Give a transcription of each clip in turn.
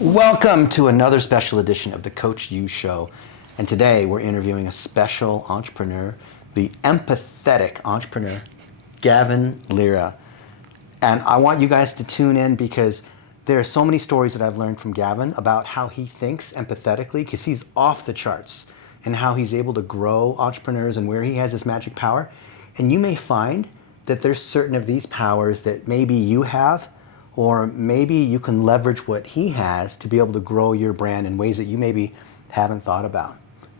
Welcome to another special edition of the Coach U Show. And today we're interviewing a special entrepreneur, the empathetic entrepreneur, Gavin Lira. And I want you guys to tune in because there are so many stories that I've learned from Gavin about how he thinks empathetically, because he's off the charts, and how he's able to grow entrepreneurs and where he has this magic power. And you may find that there's certain of these powers that maybe you have, or maybe you can leverage what he has to be able to grow your brand in ways that you maybe haven't thought about.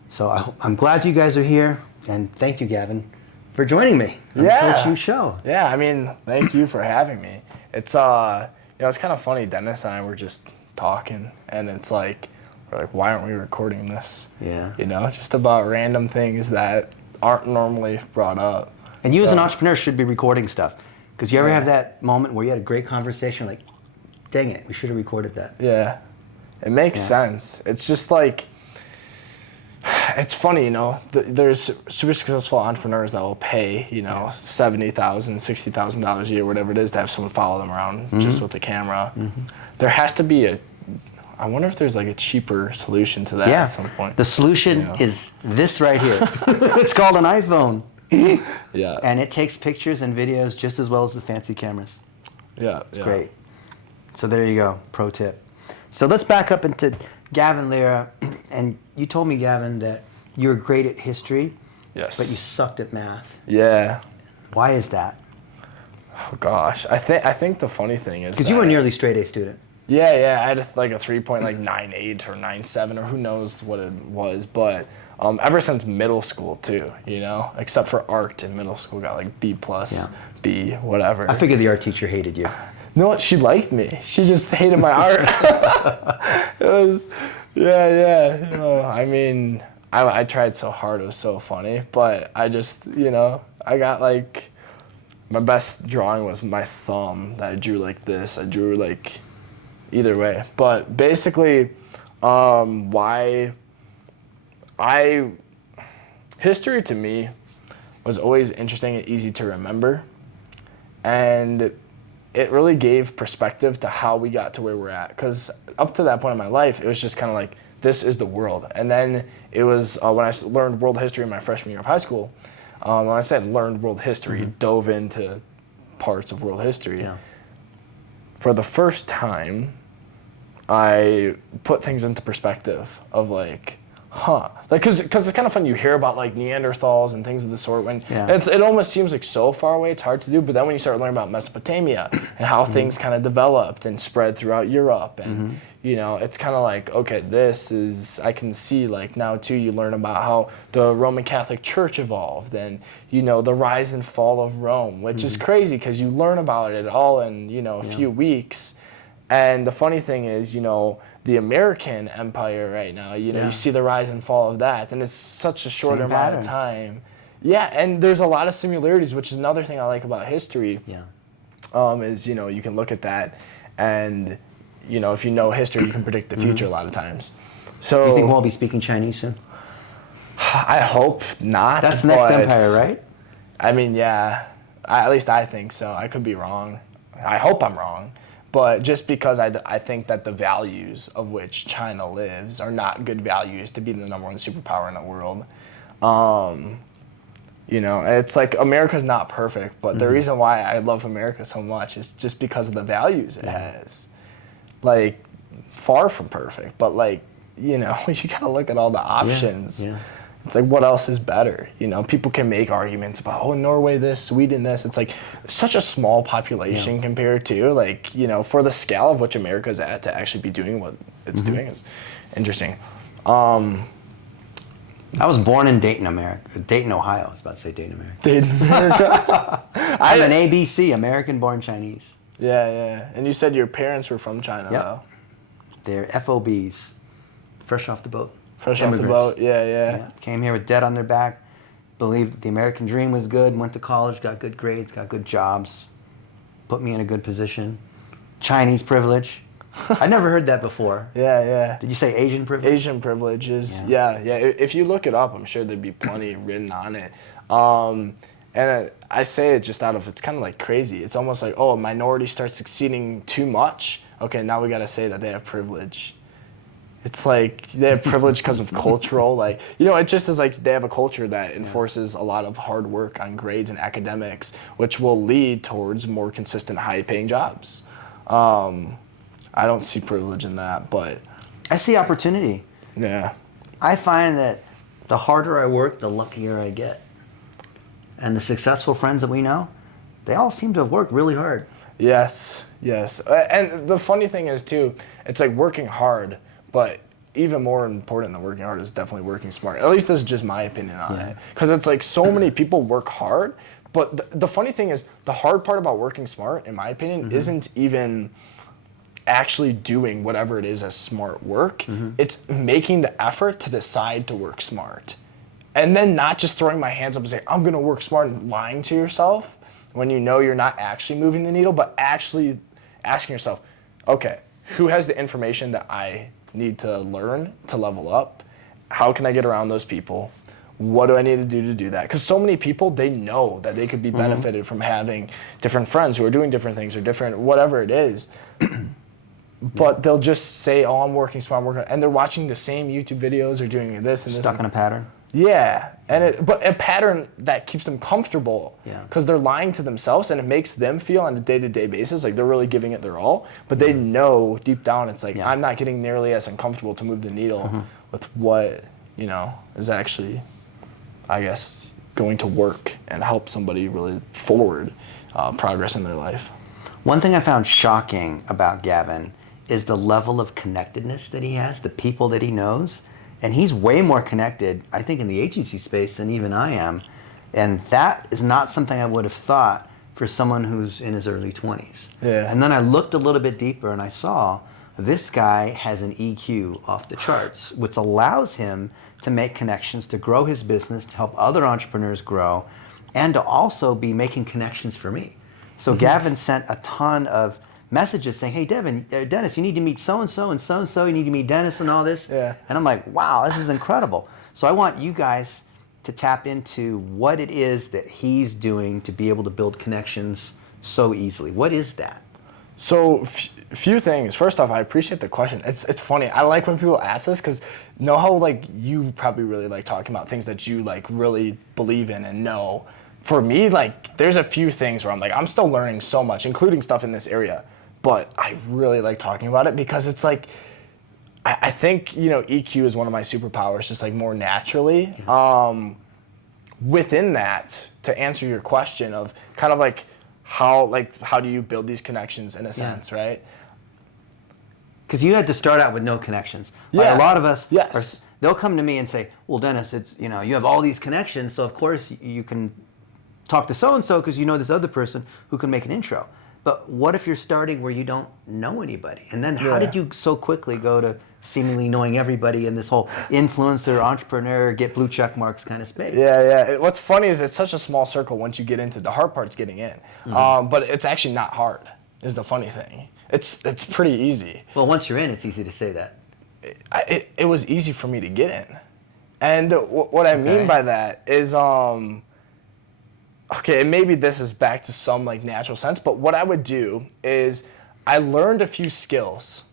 So I'm glad you guys are here, and thank you, Gavin, for joining me on the Coach U Show. Yeah, I mean, thank you for having me. It's it's kind of funny. Dennis and I were just talking, and it's like, we're like, why aren't we recording this? Yeah. You know, just about random things that aren't normally brought up. And you as an entrepreneur should be recording stuff. Because you ever have that moment where you had a great conversation, like, dang it, we should have recorded that. Yeah, it makes sense. It's just like, it's funny, you know, there's super successful entrepreneurs that will pay, you know, $70,000, $60,000 a year, whatever it is, to have someone follow them around just with a camera. There has to be I wonder if there's like a cheaper solution to that at some point. The solution is this right here. It's called an iPhone. Yeah. And it takes pictures and videos just as well as the fancy cameras. Yeah. It's great. So there you go, pro tip. So let's back up into Gavin Lira. And you told me, Gavin, that you were great at history, Yes. but you sucked at math. Yeah. Why is that? Oh gosh, I think the funny thing is Because you were a nearly straight A student. Yeah, I had like a 3.98 or 9.7 or who knows what it was, but ever since middle school too, you know, except for art in middle school, got like B+, B, whatever. I figured the art teacher hated you. You know what? She liked me. She just hated my art. It was, yeah. You know, I mean, I tried so hard. It was so funny, but I just, you know, I got like, my best drawing was my thumb that I drew like this. I drew like, either way. But basically, history to me was always interesting and easy to remember. And it really gave perspective to how we got to where we're at. Because up to that point in my life, it was just kind of like, this is the world. And then it was when I learned world history in my freshman year of high school. When I said learned world history, dove into parts of world history. Yeah. For the first time, I put things into perspective of like, like, cause it's kind of fun. You hear about like Neanderthals and things of the sort when it almost seems like so far away, it's hard to do. But then when you start learning about Mesopotamia and how things kind of developed and spread throughout Europe, and you know, it's kind of like, okay, this is, I can see like now too. You learn about how the Roman Catholic Church evolved, and you know the rise and fall of Rome, which is crazy because you learn about it all in a few weeks. And the funny thing is, you know, the American empire right now, you know, you see the rise and fall of that, and it's such a short amount of time. Yeah, and there's a lot of similarities, which is another thing I like about history. Yeah. Is, you know, you can look at that, and, you know, if you know history, you can predict the future a lot of times. So You think we'll be speaking Chinese soon? I hope not. That's the next empire, right? I mean, yeah. At least I think so. I could be wrong. I hope I'm wrong. But just because I think that the values of which China lives are not good values to be the number one superpower in the world. You know, it's like America's not perfect, but the reason why I love America so much is just because of the values it has. Like, far from perfect, but like, you know, you gotta look at all the options. Yeah. It's like, what else is better? You know, people can make arguments about, oh, Norway this, Sweden this. It's like such a small population compared to, like, you know, for the scale of which America's at to actually be doing what it's doing is interesting. I was born in Dayton, Ohio. I was about to say Dayton, America. Dayton, America. I'm an ABC, American-born Chinese. Yeah. And you said your parents were from China, though. They're FOBs, fresh off the boat. Fresh off the boat, yeah. Came here with debt on their back, believed the American dream was good, went to college, got good grades, got good jobs, put me in a good position. Chinese privilege. I never heard that before. Yeah. Did you say Asian privilege? Asian privilege is, yeah. If you look it up, I'm sure there'd be plenty written on it. And I say it just out of, it's kind of like crazy. It's almost like, oh, a minority starts succeeding too much. okay, now we got to say that they have privilege. It's like they have privilege because of cultural, like, you know, it just is like they have a culture that enforces a lot of hard work on grades and academics, which will lead towards more consistent, high-paying jobs. I don't see privilege in that, but I see opportunity. yeah. I find that the harder I work, the luckier I get. And the successful friends that we know, they all seem to have worked really hard. Yes. And the funny thing is, too, it's like working hard, but even more important than working hard is definitely working smart. At least this is just my opinion on it. Because it's like so many people work hard, but the funny thing is the hard part about working smart, in my opinion, isn't even actually doing whatever it is as smart work. It's making the effort to decide to work smart. And then not just throwing my hands up and saying, I'm going to work smart, and lying to yourself when you know you're not actually moving the needle, but actually asking yourself, okay, who has the information that I need to learn to level up? How can I get around those people? What do I need to do that? Because so many people, they know that they could be benefited from having different friends who are doing different things or different, whatever it is. But they'll just say, oh, I'm working smart, and they're watching the same YouTube videos or doing this and this. Stuck in a pattern. Yeah, but a pattern that keeps them comfortable, Yeah. because they're lying to themselves, and it makes them feel on a day-to-day basis like they're really giving it their all, but they know deep down it's like, I'm not getting nearly as uncomfortable to move the needle with what, you know, is actually, I guess, going to work and help somebody really forward progress in their life. One thing I found shocking about Gavin is the level of connectedness that he has, the people that he knows. And he's way more connected, I think, in the agency space than even I am. And that is not something I would have thought for someone who's in his early 20s. Yeah. And then I looked a little bit deeper and I saw this guy has an EQ off the charts, which allows him to make connections, to grow his business, to help other entrepreneurs grow, and to also be making connections for me. So Gavin sent a ton of messages saying, hey, Dennis, you need to meet so-and-so and so-and-so. You need to meet Dennis and all this. Yeah. And I'm like, wow, this is incredible. So I want you guys to tap into what it is that he's doing to be able to build connections so easily. What is that? So few things. First off, I appreciate the question. It's funny. I like when people ask this because know how like you probably really like talking about things that you like really believe in and know. For me, like there's a few things where I'm like, I'm still learning so much, including stuff in this area. But I really like talking about it because it's like, I think, you know, EQ is one of my superpowers, just like more naturally. Within that, to answer your question of kind of like how do you build these connections in a sense, right? Because you had to start out with no connections. Yeah. Like a lot of us, Yes. they'll come to me and say, well, Dennis, it's, you know, you have all these connections, so of course you can talk to so-and-so because you know this other person who can make an intro. But what if you're starting where you don't know anybody? And then how did you so quickly go to seemingly knowing everybody in this whole influencer, entrepreneur, get blue check marks kind of space? Yeah. What's funny is it's such a small circle once you get into the hard part's getting in. But it's actually not hard, is the funny thing. It's pretty easy. Well, once you're in, it's easy to say that. It was easy for me to get in. And what I mean by that is, okay, and maybe this is back to some like natural sense, but what I would do is I learned a few skills.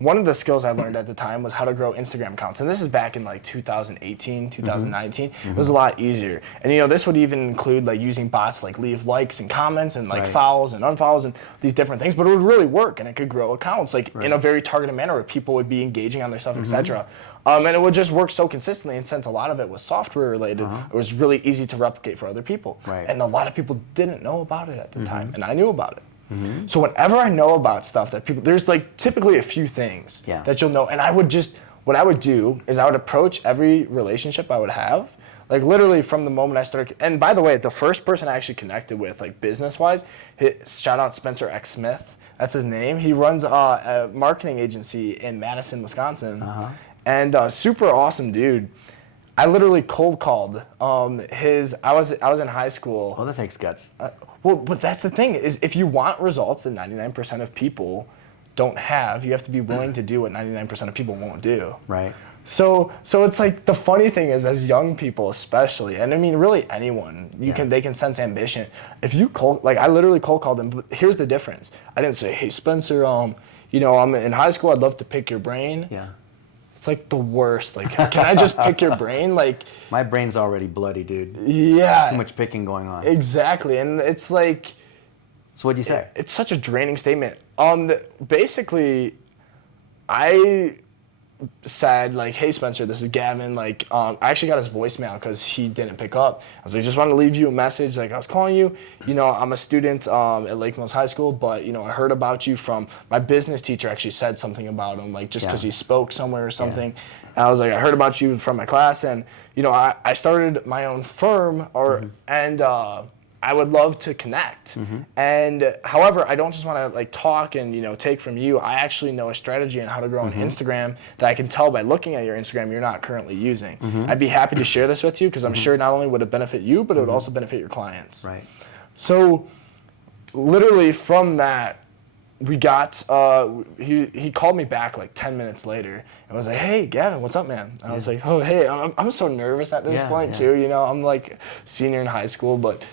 One of the skills I learned at the time was how to grow Instagram accounts. And this is back in like 2018, 2019. It was a lot easier. And you know, this would even include like using bots to like leave likes and comments and like follows and unfollows and these different things, but it would really work and it could grow accounts like in a very targeted manner where people would be engaging on their stuff, etc. And it would just work so consistently, and since a lot of it was software related, it was really easy to replicate for other people. And a lot of people didn't know about it at the time, and I knew about it. So whenever I know about stuff that people, there's like typically a few things that you'll know, and what I would do is I would approach every relationship I would have, like literally from the moment I started, and by the way, the first person I actually connected with, like business-wise, shout out Spencer X. Smith, that's his name. He runs a marketing agency in Madison, Wisconsin, and super awesome dude. I literally cold called I was in high school. Oh, that takes guts. Well, but that's the thing is if you want results, then 99% of people don't have. You have to be willing to do what 99% of people won't do. Right. So it's like, the funny thing is, as young people especially, and I mean really anyone, they can sense ambition. If you I literally cold called them, but here's the difference. I didn't say, hey Spencer, you know, I'm in high school, I'd love to pick your brain. Yeah. It's like the worst. Like, can I just pick your brain? Like, my brain's already bloody, dude. Yeah. Too much picking going on. Exactly. And it's like, so what'd you say? It's such a draining statement. Basically, I said, like, hey Spencer, this is Gavin. Like, I actually got his voicemail because he didn't pick up. I was like, just wanted to leave you a message. Like, I was calling you. You know, I'm a student at Lake Mills High School, but you know, I heard about you from my business teacher. Actually said something about him, like just because he spoke somewhere or something. Yeah. And I was like, I heard about you from my class, and you know, I started my own firm, and I would love to connect. And however, I don't just want to like talk and, you know, take from you. I actually know a strategy on how to grow on Instagram that I can tell by looking at your Instagram you're not currently using. I'd be happy to share this with you because I'm sure not only would it benefit you, but it would also benefit your clients. Right. So literally from that, we got, he called me back like 10 minutes later and was like, hey, Gavin, what's up, man? I was like, oh, hey, I'm so nervous at this point too. You know, I'm like senior in high school, but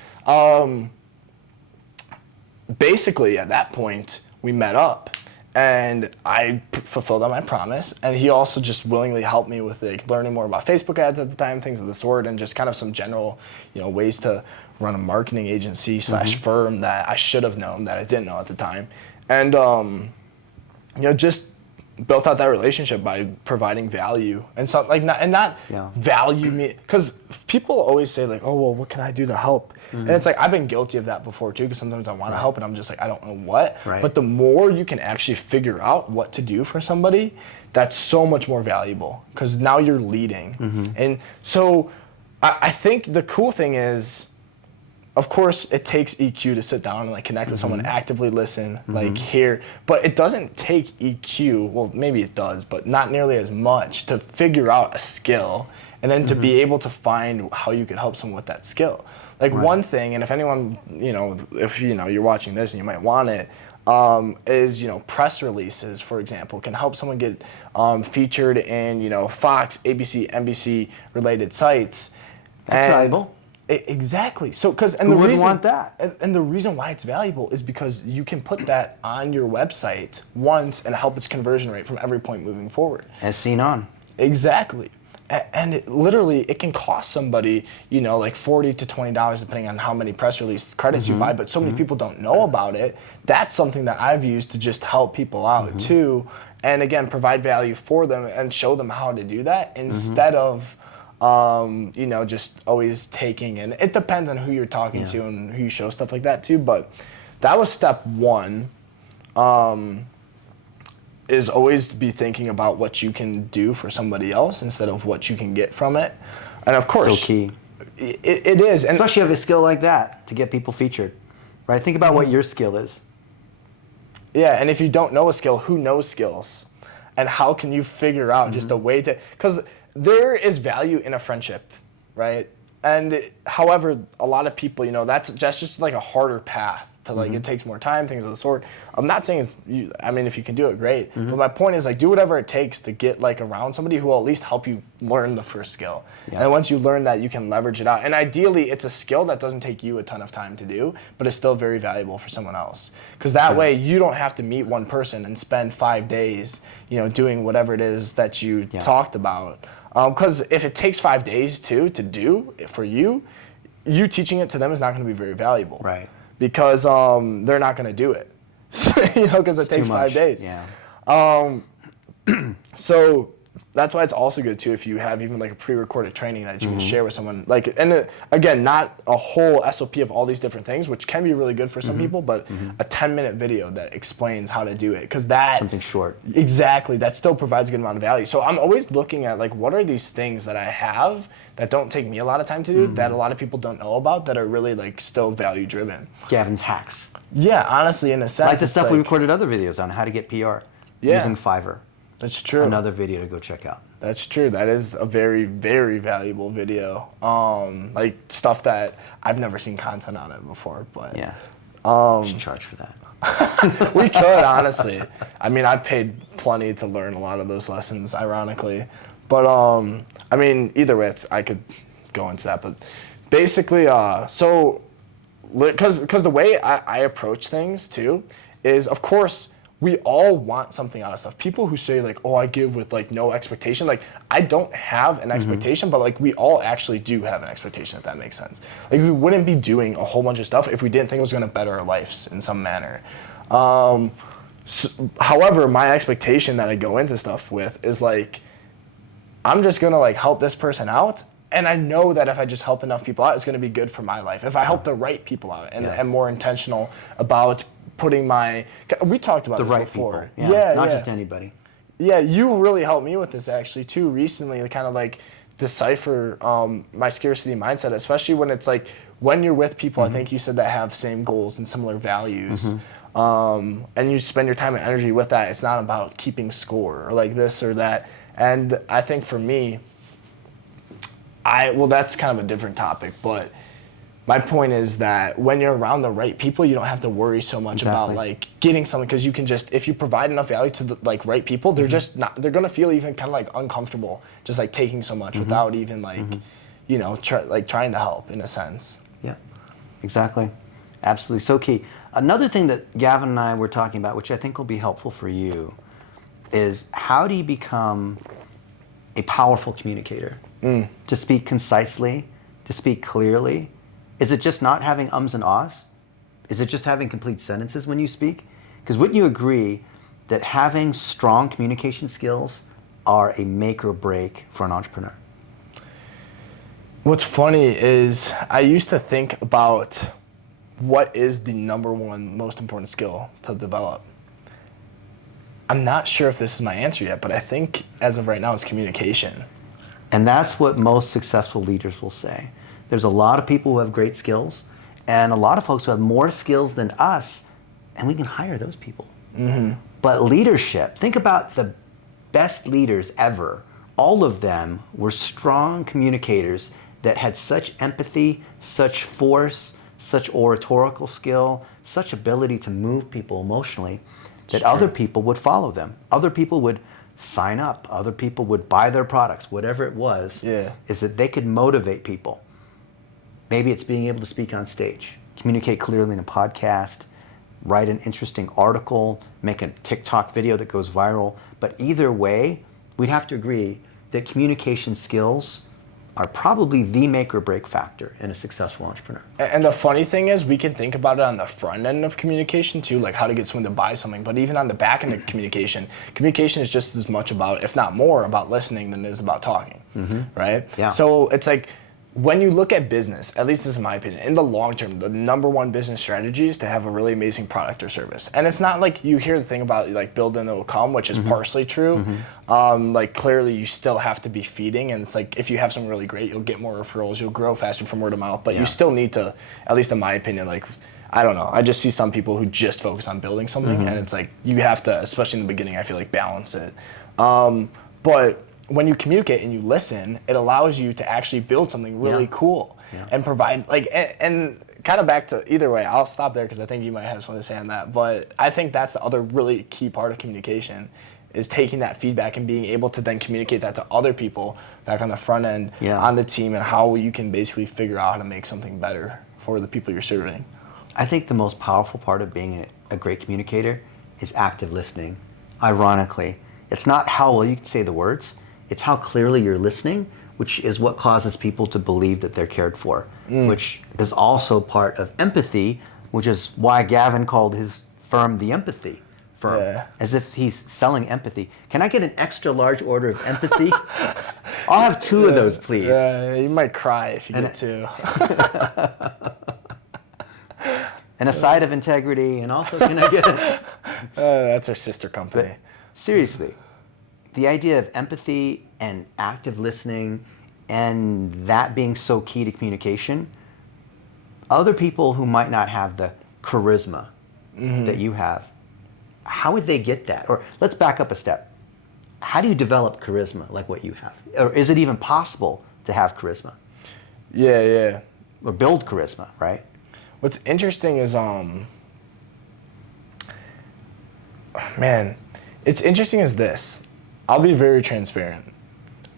basically at that point we met up and I fulfilled on my promise, and he also just willingly helped me with like learning more about Facebook ads at the time, things of the sort, and just kind of some general, you know, ways to run a marketing agency / firm that I should have known that I didn't know at the time. And you know, just built out that relationship by providing value and something like not value me, because people always say like, oh well, what can I do to help? And it's like, I've been guilty of that before too, because sometimes I want to help and I'm just like, I don't know what. But the more you can actually figure out what to do for somebody, that's so much more valuable, because now you're leading. And so I think the cool thing is, of course, it takes EQ to sit down and like connect with someone, actively listen, like hear, but it doesn't take EQ. Well, maybe it does, but not nearly as much to figure out a skill and then to be able to find how you could help someone with that skill. Like one thing, and if anyone, you know, if you know you're watching this and you might want it, is, you know, press releases, for example, can help someone get featured in, you know, Fox, ABC, NBC related sites. That's valuable. Exactly. So, who wouldn't want that? And the reason why it's valuable is because you can put that on your website once and help its conversion rate from every point moving forward. As seen on. Exactly. And it can cost somebody, you know, like $40 to $20 depending on how many press release credits you buy, but so many people don't know about it. That's something that I've used to just help people out too, and again, provide value for them and show them how to do that instead of you know, just always taking. And it depends on who you're talking to and who you show stuff like that too, but that was step one. Is always to be thinking about what you can do for somebody else instead of what you can get from it. And of course, so key. It is. And especially if you have a skill like that to get people featured, right? Think about what your skill is. Yeah, and if you don't know a skill, who knows skills? And how can you figure out just a way to, because there is value in a friendship, right? And however, a lot of people, you know, that's just like a harder path to like, it takes more time, things of the sort. I'm not saying I mean, if you can do it, great. But my point is like, do whatever it takes to get like around somebody who will at least help you learn the first skill. And once you learn that, you can leverage it out. And ideally, it's a skill that doesn't take you a ton of time to do, but it's still very valuable for someone else. Because that way, you don't have to meet one person and spend 5 days, you know, doing whatever it is that you talked about. Because if it takes 5 days to do for you teaching it to them is not going to be very valuable. Right. Because they're not going to do it, you know, because it takes 5 days. Yeah. So that's why it's also good too if you have even like a pre-recorded training that you can share with someone. Like, and again, not a whole SOP of all these different things, which can be really good for some people, but a 10-minute video that explains how to do it, because that something short. Exactly, that still provides a good amount of value. So I'm always looking at like, what are these things that I have that don't take me a lot of time to do, that a lot of people don't know about, that are really like still value driven. Gavin's hacks. Yeah, honestly, in a sense, like the stuff we recorded other videos on, how to get PR using Fiverr. That's true. Another video to go check out. That's true. That is a very, very valuable video. Like stuff that I've never seen content on it before, but you should charge for that. We could, honestly. I mean, I've paid plenty to learn a lot of those lessons, ironically. But, I mean, either way, I could go into that. But basically, so, because the way I approach things, too, is, of course, we all want something out of stuff. People who say, like, oh, I give with, like, no expectation. Like, I don't have an expectation, but, like, we all actually do have an expectation, if that makes sense. Like, we wouldn't be doing a whole bunch of stuff if we didn't think it was going to better our lives in some manner. However, my expectation that I go into stuff with is, like, I'm just going to, like, help this person out. And I know that if I just help enough people out, it's going to be good for my life. If I help the right people out and am more intentional about putting we talked about The this right before. people. Yeah, not just anybody. Yeah, you really helped me with this actually too recently, to kind of like decipher my scarcity mindset, especially when it's like when you're with people, I think you said that have same goals and similar values. And you spend your time and energy with that. It's not about keeping score or like this or that. And I think for me, well, that's kind of a different topic, but my point is that when you're around the right people, you don't have to worry so much about like getting something, because you can just, if you provide enough value to the like right people, they're just not, they're gonna feel even kind of like uncomfortable just like taking so much without even like, you know, trying to help in a sense. Yeah, exactly. Absolutely, so key. Another thing that Gavin and I were talking about, which I think will be helpful for you, is how do you become a powerful communicator? To speak concisely, to speak clearly. Is it just not having ums and ahs? Is it just having complete sentences when you speak? Because wouldn't you agree that having strong communication skills are a make or break for an entrepreneur? What's funny is I used to think about what is the number one most important skill to develop. I'm not sure if this is my answer yet, but I think as of right now it's communication. And that's what most successful leaders will say. There's a lot of people who have great skills and a lot of folks who have more skills than us, and we can hire those people. But leadership, think about the best leaders ever. All of them were strong communicators that had such empathy, such force, such oratorical skill, such ability to move people emotionally that other people would follow them. Other people would sign up. Other people would buy their products, whatever it was, is that they could motivate people. Maybe it's being able to speak on stage, communicate clearly in a podcast, write an interesting article, make a TikTok video that goes viral. But either way, we'd have to agree that communication skills are probably the make or break factor in a successful entrepreneur. And the funny thing is, we can think about it on the front end of communication too, like how to get someone to buy something. But even on the back end of communication is just as much about, if not more, about listening than it is about talking, right? Yeah. So it's like, when you look at business, at least this is my opinion, in the long term, the number one business strategy is to have a really amazing product or service. And it's not like you hear the thing about like build and it'll come, which is partially true. Like clearly you still have to be feeding, and it's like if you have something really great, you'll get more referrals, you'll grow faster from word of mouth, but you still need to, at least in my opinion, like, I don't know, I just see some people who just focus on building something, and it's like you have to, especially in the beginning, I feel like balance it. But when you communicate and you listen, it allows you to actually build something really cool and provide, like, and kind of back to, either way, I'll stop there because I think you might have something to say on that, but I think that's the other really key part of communication, is taking that feedback and being able to then communicate that to other people back on the front end, on the team, and how you can basically figure out how to make something better for the people you're serving. I think the most powerful part of being a great communicator is active listening. Ironically, it's not how well you can say the words, it's how clearly you're listening, which is what causes people to believe that they're cared for, which is also part of empathy, which is why Gavin called his firm the empathy firm, as if he's selling empathy. Can I get an extra large order of empathy? I'll have 2 of those, please. Yeah, you might cry if you get 2. And a side of integrity, and also can I get a... That's our sister company. But seriously, the idea of empathy and active listening and that being so key to communication, other people who might not have the charisma that you have, how would they get that? Or let's back up a step. How do you develop charisma like what you have? Or is it even possible to have charisma? Yeah. Or build charisma, right? What's interesting is Man, it's interesting as this. I'll be very transparent.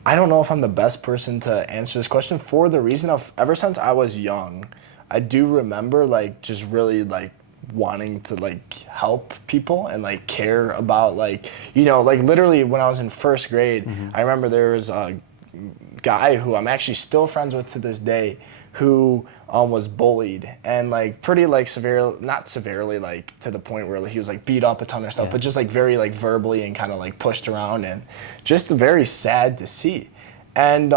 I don't know if I'm the best person to answer this question for the reason of ever since I was young, I do remember like just really like wanting to like help people and like care about like, you know, like literally when I was in first grade, I remember there was a guy who I'm actually still friends with to this day who was bullied and like pretty like severe, not severely like to the point where he was like beat up a ton of stuff, but just like very like verbally and kind of like pushed around and just very sad to see. And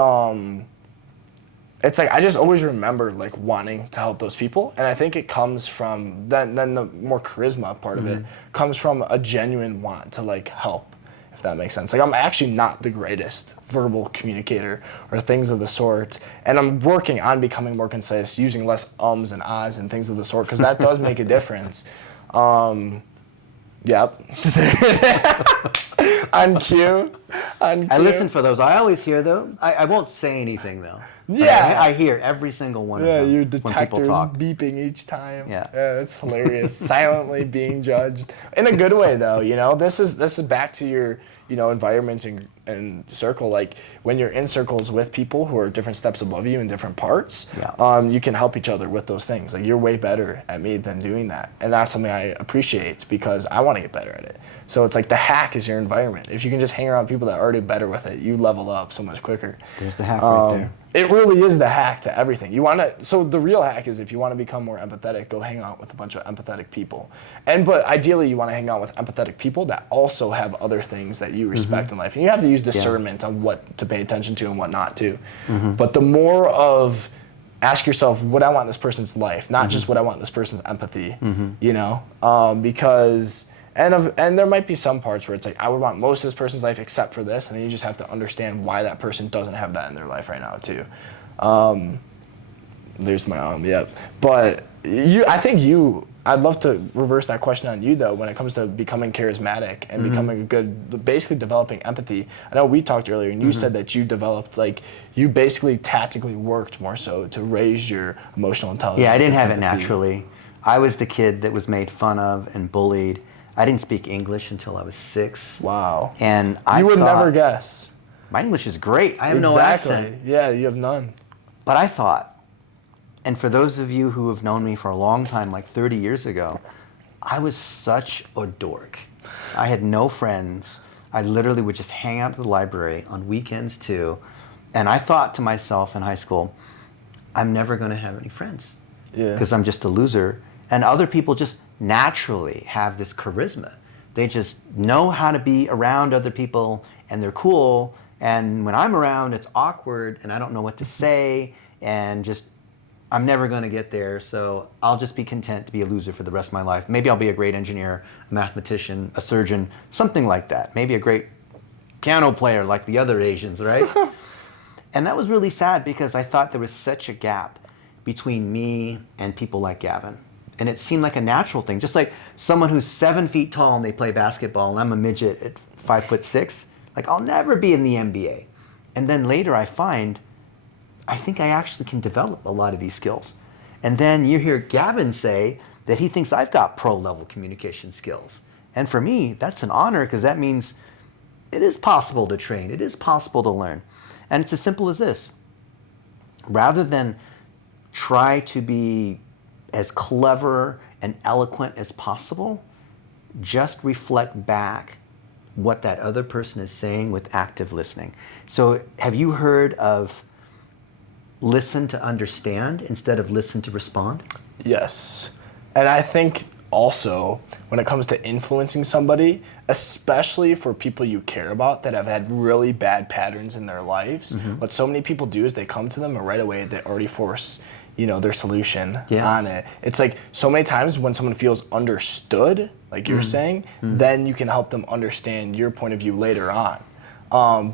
it's like I just always remember like wanting to help those people, and I think it comes from then the more charisma part of it comes from a genuine want to like help, if that makes sense. Like I'm actually not the greatest verbal communicator or things of the sort, and I'm working on becoming more concise, using less ums and ahs and things of the sort, because that does make a difference. Yep. On cue. I listen for those. I always hear them. I won't say anything though. Yeah. I hear every single one of them. Yeah, your when people detector's talk. beeping each time. Yeah. It's hilarious. Silently being judged in a good way, though. You know, this is back to your environment and circle. Like when you're in circles with people who are different steps above you in different parts, you can help each other with those things. Like you're way better at me than doing that, and that's something I appreciate because I want to get better at it. So it's like the hack is your environment. If you can just hang around people that are already better with it, you level up so much quicker. There's the hack right there. It really is the hack to everything. So the real hack is if you want to become more empathetic, go hang out with a bunch of empathetic people. But ideally you want to hang out with empathetic people that also have other things that you respect in life. And you have to use discernment on what to pay attention to and what not to. But the more of ask yourself what I want in this person's life, not just what I want in this person's empathy, because and there might be some parts where it's like I would want most of this person's life except for this, and then you just have to understand why that person doesn't have that in their life right now too. There's my yep. But I'd love to reverse that question on you though when it comes to becoming charismatic and becoming a good, basically developing empathy. I know we talked earlier and you said that you developed you basically tactically worked more so to raise your emotional intelligence. Yeah, I didn't have it empathy. naturally. I was the kid that was made fun of and bullied. I didn't speak English until I was 6. Wow. And you would never guess. My English is great. I have no accent. Yeah, you have none. But I thought, and for those of you who have known me for a long time, like 30 years ago, I was such a dork. I had no friends. I literally would just hang out at the library on weekends too. And I thought to myself in high school, I'm never going to have any friends. Yeah. Because I'm just a loser. And other people just naturally have this charisma. They just know how to be around other people and they're cool. And when I'm around, it's awkward and I don't know what to say and just I'm never going to get there. So I'll just be content to be a loser for the rest of my life. Maybe I'll be a great engineer, a mathematician, a surgeon, something like that. Maybe a great piano player like the other Asians, right? And that was really sad because I thought there was such a gap between me and people like Gavin. And it seemed like a natural thing, just like someone who's 7 feet tall and they play basketball and I'm a midget at 5'6", like I'll never be in the NBA. And then later I think I actually can develop a lot of these skills. And then you hear Gavin say that he thinks I've got pro level communication skills. And for me, that's an honor because that means it is possible to train. It is possible to learn. And it's as simple as this. Rather than try to be as clever and eloquent as possible, just reflect back what that other person is saying with active listening. So have you heard of listen to understand instead of listen to respond? Yes. And I think also when it comes to influencing somebody, especially for people you care about that have had really bad patterns in their lives, what so many people do is they come to them and right away they already force their solution on it. It's like so many times when someone feels understood, like you're saying, then you can help them understand your point of view later on.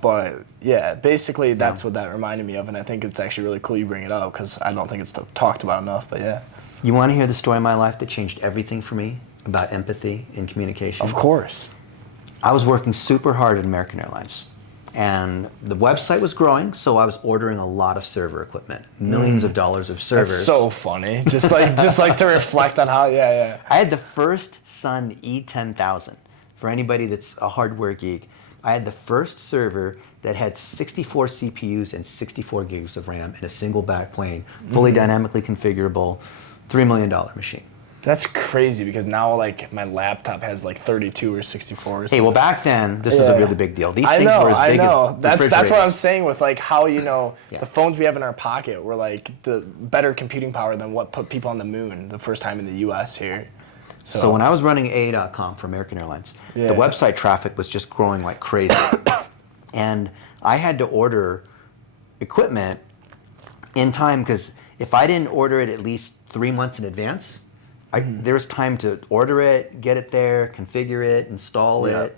But yeah, basically that's what that reminded me of, and I think it's actually really cool you bring it up because I don't think it's talked about enough, but yeah. You want to hear the story of my life that changed everything for me about empathy and communication? Of course. I was working super hard at American Airlines. And the website was growing, so I was ordering a lot of server equipment, millions of dollars of servers. That's so funny. Just like to reflect on how, I had the first Sun E10000, for anybody that's a hardware geek, I had the first server that had 64 CPUs and 64 gigs of RAM in a single backplane, fully dynamically configurable, $3 million machine. That's crazy because now like my laptop has like 32 or 64 or something. Hey, well back then, this was a really big deal. These things were as big as That's what I'm saying with like how, Yeah. the phones we have in our pocket were like the better computing power than what put people on the moon the first time in the US here. So when I was running A.com for American Airlines, the website traffic was just growing like crazy. And I had to order equipment in time because if I didn't order it at least 3 months in advance, there was time to order it, get it there, configure it, install it.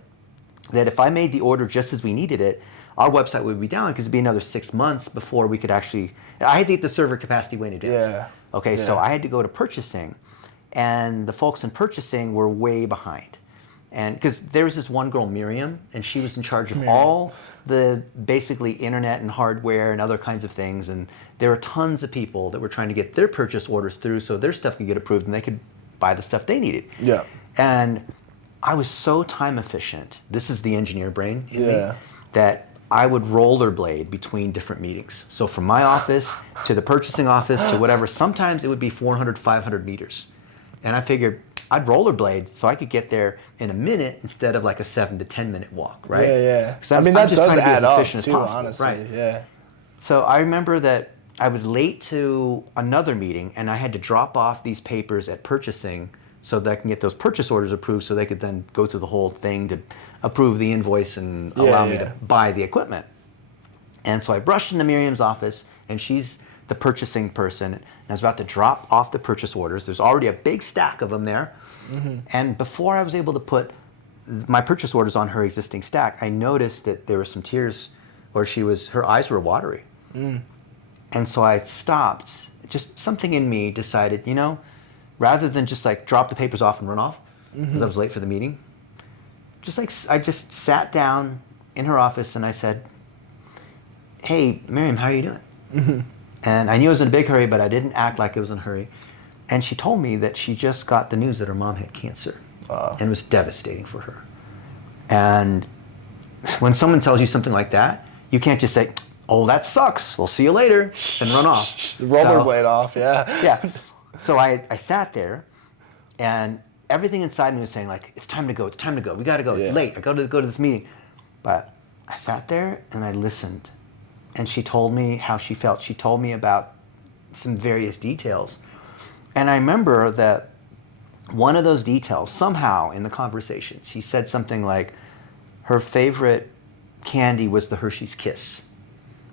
That if I made the order just as we needed it, our website would be down because it'd be another 6 months before we could actually. I had to get the server capacity way in advance. Yeah. Okay, so I had to go to purchasing, and the folks in purchasing were way behind. And because there was this one girl, Miriam, and she was in charge of all the basically internet and hardware and other kinds of things. And there were tons of people that were trying to get their purchase orders through so their stuff could get approved and they could buy the stuff they needed. Yeah. And I was so time efficient. This is the engineer brain in me, Yeah. that I would rollerblade between different meetings. So from my office to the purchasing office to whatever, sometimes it would be 400, 500 meters. And I figured I'd rollerblade so I could get there in a minute instead of like a 7 to 10 minute walk, right? Yeah. So I mean, that just does trying to be add as up efficient too, as possible, honestly. right? Yeah. So I remember that I was late to another meeting and I had to drop off these papers at purchasing so that I can get those purchase orders approved so they could then go through the whole thing to approve the invoice and allow me to buy the equipment. And so I brushed into Miriam's office, and she's the purchasing person, and I was about to drop off the purchase orders. There's already a big stack of them there. And before I was able to put my purchase orders on her existing stack, I noticed that there were some tears, or her eyes were watery. And so I stopped. Just something in me decided, rather than just like drop the papers off and run off, because I was late for the meeting, I just sat down in her office and I said, "Hey, Miriam, how are you doing?" And I knew I was in a big hurry, but I didn't act like I was in a hurry. And she told me that she just got the news that her mom had cancer. And it was devastating for her. And when someone tells you something like that, you can't just say, "Oh, that sucks. We'll see you later," and run off. Rollerblade off, yeah. Yeah. So I sat there, and everything inside me was saying, like, it's time to go. It's time to go. We got to go. It's late. I got to go to this meeting. But I sat there, and I listened. And she told me how she felt. She told me about some various details. And I remember that one of those details, somehow in the conversation, she said something like her favorite candy was the Hershey's Kiss.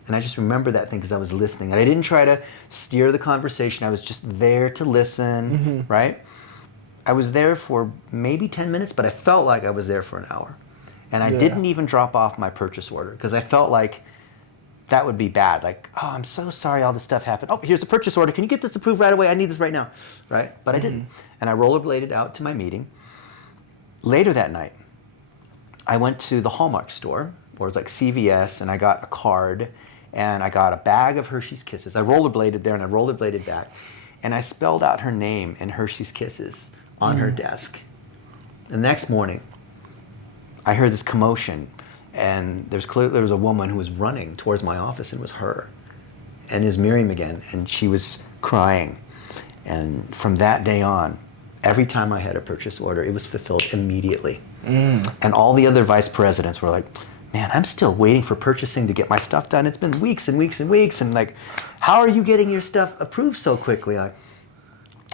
And I just remember that thing because I was listening. And I didn't try to steer the conversation. I was just there to listen, right? I was there for maybe 10 minutes, but I felt like I was there for an hour. And I didn't even drop off my purchase order because I felt like that would be bad. Like, "Oh, I'm so sorry all this stuff happened. Oh, here's a purchase order. Can you get this approved right away? I need this right now," right? But I didn't. And I rollerbladed out to my meeting. Later that night, I went to the Hallmark store, or it was like CVS, and I got a card, and I got a bag of Hershey's Kisses. I rollerbladed there, and I rollerbladed back. And I spelled out her name in Hershey's Kisses on her desk. The next morning, I heard this commotion. And there was a woman who was running towards my office, and it was her. And it was Miriam again, and she was crying. And from that day on, every time I had a purchase order, it was fulfilled immediately. And all the other vice presidents were like, "Man, I'm still waiting for purchasing to get my stuff done. It's been weeks and weeks and weeks. And like, how are you getting your stuff approved so quickly?" I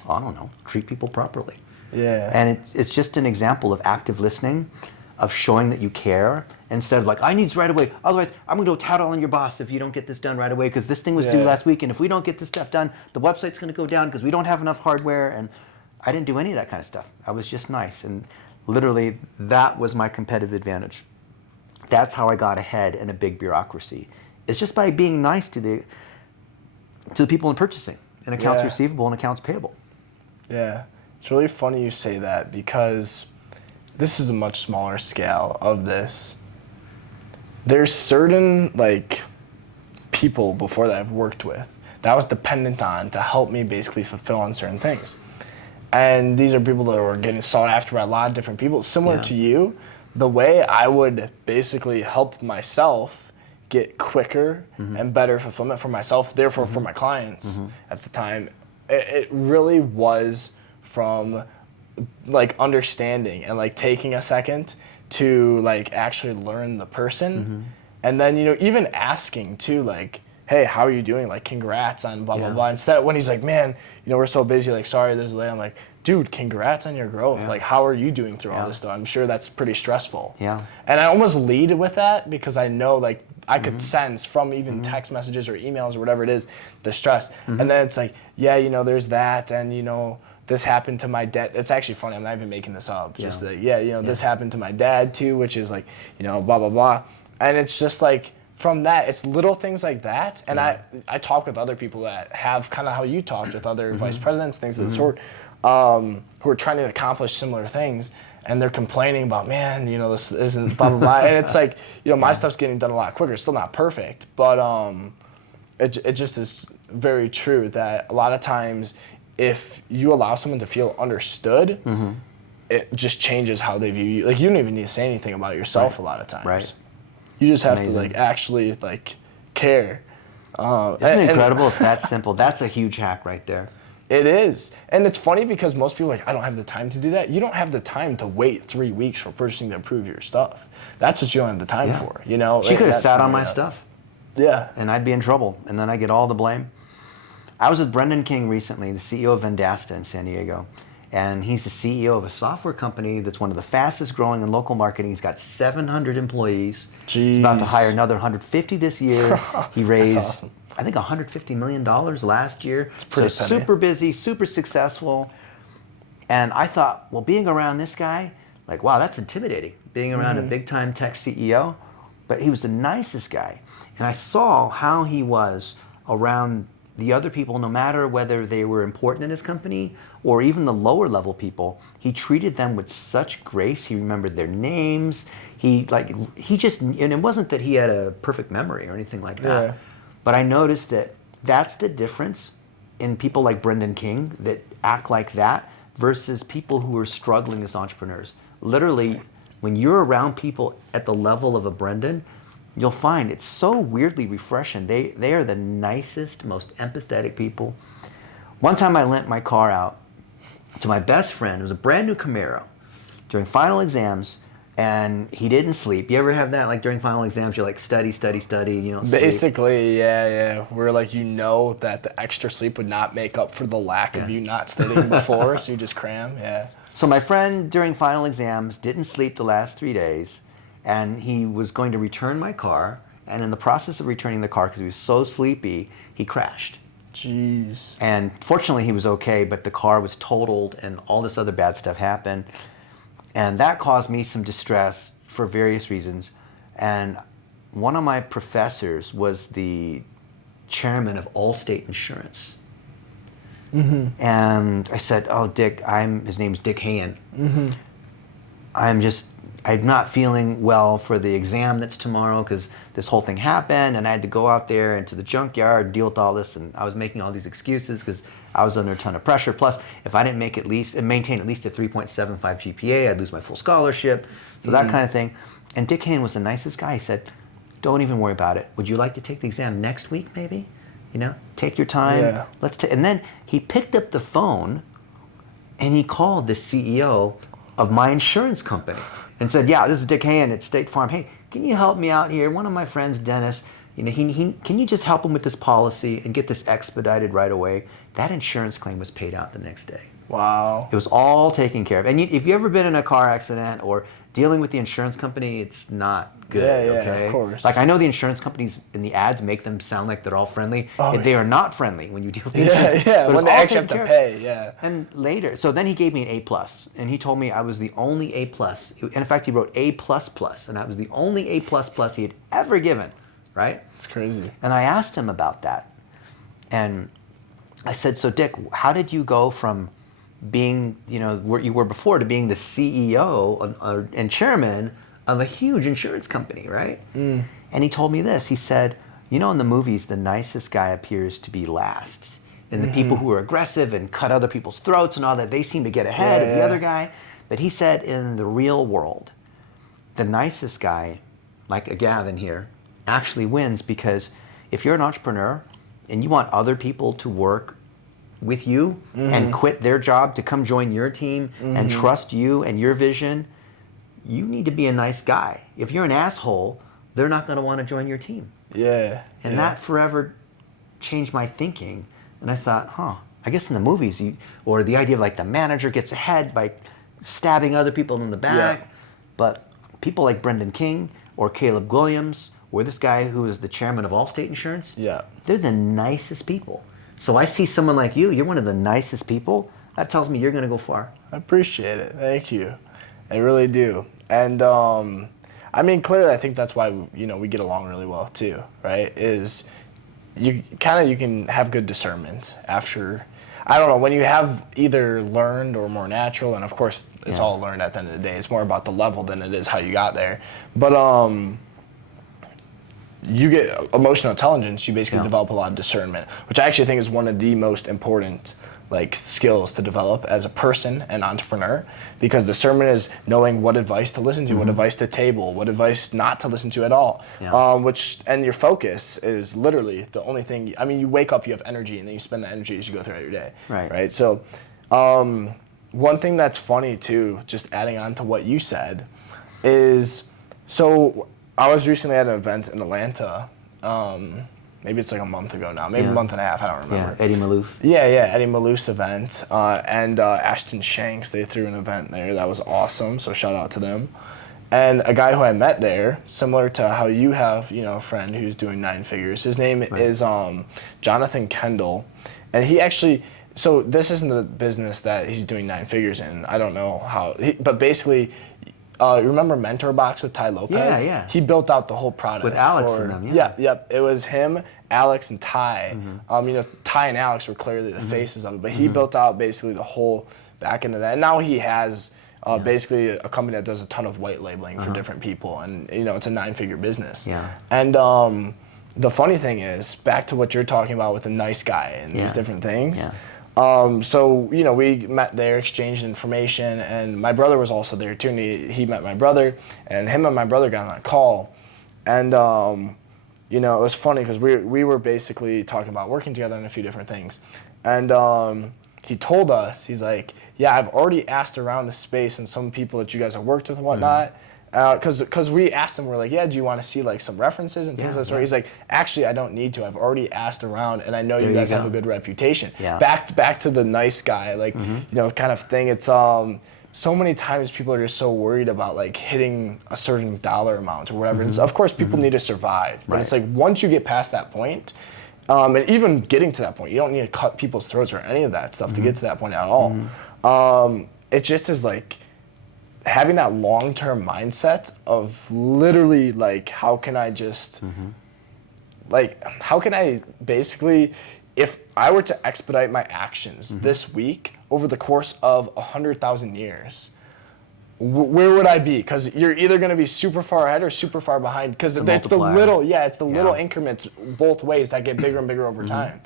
don't know, treat people properly. Yeah. And it's just an example of active listening, of showing that you care, instead of like, "I need this right away. Otherwise, I'm going to go tattle on your boss if you don't get this done right away because this thing was due last week. And if we don't get this stuff done, the website's going to go down because we don't have enough hardware." And I didn't do any of that kind of stuff. I was just nice. And literally, that was my competitive advantage. That's how I got ahead in a big bureaucracy. It's just by being nice to the people in purchasing and accounts receivable and accounts payable. Yeah. It's really funny you say that because this is a much smaller scale of this. There's certain like people before that I've worked with that I was dependent on to help me basically fulfill on certain things. And these are people that were getting sought after by a lot of different people. Similar Yeah. to you, the way I would basically help myself get quicker and better fulfillment for myself, therefore for my clients at the time, it really was from like understanding and like taking a second to like actually learn the person. And then, even asking too, like, hey, how are you doing? Like, congrats on blah, blah, blah. Instead, when he's like, man, we're so busy, like, sorry, this is late. I'm like, dude, congrats on your growth. Yeah. Like, how are you doing through all this stuff? I'm sure that's pretty stressful. Yeah. And I almost lead with that because I know, like, I could sense from even text messages or emails or whatever it is, the stress. And then it's like, yeah, there's that. And, this happened to my dad. It's actually funny. I'm not even making this up. Just like, this happened to my dad too, which is like, blah, blah, blah. And it's just like, from that, it's little things like that. And I talk with other people that have kind of how you talked with other vice presidents, things of the sort, who are trying to accomplish similar things. And they're complaining about, man, this isn't blah, blah, blah. And it's like, my stuff's getting done a lot quicker. It's still not perfect. But it just is very true that a lot of times if you allow someone to feel understood, it just changes how they view you. Like, you don't even need to say anything about yourself a lot of times. Right. You just have to like actually like care. Isn't it incredible? It's that simple. That's a huge hack right there. It is. And it's funny because most people are like, I don't have the time to do that. You don't have the time to wait 3 weeks for purchasing to approve your stuff. That's what you don't have the time for, She could have sat on my stuff. Yeah. And I'd be in trouble. And then I get all the blame. I was with Brendan King recently, the CEO of Vendasta in San Diego. And he's the CEO of a software company that's one of the fastest growing in local marketing. He's got 700 employees. He's about to hire another 150 this year. He raised, That's awesome. I think, $150 million last year. It's pretty so penny. super busy, super successful. And I thought, well, being around this guy, like, wow, that's intimidating. Being around a big time tech CEO. But he was the nicest guy. And I saw how he was around the other people, no matter whether they were important in his company or even the lower level people. He treated them with such grace. He remembered their names. And it wasn't that he had a perfect memory or anything like that. Yeah. But I noticed that that's the difference in people like Brendan King that act like that versus people who are struggling as entrepreneurs. Literally, when you're around people at the level of a Brendan, you'll find it's so weirdly refreshing. They are the nicest, most empathetic people. One time I lent my car out to my best friend. It was a brand new Camaro during final exams, and he didn't sleep. You ever have that? Like during final exams, you're like study, you don't sleep. Basically, yeah. Where like that the extra sleep would not make up for the lack of you not studying before, so you just cram, So my friend during final exams didn't sleep the last 3 days, and he was going to return my car, and in the process of returning the car, because he was so sleepy, he crashed. Jeez. And fortunately he was okay, but the car was totaled and all this other bad stuff happened. And that caused me some distress for various reasons. And one of my professors was the chairman of Allstate Insurance. And I said, oh, Dick, his name's Dick Hayen. I'm not feeling well for the exam that's tomorrow because this whole thing happened and I had to go out there into the junkyard and deal with all this, and I was making all these excuses because I was under a ton of pressure. Plus, if I didn't maintain at least a 3.75 GPA, I'd lose my full scholarship. So that kind of thing. And Dick Hayen was the nicest guy. He said, don't even worry about it. Would you like to take the exam next week maybe? Take your time. Yeah. And then he picked up the phone and he called the CEO of my insurance company and said, yeah, this is Dick Hayen at State Farm. Hey, can you help me out here? One of my friends, Dennis, can you just help him with this policy and get this expedited right away? That insurance claim was paid out the next day. Wow. It was all taken care of. And if you've ever been in a car accident or dealing with the insurance company, it's not good, okay? Of course. Like, I know the insurance companies in the ads make them sound like they're all friendly. They are not friendly when you deal with the insurance. But when they all actually have taken to care of. pay, And later, so then he gave me an A+, and he told me I was the only A+. And in fact, he wrote A++, and I was the only A++ he had ever given, right? It's crazy. And I asked him about that. And I said, so Dick, how did you go from being, where you were before to being the CEO and chairman of a huge insurance company, right? And he told me this. He said, in the movies, the nicest guy appears to be last. and the people who are aggressive and cut other people's throats and all that, they seem to get ahead of the other guy. But he said in the real world, the nicest guy, like a Gavin here, actually wins, because if you're an entrepreneur and you want other people to work with you and quit their job to come join your team and trust you and your vision, you need to be a nice guy. If you're an asshole, they're not going to want to join your team. Yeah. And that forever changed my thinking. And I thought, I guess in the movies, or the idea of like the manager gets ahead by stabbing other people in the back. Yeah. But people like Brendan King or Caleb Williams, or this guy who is the chairman of Allstate Insurance, they're the nicest people. So I see someone like you, you're one of the nicest people. That tells me you're going to go far. I appreciate it. Thank you. I really do. And I mean, clearly, I think that's why we get along really well too, right? Is you can have good discernment after. I don't know, when you have either learned or more natural, and of course it's all learned at the end of the day. It's more about the level than it is how you got there. But you get emotional intelligence. You basically develop a lot of discernment, which I actually think is one of the most important skills to develop as a person and entrepreneur, because discernment is knowing what advice to listen to, what advice to table, what advice not to listen to at all. And your focus is literally the only thing. I mean, you wake up, you have energy, and then you spend the energy as you go throughout your day. Right. So one thing that's funny too, just adding on to what you said, is so I was recently at an event in Atlanta. Maybe it's like a month ago now, maybe a month and a half, I don't remember. Eddie Malouf. Eddie Malouf's event, and Ashton Shanks, they threw an event there that was awesome, so shout out to them. And a guy who I met there, similar to how you have, a friend who's doing 9 figures, his name is Jonathan Kendall, and he actually, so this isn't the business that he's doing 9 figures in, I don't know how, but basically, remember Mentor Box with Ty Lopez? Yeah. He built out the whole product. With Alex and them, Yep. It was him, Alex, and Ty. Ty and Alex were clearly the faces of it, but he built out basically the whole back end of that. And now he has basically a company that does a ton of white labeling for different people, and it's a 9-figure business. And the funny thing is, back to what you're talking about with the nice guy and these different things. So we met there, exchanged information, and my brother was also there too, and he met my brother, and him and my brother got on a call, and it was funny because we were basically talking about working together on a few different things, and he told us, he's like, I've already asked around the space and some people that you guys have worked with and whatnot, because we asked him, we're like, do you want to see some references and things like that? He's like, actually, I don't need to. I've already asked around, and I know you guys have a good reputation. Back to the nice guy, kind of thing. It's so many times people are just so worried about hitting a certain dollar amount or whatever. And of course, people need to survive, but it's once you get past that point, and even getting to that point, you don't need to cut people's throats or any of that stuff to get to that point at all. It just is having that long-term mindset of literally how can I just how can I basically, if I were to expedite my actions this week over the course of 100,000 years, where would I be? Because you're either going to be super far ahead or super far behind, because it's the little little increments both ways that get bigger and bigger over time.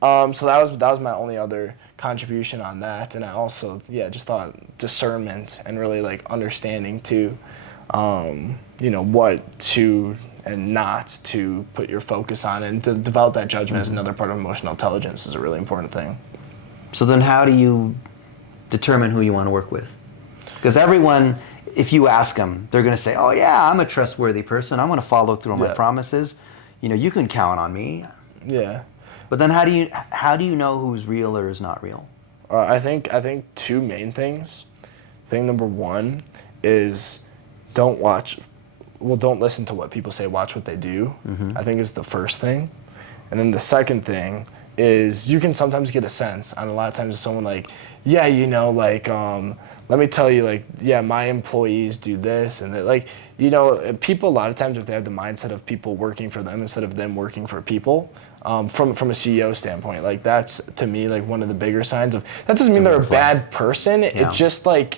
So that was my only other contribution on that, and I also just thought discernment and really understanding too, what to and not to put your focus on, and to develop that judgment as another part of emotional intelligence is a really important thing. So then how do you determine who you want to work with? Because everyone, if you ask them, they're going to say, oh yeah, I'm a trustworthy person. I'm going to follow through on my promises. You can count on me. Yeah. But then how do you know who's real or is not real? I think 2 main things. Thing number 1 is don't listen to what people say, watch what they do. I think is the first thing. And then the second thing is you can sometimes get a sense, and a lot of times someone let me tell you, my employees do this, and that, people a lot of times, if they have the mindset of people working for them instead of them working for people, from a CEO standpoint, that's to me one of the bigger signs of, that doesn't mean they're a bad person. It just I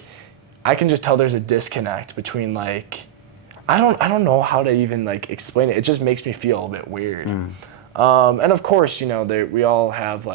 can just tell there's a disconnect between I don't know how to even explain it. It just makes me feel a bit weird. And of course, we all have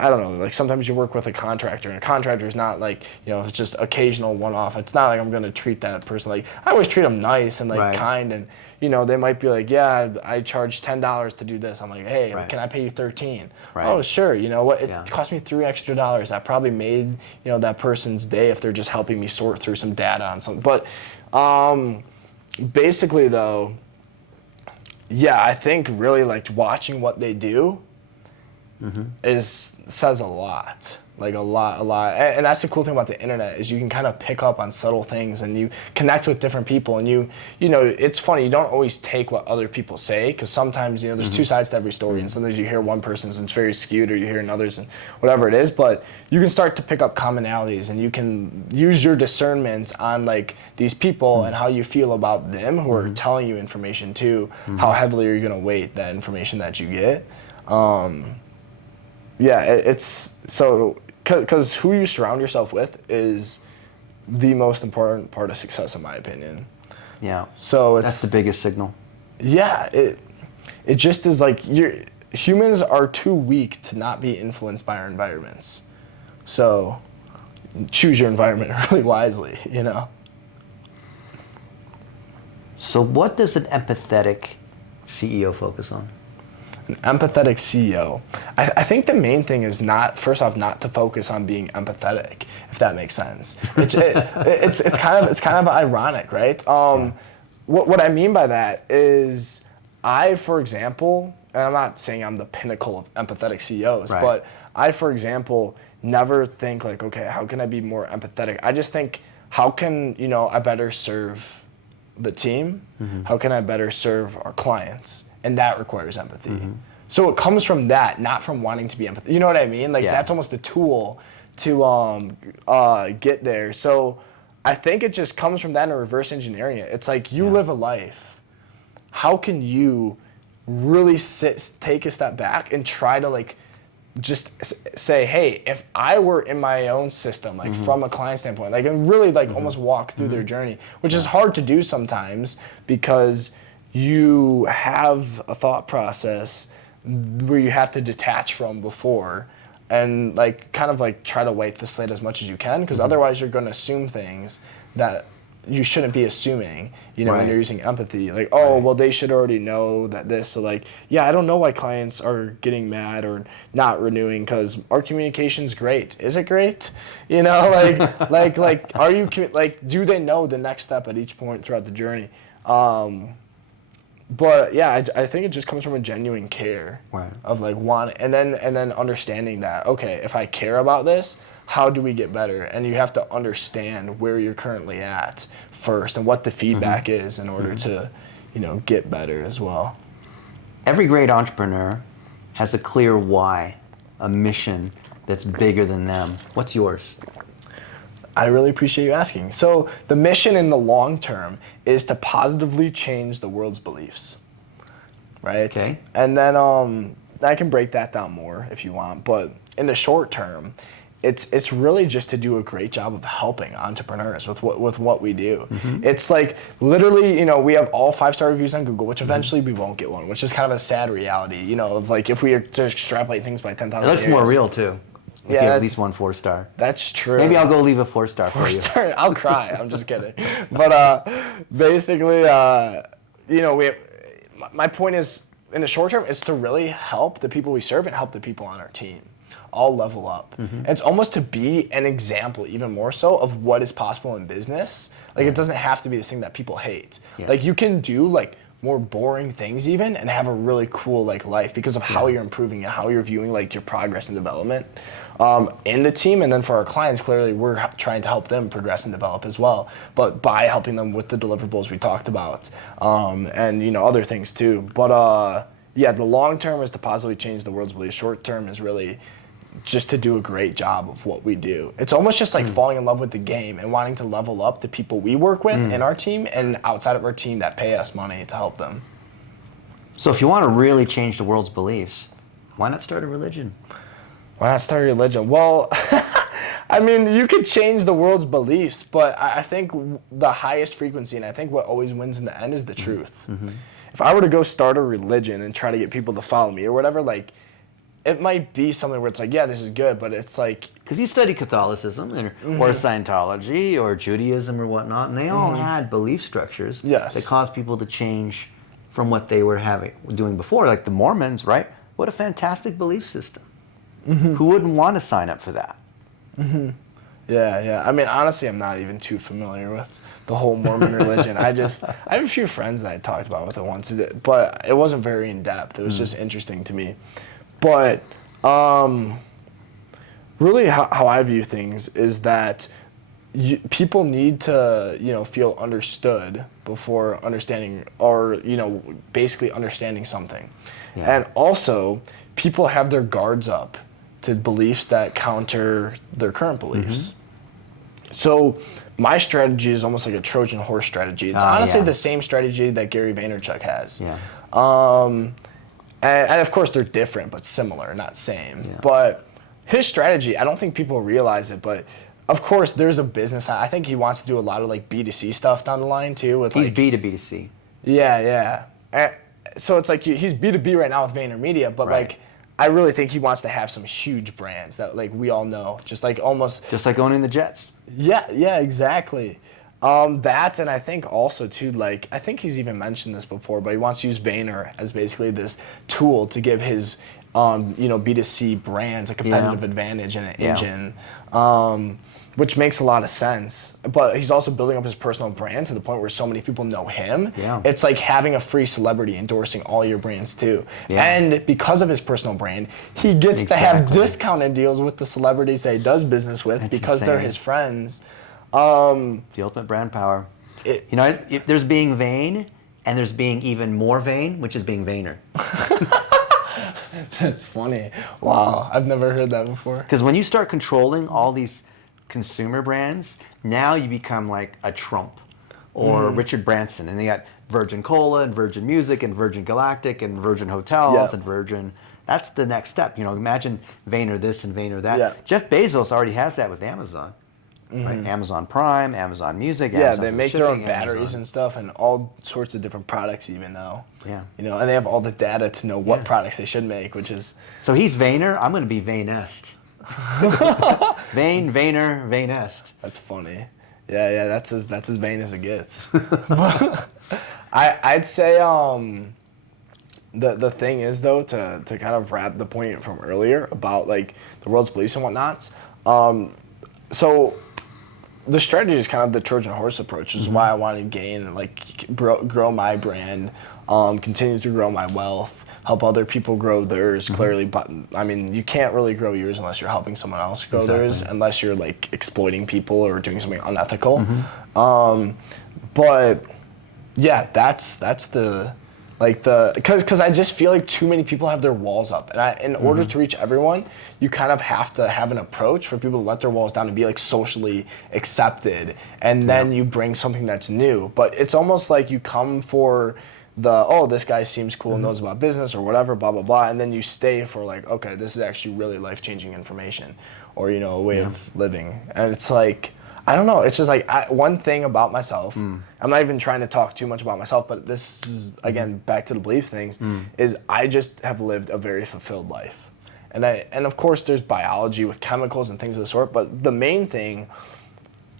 I don't know, like sometimes you work with a contractor, and a contractor is not like, if it's just occasional one-off, it's not like I'm going to treat that person like, I always treat them nice and like kind, and they might be like, yeah, I charge $10 to do this. I'm like, hey, can I pay you 13? Oh, sure. You know what? It cost me $3 extra. That probably made, that person's day if they're just helping me sort through some data on something. But basically though, yeah, I think really like watching what they do says a lot, like a lot. And that's the cool thing about the internet is you can kind of pick up on subtle things, and you connect with different people, and it's funny, you don't always take what other people say, because sometimes, there's two sides to every story, and sometimes you hear one person's and it's very skewed, or you hear another's and whatever it is, but you can start to pick up commonalities, and you can use your discernment on like these people and how you feel about them who are telling you information too, how heavily are you going to weight that information that you get. Yeah, it's so, because who you surround yourself with is the most important part of success, in my opinion. Yeah. So that's the biggest signal. Yeah, it just is like humans are too weak to not be influenced by our environments. So choose your environment really wisely, So what does an empathetic CEO focus on? An empathetic CEO. I think the main thing is first off, not to focus on being empathetic, if that makes sense. It's kind of ironic, right? What I mean by that is for example, and I'm not saying I'm the pinnacle of empathetic CEOs, but I, for example, never think like, okay, how can I be more empathetic? I just think, how can, I better serve the team? How can I better serve our clients? And that requires empathy. So it comes from that, not from wanting to be empathetic. You know what I mean? Like that's almost a tool to get there. So I think it just comes from that and reverse engineering it. It's like you live a life. How can you really take a step back and try to like just say, hey, if I were in my own system, like from a client standpoint, like and really like almost walk through their journey, which is hard to do sometimes because you have a thought process where you have to detach from before and like kind of like try to wipe the slate as much as you can, because otherwise you're going to assume things that you shouldn't be assuming, when you're using empathy. Like, well, they should already know that this. So like, yeah, I don't know why clients are getting mad or not renewing because our communication's great. Is it great? Like, are you, like, do they know the next step at each point throughout the journey? But yeah, I think it just comes from a genuine care of like and then understanding that, okay, if I care about this, how do we get better? And you have to understand where you're currently at first and what the feedback is in order to, get better as well. Every great entrepreneur has a clear why, a mission that's bigger than them. What's yours? I really appreciate you asking. So the mission in the long term is to positively change the world's beliefs, right? Okay. And then I can break that down more if you want, but in the short term, it's really just to do a great job of helping entrepreneurs with what we do. It's like literally, we have all 5-star reviews on Google, which eventually we won't get one, which is kind of a sad reality, of like if we are to extrapolate things by 10,000 years. It looks more real too. If you have at least one 4-star. That's true. Maybe I'll go leave a 4-star for you. I'll cry. I'm just kidding. But basically, my point is, in the short term, is to really help the people we serve and help the people on our team all level up. And it's almost to be an example, even more so, of what is possible in business. Like it doesn't have to be this thing that people hate. Like you can do like more boring things even and have a really cool like life because of how you're improving and how you're viewing like your progress and development in the team. And then for our clients, clearly we're trying to help them progress and develop as well, but by helping them with the deliverables we talked about and other things too. But the long term is to positively change the world's beliefs. Short term is really just to do a great job of what we do. It's almost just like falling in love with the game and wanting to level up the people we work with in our team and outside of our team that pay us money to help them. So if you want to really change the world's beliefs, why not start a religion? Why not start a religion? Well, I mean, you could change the world's beliefs, but I think the highest frequency, and I think what always wins in the end, is the truth. If I were to go start a religion and try to get people to follow me or whatever, like, it might be something where it's like, yeah, this is good, but it's like, because you study Catholicism or Scientology or Judaism or whatnot, and they all had belief structures Yes. that caused people to change from what they were doing before. Like the Mormons, right? What a fantastic belief system. Who wouldn't want to sign up for that? Yeah. I mean, honestly, I'm not even too familiar with the whole Mormon religion. I have a few friends that I talked about with it once, but it wasn't very in depth. It was just interesting to me. But really, how I view things is that people need to, feel understood before understanding, or basically understanding something. Yeah. And also, people have their guards up to beliefs that counter their current beliefs. So my strategy is almost like a Trojan horse strategy. It's honestly the same strategy that Gary Vaynerchuk has. Yeah. And of course they're different, but similar, not same. Yeah. But his strategy, I don't think people realize it, but of course there's a business. I think he wants to do a lot of like B2C stuff down the line too. He's B to B to C. Yeah. So it's like he's B2B right now with VaynerMedia, but like I really think he wants to have some huge brands that like we all know, just like owning the Jets. Yeah, exactly. That, and I think also too, like I think he's even mentioned this before, but he wants to use Vayner as basically this tool to give his B2C brands a competitive advantage and an engine. Which makes a lot of sense. But he's also building up his personal brand to the point where so many people know him. Yeah. It's like having a free celebrity endorsing all your brands too. Yeah. And because of his personal brand, he gets to have discounted deals with the celebrities that he does business with because they're his friends. The ultimate brand power. There's being vain, and there's being even more vain, which is being vainer. That's funny. Wow, I've never heard that before. Because when you start controlling all these consumer brands, now you become like a Trump or Richard Branson, and they got Virgin Cola and Virgin Music and Virgin Galactic and Virgin Hotels and Virgin. That's the next step. Imagine Vayner this and Vayner that. Yeah. Jeff Bezos already has that with Amazon. Right? Amazon Prime, Amazon Music. Yeah, Amazon they make their own batteries Amazon. and stuff, and all sorts of different products even now. Yeah. And they have all the data to know what products they should make, which is... So he's Vayner, I'm going to be Vainest. Vain, Vayner, Vainest. That's funny. Yeah, that's as vain as it gets. I'd say the thing is though, to kind of wrap the point from earlier about like the world's beliefs and whatnots. So the strategy is kind of the Trojan horse approach, which is why I want to gain and like grow my brand, continue to grow my wealth, help other people grow theirs, clearly. But I mean, you can't really grow yours unless you're helping someone else grow theirs, unless you're like exploiting people or doing something unethical. But yeah, that's the because I just feel like too many people have their walls up, and in order to reach everyone, you kind of have to have an approach for people to let their walls down and be like socially accepted, and then you bring something that's new. But it's almost like you come for this guy seems cool and knows about business or whatever, blah blah blah, and then you stay for like, okay, this is actually really life-changing information, or a way of living. And it's like, I don't know, it's just like one thing about myself, I'm not even trying to talk too much about myself, but this is again back to the belief things, is I just have lived a very fulfilled life. And of course there's biology with chemicals and things of the sort, but the main thing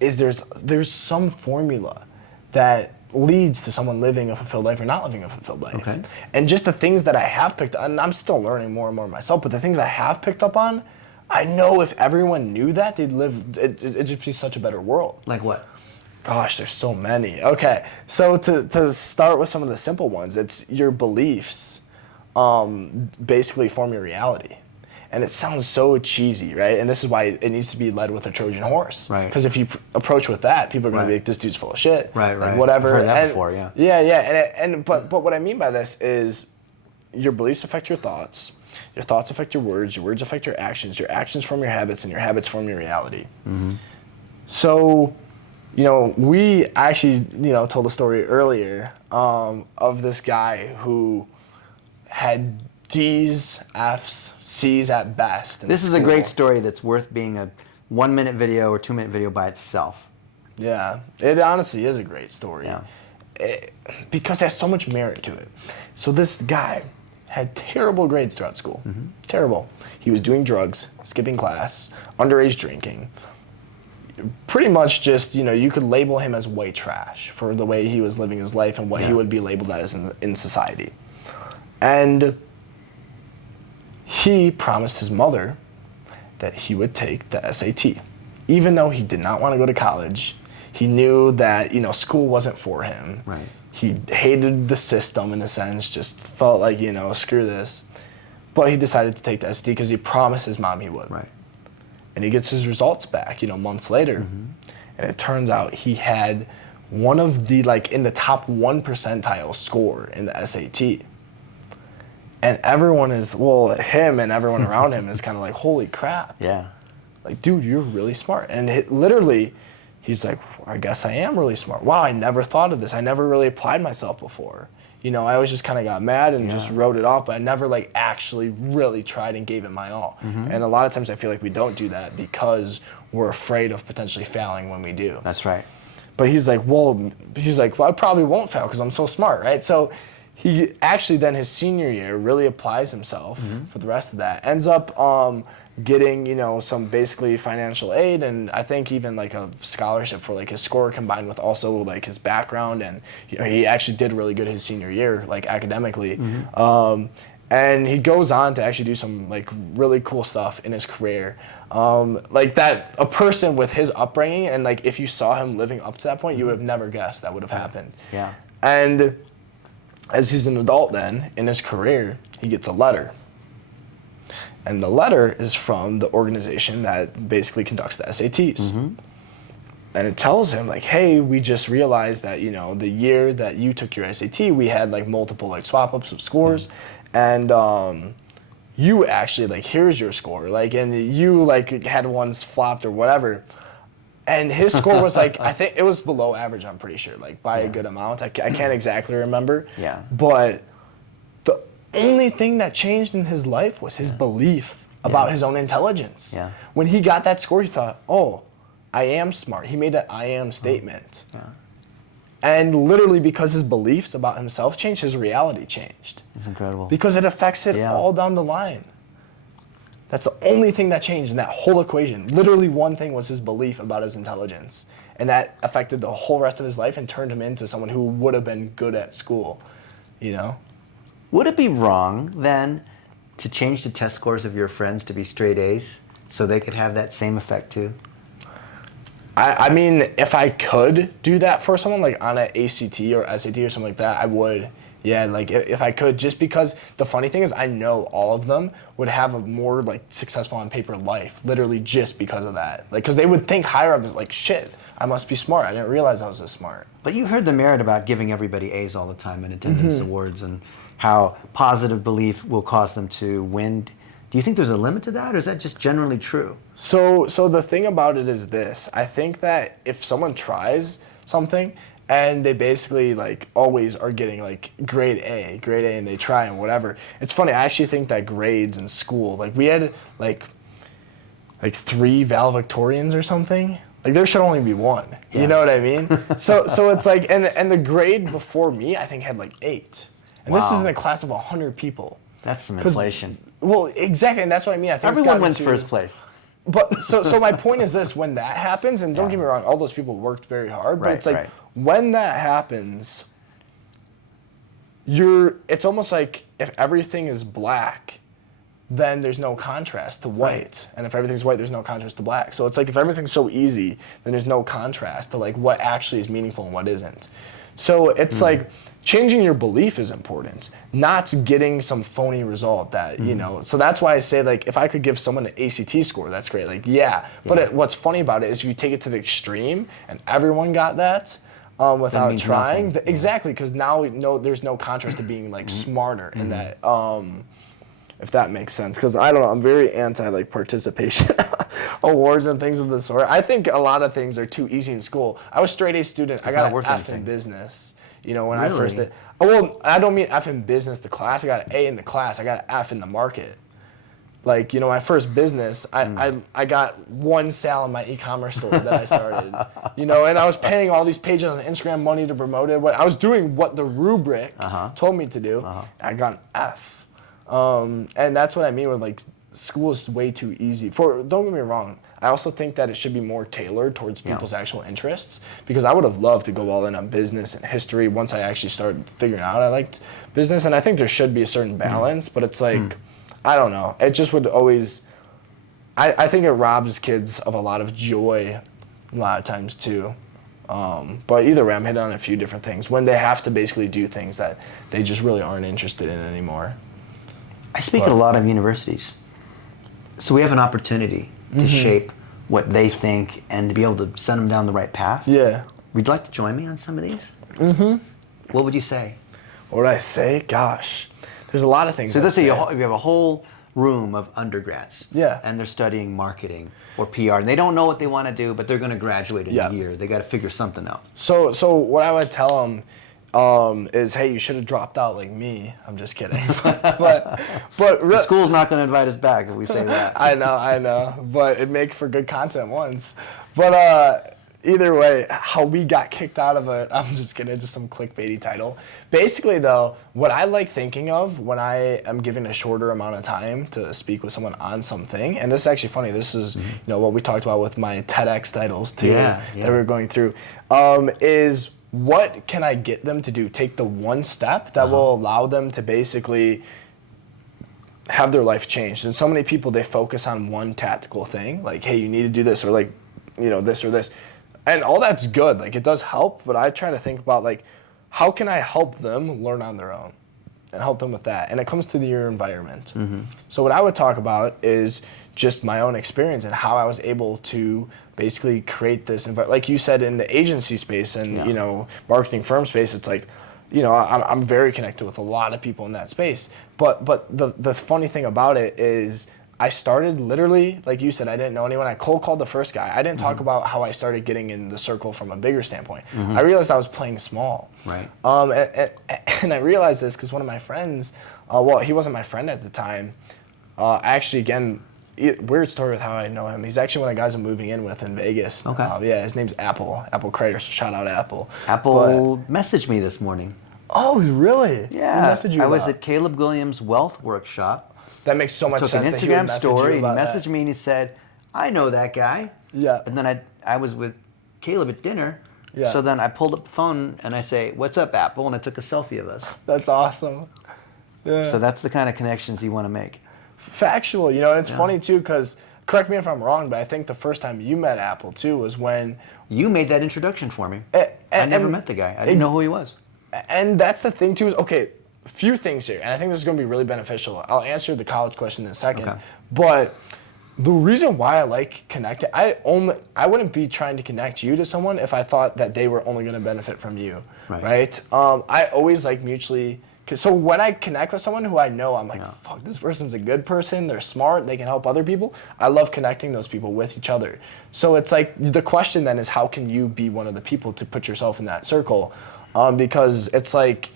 is there's some formula that leads to someone living a fulfilled life or not living a fulfilled life. Okay. And just the things that I have picked up, and I'm still learning more and more myself, but the things I have picked up on, I know if everyone knew that, it'd just be such a better world. Like what? Gosh, there's so many. Okay, so to start with some of the simple ones, it's your beliefs basically form your reality. And it sounds so cheesy, right? And this is why it needs to be led with a Trojan horse. Right. Because if you approach with that, people are going to be like, this dude's full of shit. Right. Like, whatever. I've heard that before, yeah. Yeah. But what I mean by this is your beliefs affect your thoughts affect your words affect your actions form your habits, and your habits form your reality. So, we actually, told a story earlier of this guy who had D's, F's, C's at best. This is a great story that's worth being a 1-minute video or 2-minute video by itself. Yeah, it honestly is a great story. Yeah. Because it has so much merit to it. So this guy, had terrible grades throughout school. Terrible. He was doing drugs, skipping class, underage drinking. Pretty much just, you could label him as white trash for the way he was living his life and what he would be labeled as in society. And he promised his mother that he would take the SAT. Even though he did not want to go to college, he knew that, school wasn't for him. Right. He hated the system in a sense, just felt like, screw this. But he decided to take the SAT because he promised his mom he would. Right. And he gets his results back, months later. And it turns out he had one of the, in the top 1 percentile score in the SAT. And everyone is, him and everyone around him is kind of like, holy crap. Yeah. Like, dude, you're really smart. And literally, he's like, I guess I am really smart. Wow, I never thought of this. I never really applied myself before. I always just kind of got mad and just wrote it off, but I never actually really tried and gave it my all. And a lot of times I feel like we don't do that because we're afraid of potentially failing when we do. That's right. But he's like, well, I probably won't fail because I'm so smart, right? So he actually then his senior year really applies himself for the rest of that. Ends up getting, some basically financial aid and I think even a scholarship for his score combined with also his background and he actually did really good his senior year academically. And he goes on to actually do some really cool stuff in his career. That a person with his upbringing and if you saw him living up to that point, you would have never guessed that would have happened. Yeah. And as he's an adult then in his career, he gets a letter. And the letter is from the organization that basically conducts the SATs. And it tells him hey, we just realized that, the year that you took your SAT, we had multiple swap ups of scores. And you actually here's your score. And you had ones flopped or whatever. And his score was I think it was below average, I'm pretty sure, by a good amount. I can't exactly remember. Yeah. But the only thing that changed in his life was his belief about his own intelligence. Yeah. When he got that score, he thought, oh, I am smart. He made an I am statement. Yeah. And literally because his beliefs about himself changed, his reality changed. It's incredible. Because it affects it all down the line. That's the only thing that changed in that whole equation. Literally one thing was his belief about his intelligence. And that affected the whole rest of his life and turned him into someone who would have been good at school, Would it be wrong then to change the test scores of your friends to be straight A's so they could have that same effect too? I mean, if I could do that for someone on an ACT or SAT or something like that, I would. Yeah, if I could, just because the funny thing is I know all of them would have a more successful on paper life, literally just because of that. Because they would think higher of this, shit, I must be smart. I didn't realize I was this smart. But you heard the merit about giving everybody A's all the time in attendance awards and how positive belief will cause them to win. Do you think there's a limit to that, or is that just generally true? So the thing about it is this. I think that if someone tries something and they basically always are getting grade A, and they try and whatever. It's funny, I actually think that grades in school, we had 3 valedictorians or something. There should only be 1. Yeah. You know what I mean? So it's and the grade before me I think had 8. And this is in a class of 100 people. That's some inflation. Well, exactly, and that's what I mean. I think Everyone wins first place. But so my point is this: when that happens, and don't get me wrong, all those people worked very hard. But it's when that happens, it's almost like if everything is black, then there's no contrast to white, and if everything's white, there's no contrast to black. So it's if everything's so easy, then there's no contrast to what actually is meaningful and what isn't. So it's changing your belief is important, not getting some phony result that, so that's why I say if I could give someone an ACT score, that's great. But what's funny about it is if you take it to the extreme and everyone got that without trying, exactly, because now there's no contrast to being smarter in that, if that makes sense. Because I don't know, I'm very anti participation awards and things of the sort. I think a lot of things are too easy in school. I was straight A student. I got an F in business. When I first did. Oh, well, I don't mean F in business, the class. I got an A in the class. I got an F in the market. My first business, I got 1 sale in my e-commerce store that I started. And I was paying all these pages on Instagram money to promote it. I was doing what the rubric told me to do. I got an F. And that's what I mean with like school is way too easy. Don't get me wrong. I also think that it should be more tailored towards people's actual interests, because I would have loved to go all in on business and history once I actually started figuring out I liked business. And I think there should be a certain balance, but it's like, I don't know. It just would always, I think it robs kids of a lot of joy a lot of times too. But either way, I'm hitting on a few different things when they have to basically do things that they just really aren't interested in anymore. I speak at a lot of universities. So we have an opportunity to shape what they think and to be able to send them down the right path. Yeah. Would you like to join me on some of these? Mm-hmm. What would you say? What would I say? Gosh, there's a lot of things. So let's say you have a whole room of undergrads. Yeah. And they're studying marketing or PR, and they don't know what they want to do, but they're going to graduate in a year. They got to figure something out. So what I would tell them is, hey, you should have dropped out like me. I'm just kidding. but the school's not going to invite us back if we say that. I know. But it'd make for good content once. But either way, how we got kicked out of I'm just kidding, just some clickbaity title. Basically, though, what I like thinking of when I am given a shorter amount of time to speak with someone on something, and this is actually funny. This is what we talked about with my TEDx titles too that we were going through. Is what can I get them to do? Take the one step that will allow them to basically have their life changed. And so many people, they focus on one tactical thing, like, hey, you need to do this, or like, this or this. And all that's good, like it does help, but I try to think about like, how can I help them learn on their own and help them with that? And it comes to your environment. So what I would talk about is just my own experience and how I was able to basically create this environment. Like you said, in the agency space and, marketing firm space, it's like, I'm very connected with a lot of people in that space. But the funny thing about it is I started literally, like you said, I didn't know anyone. I cold called the first guy. I didn't talk about how I started getting in the circle from a bigger standpoint. I realized I was playing small. Right. And I realized this because one of my friends, he wasn't my friend at the time. Actually, again, weird story with how I know him. He's actually one of the guys I'm moving in with in Vegas. Okay. His name's Apple Crater, so shout out Apple. Apple messaged me this morning. Oh, really? Yeah. What messaged you I about? was at Caleb Williams' wealth workshop. That makes so much Took sense. an that he would Instagram message story, you and he about messaged that. me and he said, I know that guy. Yeah. And then I was with Caleb at dinner. Yeah. So then I pulled up the phone and I say, what's up, Apple? And I took a selfie of us. That's awesome. Yeah. So that's the kind of connections you want to make. Factual, and it's funny too, because correct me if I'm wrong, but I think the first time you met Apple too was when You made that introduction for me. I never met the guy. I didn't know who he was. And that's the thing too, is okay, a few things here, and I think this is going to be really beneficial. I'll answer the college question in a second. Okay. But the reason why I like connecting, I wouldn't be trying to connect you to someone if I thought that they were only going to benefit from you, right? I always like mutually. So when I connect with someone who I know, I'm like, fuck, this person's a good person. They're smart. They can help other people. I love connecting those people with each other. So it's like the question then is, how can you be one of the people to put yourself in that circle? Because it's like,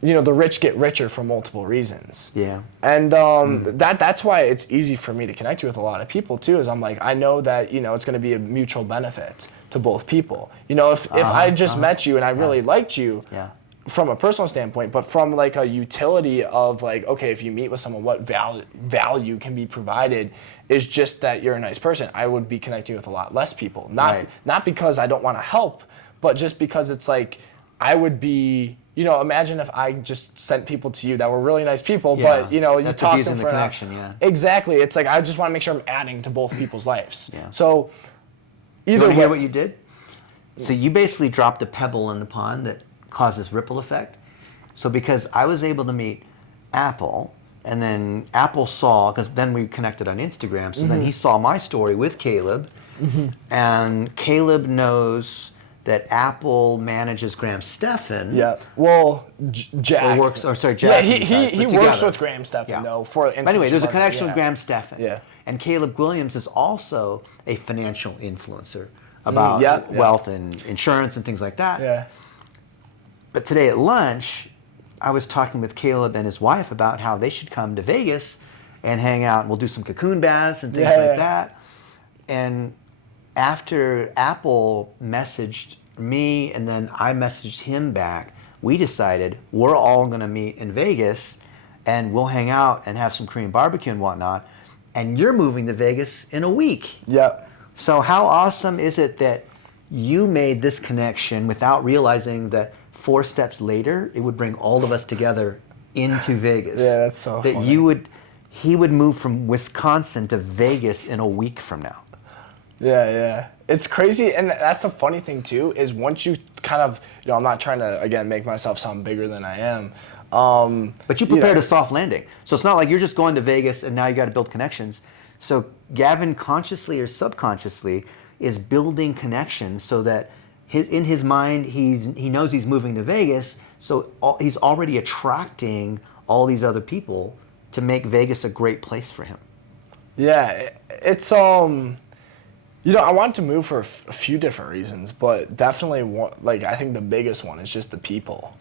the rich get richer for multiple reasons. Yeah. And that's why it's easy for me to connect with a lot of people too, is I'm like, I know that, it's going to be a mutual benefit to both people. If I just met you and I really liked you, from a personal standpoint, but from like a utility of like, okay, if you meet with someone, what value can be provided is just that you're a nice person. I would be connecting with a lot less people. Not because I don't want to help, but just because it's like, I would be, imagine if I just sent people to you that were really nice people, but you talk to them for connection, Exactly. It's like, I just want to make sure I'm adding to both people's lives. Yeah. So either You want to way, hear what you did? So you basically dropped a pebble in the pond that causes ripple effect. So because I was able to meet Apple, and then Apple saw, because then we connected on Instagram, so then he saw my story with Caleb, and Caleb knows that Apple manages Graham Stephan. Yeah. Well, Jack. Jack. Yeah, he works with Graham Stephan though. But anyway, there's a connection with Graham Stephan. Yeah. And Caleb Williams is also a financial influencer about wealth and insurance and things like that. Yeah. But today at lunch, I was talking with Caleb and his wife about how they should come to Vegas and hang out, and we'll do some cocoon baths and things like that. And after Apple messaged me and then I messaged him back, we decided we're all going to meet in Vegas and we'll hang out and have some Korean barbecue and whatnot. And you're moving to Vegas in a week. Yep. So how awesome is it that you made this connection without realizing that 4 steps later it would bring all of us together into Vegas? Yeah, that's so that funny. he would move from Wisconsin to Vegas in a week from now. Yeah. It's crazy, and that's the funny thing too, is once you kind of, I'm not trying to, again, make myself sound bigger than I am. But you prepared a soft landing. So it's not like you're just going to Vegas and now you got to build connections. So Gavin, consciously or subconsciously, is building connections so that in his mind, he knows he's moving to Vegas, so he's already attracting all these other people to make Vegas a great place for him. Yeah, it's I wanted to move for a few different reasons, but definitely I think the biggest one is just the people.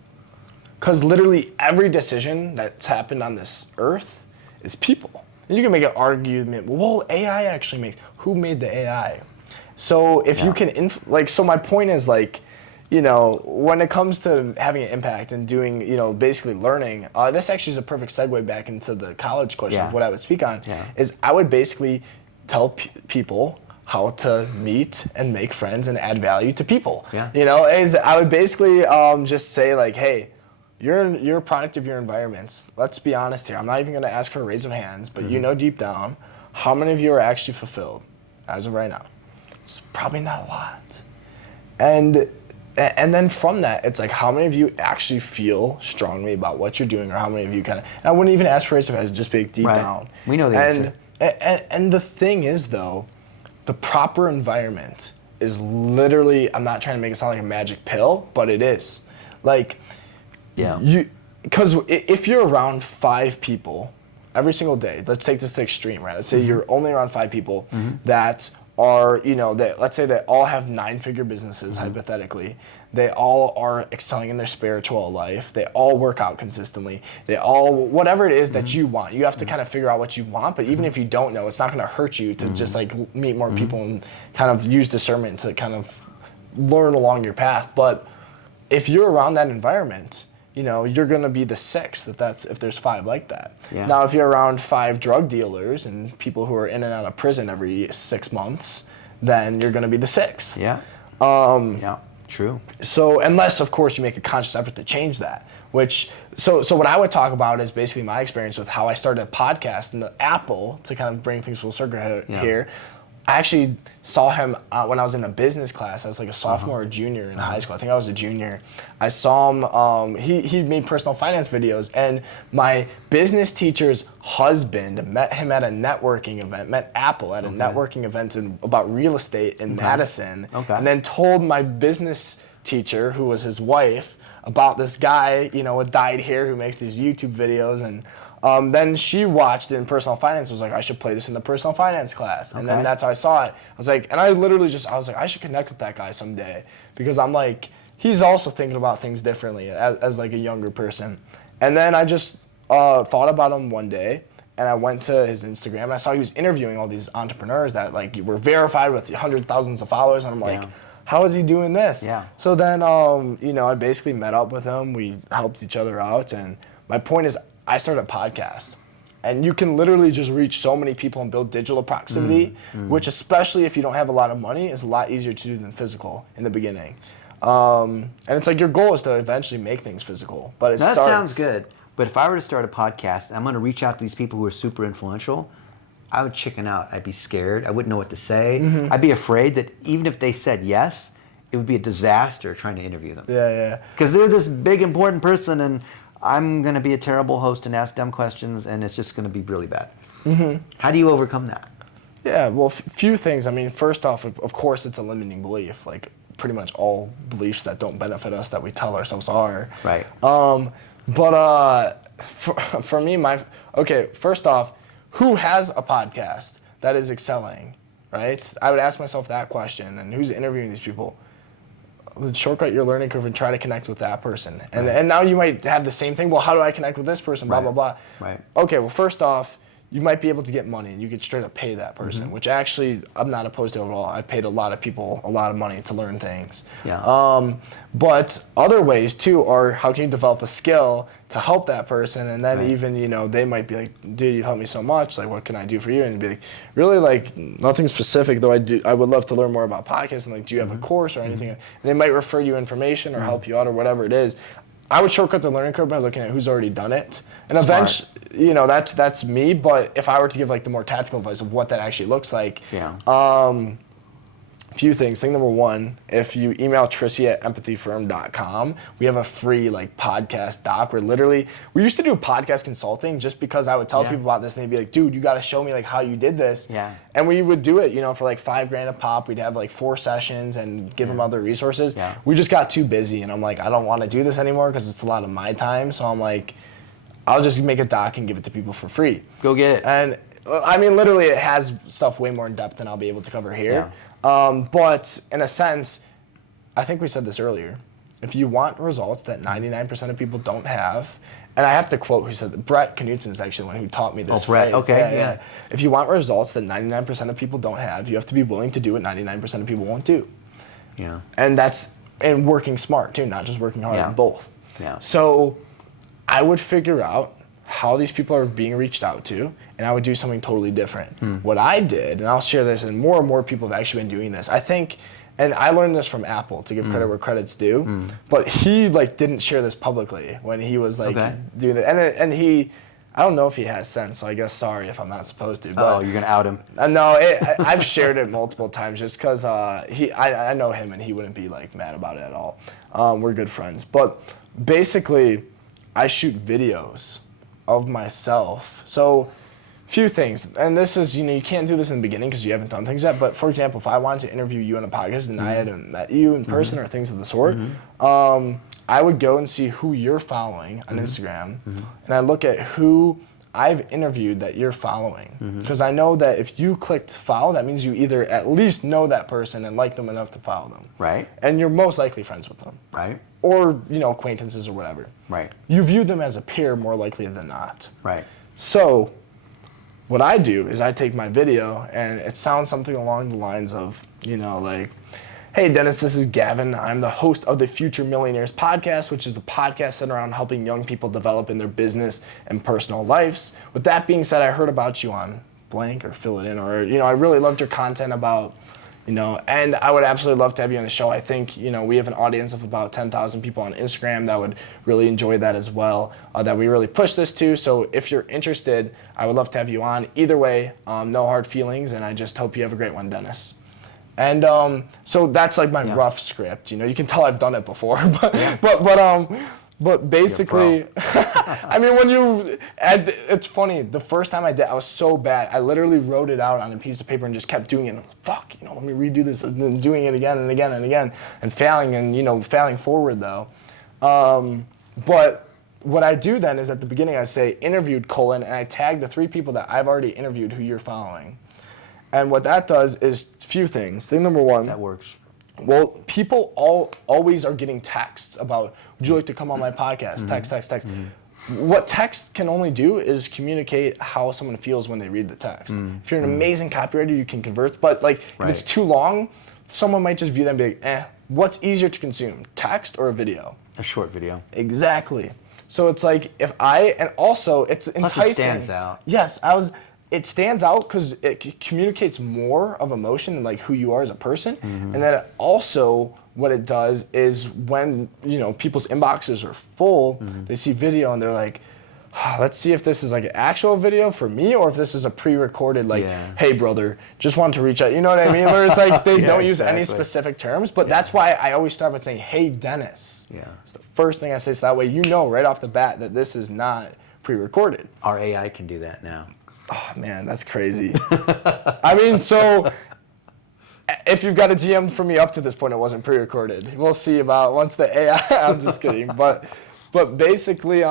Because literally every decision that's happened on this earth is people. And you can make an argument, well, AI actually makes, who made the AI? So if you can, so my point is when it comes to having an impact and doing, basically learning, this actually is a perfect segue back into the college question of what I would speak on, is I would basically tell people how to meet and make friends and add value to people. I would basically just say hey, you're a product of your environments. Let's be honest here. I'm not even going to ask for a raise of hands, but deep down, how many of you are actually fulfilled as of right now? It's probably not a lot. And then from that, it's how many of you actually feel strongly about what you're doing, or how many of you kind of, and I wouldn't even ask for raise of hands, just be deep down. We know the answer. And the thing is, though, the proper environment is literally, I'm not trying to make it sound like a magic pill, but it is. Because if you're around 5 people every single day, let's take this to the extreme, right? Let's say you're only around 5 people that are, let's say they all have 9-figure businesses, hypothetically. They all are excelling in their spiritual life. They all work out consistently. They all, whatever it is that you want, you have to kind of figure out what you want. But even if you don't know, it's not going to hurt you to just meet more people and kind of use discernment to kind of learn along your path. But if you're around that environment, you're going to be the 6th if there's 5 like that. Now, if you're around 5 drug dealers and people who are in and out of prison every 6 months, then you're going to be the 6th. True. So unless, of course, you make a conscious effort to change that, so what I would talk about is basically my experience with how I started a podcast and the Apple, to kind of bring things full circle here. I actually saw him when I was in a business class. I was a sophomore or junior in high school. I think I was a junior. I saw him, he made personal finance videos, and my business teacher's husband met him at a networking event, met Apple at a networking event about real estate in Madison, and then told my business teacher, who was his wife, about this guy, with dyed hair who makes these YouTube videos. And then she watched it in personal finance, was I should play this in the personal finance class. And then that's how I saw it. I was and I literally I should connect with that guy someday, because I'm he's also thinking about things differently as a younger person. And then I just thought about him one day, and I went to his Instagram, and I saw he was interviewing all these entrepreneurs that were verified with hundreds of thousands of followers. And I'm how is he doing this? So then, I basically met up with him. We helped each other out. And my point is, I started a podcast, and you can literally just reach so many people and build digital proximity, which, especially if you don't have a lot of money, is a lot easier to do than physical in the beginning. And it's your goal is to eventually make things physical, but that sounds good. But if I were to start a podcast, I'm going to reach out to these people who are super influential, I would chicken out. I'd be scared. I wouldn't know what to say. I'd be afraid that even if they said yes, it would be a disaster trying to interview them. Because they're this big, important person, and I'm going to be a terrible host and ask dumb questions, and it's just going to be really bad. How do you overcome that? Yeah, well, few things. I mean, first off, of course, it's a limiting belief. Pretty much all beliefs that don't benefit us that we tell ourselves are. Right. But for me, first off, who has a podcast that is excelling, right? I would ask myself that question, and who's interviewing these people? Shortcut your learning curve and try to connect with that person. And now you might have the same thing. Well, how do I connect with this person? Blah, blah, blah. Right. Okay, well, first off, you might be able to get money and you could straight up pay that person, which actually I'm not opposed to overall. I've paid a lot of people a lot of money to learn things. Yeah. But other ways too are how can you develop a skill to help that person, and then even, you know, they might be like, dude, you helped me so much, like what can I do for you? And you'd be like, really, like nothing specific, though I would love to learn more about podcasts, and like, do you have a course or anything? And they might refer you information or help you out or whatever it is. I would shortcut the learning curve by looking at who's already done it. And eventually, you know, that's me. But if I were to give like the more tactical advice of what that actually looks like, a few things. Thing number one, if you email Trissy at empathyfirm.com, we have a free like podcast doc where literally, we used to do podcast consulting just because I would tell people about this and they'd be like, dude, you got to show me like how you did this. Yeah. And we would do it, you know, for like $5,000 a pop. We'd have like 4 sessions and give them other resources. Yeah. We just got too busy and I'm like, I don't want to do this anymore because it's a lot of my time. So I'm like, I'll just make a doc and give it to people for free. Go get it. And I mean, literally it has stuff way more in depth than I'll be able to cover here. Yeah. But in a sense, I think we said this earlier, if you want results that 99% of people don't have, and I have to quote who said that, Brett Knudsen is actually the one who taught me this Brett, phrase. okay, yeah. If you want results that 99% of people don't have, you have to be willing to do what 99% of people won't do. Yeah. And that's, and working smart too, not just working hard, both. Yeah. So I would figure out how these people are being reached out to, and I would do something totally different. What I did, and I'll share this, and more people have actually been doing this. I think, and I learned this from Apple, to give credit where credit's due, but he like didn't share this publicly when he was like doing it. And he, I don't know if he has sense, so I guess sorry if I'm not supposed to. But, you're gonna out him. No, I've shared it multiple times just because I know him and he wouldn't be like mad about it at all. We're good friends. But basically, I shoot videos of myself. So few things, and this is, you know, you can't do this in the beginning because you haven't done things yet, but for example, if I wanted to interview you on a podcast and I hadn't met you in person or things of the sort, I would go and see who you're following on Instagram, and I look at who I've interviewed that you're following, because I know that if you clicked follow, that means you either at least know that person and like them enough to follow them. Right. And you're most likely friends with them. Right. Or, you know, acquaintances or whatever. Right. You view them as a peer more likely than not. Right. So what I do is I take my video and it sounds something along the lines of, you know, like, hey Dennis, this is Gavin. I'm the host of the Future Millionaires podcast, which is a podcast centered around helping young people develop in their business and personal lives. With that being said, I heard about you on blank, or fill it in, or, you know, I really loved your content about, you know, and I would absolutely love to have you on the show. I think, you know, we have an audience of about 10,000 people on Instagram that would really enjoy that as well, that we really push this to. So if you're interested, I would love to have you on. Either way, no hard feelings, and I just hope you have a great one, Dennis. And so that's like my rough script. You know, you can tell I've done it before, but basically, I mean, when you add, it's funny, the first time I did, I was so bad. I literally wrote it out on a piece of paper and just kept doing it. And fuck, you know, let me redo this, and then doing it again and again and again, and failing, and, you know, failing forward though. But what I do then is at the beginning I say interviewed : and I tag the 3 people that I've already interviewed who you're following. And what that does is few things. Thing number one. That works. Well, people always are getting texts about, would you like to come on my podcast? Text. What text can only do is communicate how someone feels when they read the text. If you're an amazing copywriter, you can convert, but like if it's too long, someone might just view that and be like, what's easier to consume, text or a video? A short video. Exactly. So it's like and also it's enticing. Plus it stands out. Yes, it stands out because it communicates more of emotion and like who you are as a person. And then also what it does is when, you know, people's inboxes are full, they see video and they're like, let's see if this is like an actual video for me or if this is a pre-recorded, like, hey brother, just wanted to reach out. You know what I mean? Where it's like they don't use any specific terms, but that's why I always start by saying, hey Dennis. Yeah. It's the first thing I say, so that way you know right off the bat that this is not pre-recorded. Our AI can do that now. Oh man, that's crazy. I mean, so if you've got a DM for me up to this point, it wasn't pre-recorded. We'll see about once the AI. I'm just kidding, but basically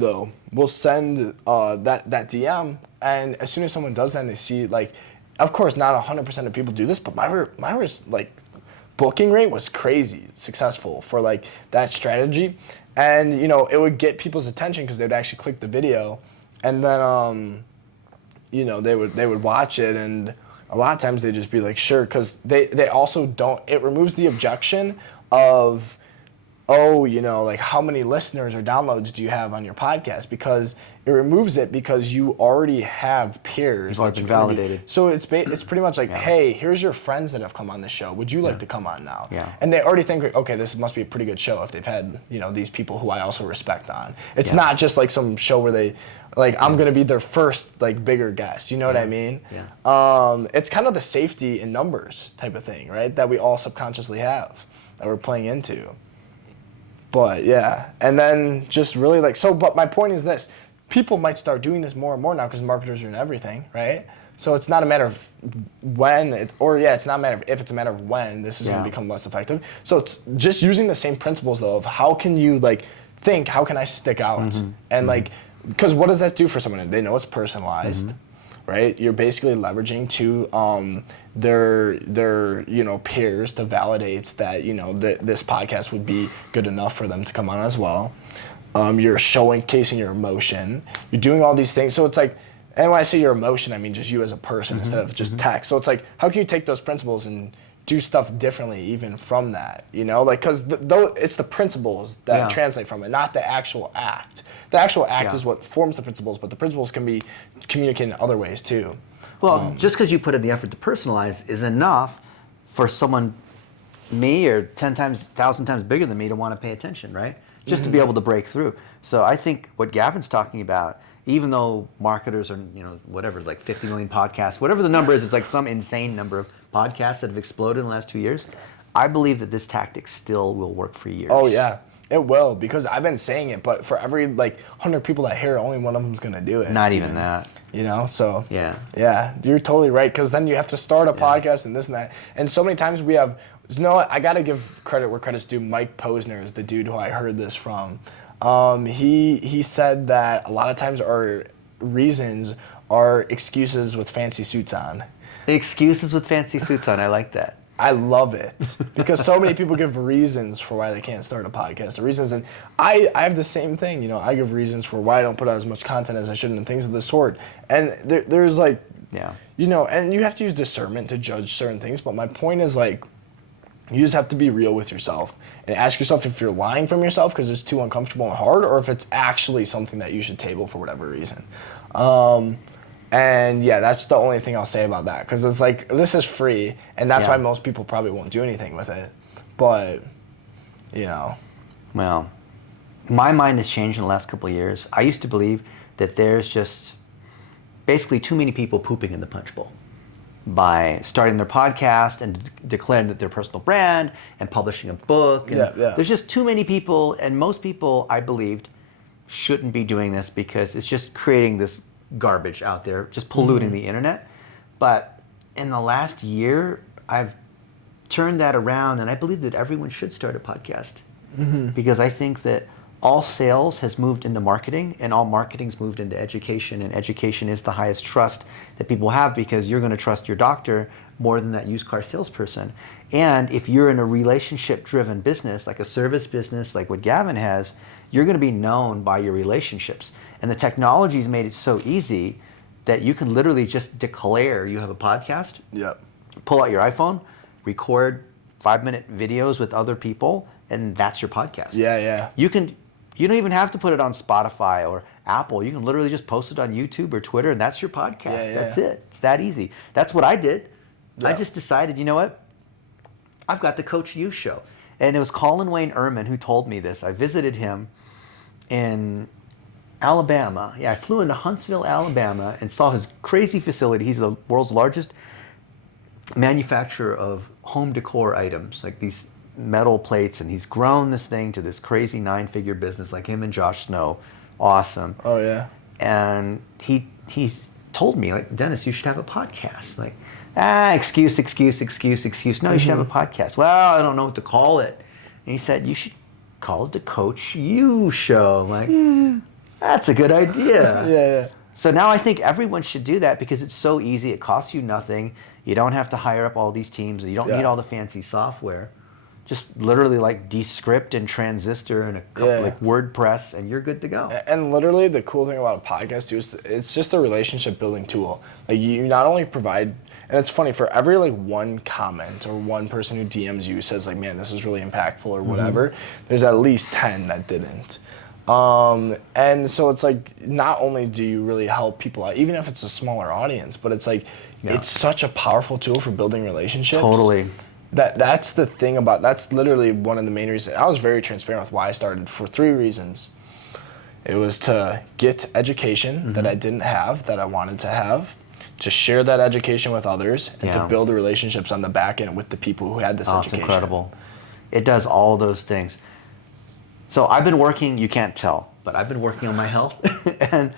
though, we'll send that DM, and as soon as someone does that, and they see, like, of course, not 100% of people do this, but my like booking rate was crazy successful for like that strategy. And, you know, it would get people's attention because they'd actually click the video, and then, you know, they would watch it, and a lot of times they'd just be like, sure, because they also don't, it removes the objection of, oh, you know, like how many listeners or downloads do you have on your podcast? Because it removes it because you already have peers. You've already been validated. So it's pretty much like, hey, here's your friends that have come on this show. Would you like to come on now? Yeah. And they already think, like, okay, this must be a pretty good show if they've had, you know, these people who I also respect on. It's not just like some show where they, like, I'm going to be their first, like, bigger guest. You know what I mean? Yeah. It's kind of the safety in numbers type of thing, right? That we all subconsciously have, that we're playing into. But yeah, and then just really like, so, but my point is this, people might start doing this more and more now because marketers are in everything, right? So it's not a matter of when, it's not a matter of if, it's a matter of when this is going to become less effective. So it's just using the same principles though of how can you like think, how can I stick out? And like, because what does that do for someone? They know it's personalized. Right, you're basically leveraging to their you know peers to validate that you know this podcast would be good enough for them to come on as well. You're showcasing your emotion. You're doing all these things. So it's like, and when I say your emotion, I mean just you as a person instead of just text. So it's like, how can you take those principles and do stuff differently even from that? You know, like because though it's the principles that translate from it, not the actual act. The actual act is what forms the principles, but the principles can be communicated in other ways too. Well, just because you put in the effort to personalize is enough for someone, me or 10 times, 1,000 times bigger than me to want to pay attention, right? Just to be able to break through. So I think what Gavin's talking about, even though marketers are, you know, whatever, like 50 million podcasts, whatever the number is, it's like some insane number of podcasts that have exploded in the last 2 years. I believe that this tactic still will work for years. Oh yeah. It will, because I've been saying it, but for every like 100 people that hear it, only one of them's gonna do it. Not even that. You know, so yeah, you're totally right. Because then you have to start a podcast and this and that, and so many times we have. You know what? I gotta give credit where credit's due. Mike Posner is the dude who I heard this from. He said that a lot of times our reasons are excuses with fancy suits on. Excuses with fancy suits on. I like that. I love it because so many people give reasons for why they can't start a podcast. The reasons, and I have the same thing. You know, I give reasons for why I don't put out as much content as I should and things of this sort. And there's like, you know, and you have to use discernment to judge certain things. But my point is like, you just have to be real with yourself and ask yourself if you're lying from yourself because it's too uncomfortable and hard, or if it's actually something that you should table for whatever reason. And yeah, that's the only thing I'll say about that, because it's like, this is free, and that's why most people probably won't do anything with it. But, you know. Well, my mind has changed in the last couple of years. I used to believe that there's just basically too many people pooping in the punch bowl by starting their podcast and declaring that their personal brand and publishing a book. And there's just too many people, and most people, I believed, shouldn't be doing this because it's just creating this garbage out there, just polluting the internet. But in the last year, I've turned that around, and I believe that everyone should start a podcast because I think that all sales has moved into marketing, and all marketing's moved into education, and education is the highest trust that people have because you're going to trust your doctor more than that used car salesperson. And if you're in a relationship-driven business, like a service business, like what Gavin has, you're going to be known by your relationships. And the technology's made it so easy that you can literally just declare you have a podcast, pull out your iPhone, record 5-minute videos with other people, and that's your podcast. You don't even have to put it on Spotify or Apple. You can literally just post it on YouTube or Twitter, and that's your podcast. That's it. It's that easy. That's what I did. I just decided, you know what? I've got the Coach Yu show. And it was Colin Wayne Ehrman who told me this. I visited him in Alabama. I flew into Huntsville, Alabama, and saw his crazy facility. He's the world's largest manufacturer of home decor items, like these metal plates, and he's grown this thing to this crazy 9-figure business, like him and Josh Snow. Awesome. Oh yeah. And he's told me, like, Dennis, you should have a podcast. Like, excuse. No, you should have a podcast. Well, I don't know what to call it. And he said, you should call it the Coach Yu show. I'm like, that's a good idea. So now I think everyone should do that because it's so easy. It costs you nothing. You don't have to hire up all these teams. You don't Yeah. need all the fancy software. Just literally like Descript and Transistor and a couple, Yeah. like WordPress, and you're good to go. And literally, the cool thing about a podcast too is it's just a relationship building tool. Like you not only provide, and it's funny, for every like one comment or one person who DMs you says like, man, this is really impactful or whatever, there's at least 10 that didn't. And so it's like, not only do you really help people out, even if it's a smaller audience, but it's like, it's such a powerful tool for building relationships. Totally. That's the thing about, that's literally one of the main reasons. I was very transparent with why I started for 3 reasons. It was to get education that I didn't have, that I wanted to have, to share that education with others, and to build the relationships on the back end with the people who had this education. It's incredible. It does all those things. So I've been working, you can't tell, but I've been working on my health. And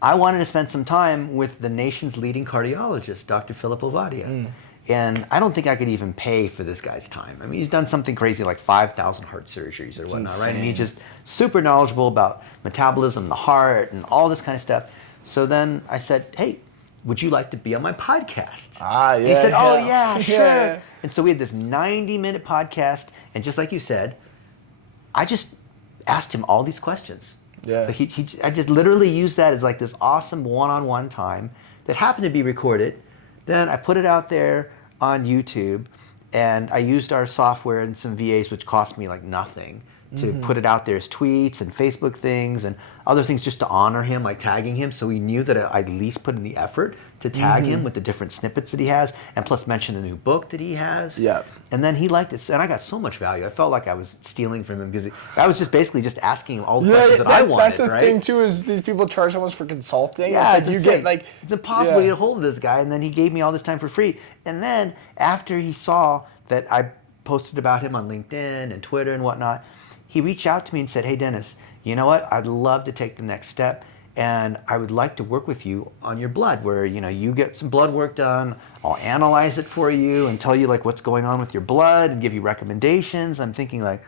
I wanted to spend some time with the nation's leading cardiologist, Dr. Philip Ovadia. And I don't think I could even pay for this guy's time. I mean, he's done something crazy like 5,000 heart surgeries or whatnot, right? And he's just super knowledgeable about metabolism, the heart, and all this kind of stuff. So then I said, hey, would you like to be on my podcast? And he said, oh, yeah, sure. And so we had this 90-minute podcast. And just like you said, I just asked him all these questions. Yeah. I just literally used that as like this awesome one-on-one time that happened to be recorded. Then I put it out there on YouTube, and I used our software and some VAs, which cost me like nothing, to put it out there as tweets and Facebook things and other things just to honor him, like tagging him, so he knew that I at least put in the effort to tag him with the different snippets that he has, and plus mention a new book that he has. Yeah. And then he liked it, and I got so much value. I felt like I was stealing from him because I was just basically just asking him all the questions that I wanted. That's the thing too, is these people charge so much for consulting. Yeah, it's like you get like, it's impossible to get a hold of this guy, and then he gave me all this time for free. And then after he saw that I posted about him on LinkedIn and Twitter and whatnot, he reached out to me and said, hey, Dennis, you know what? I'd love to take the next step, and I would like to work with you on your blood, where you get some blood work done. I'll analyze it for you and tell you like what's going on with your blood and give you recommendations. I'm thinking like,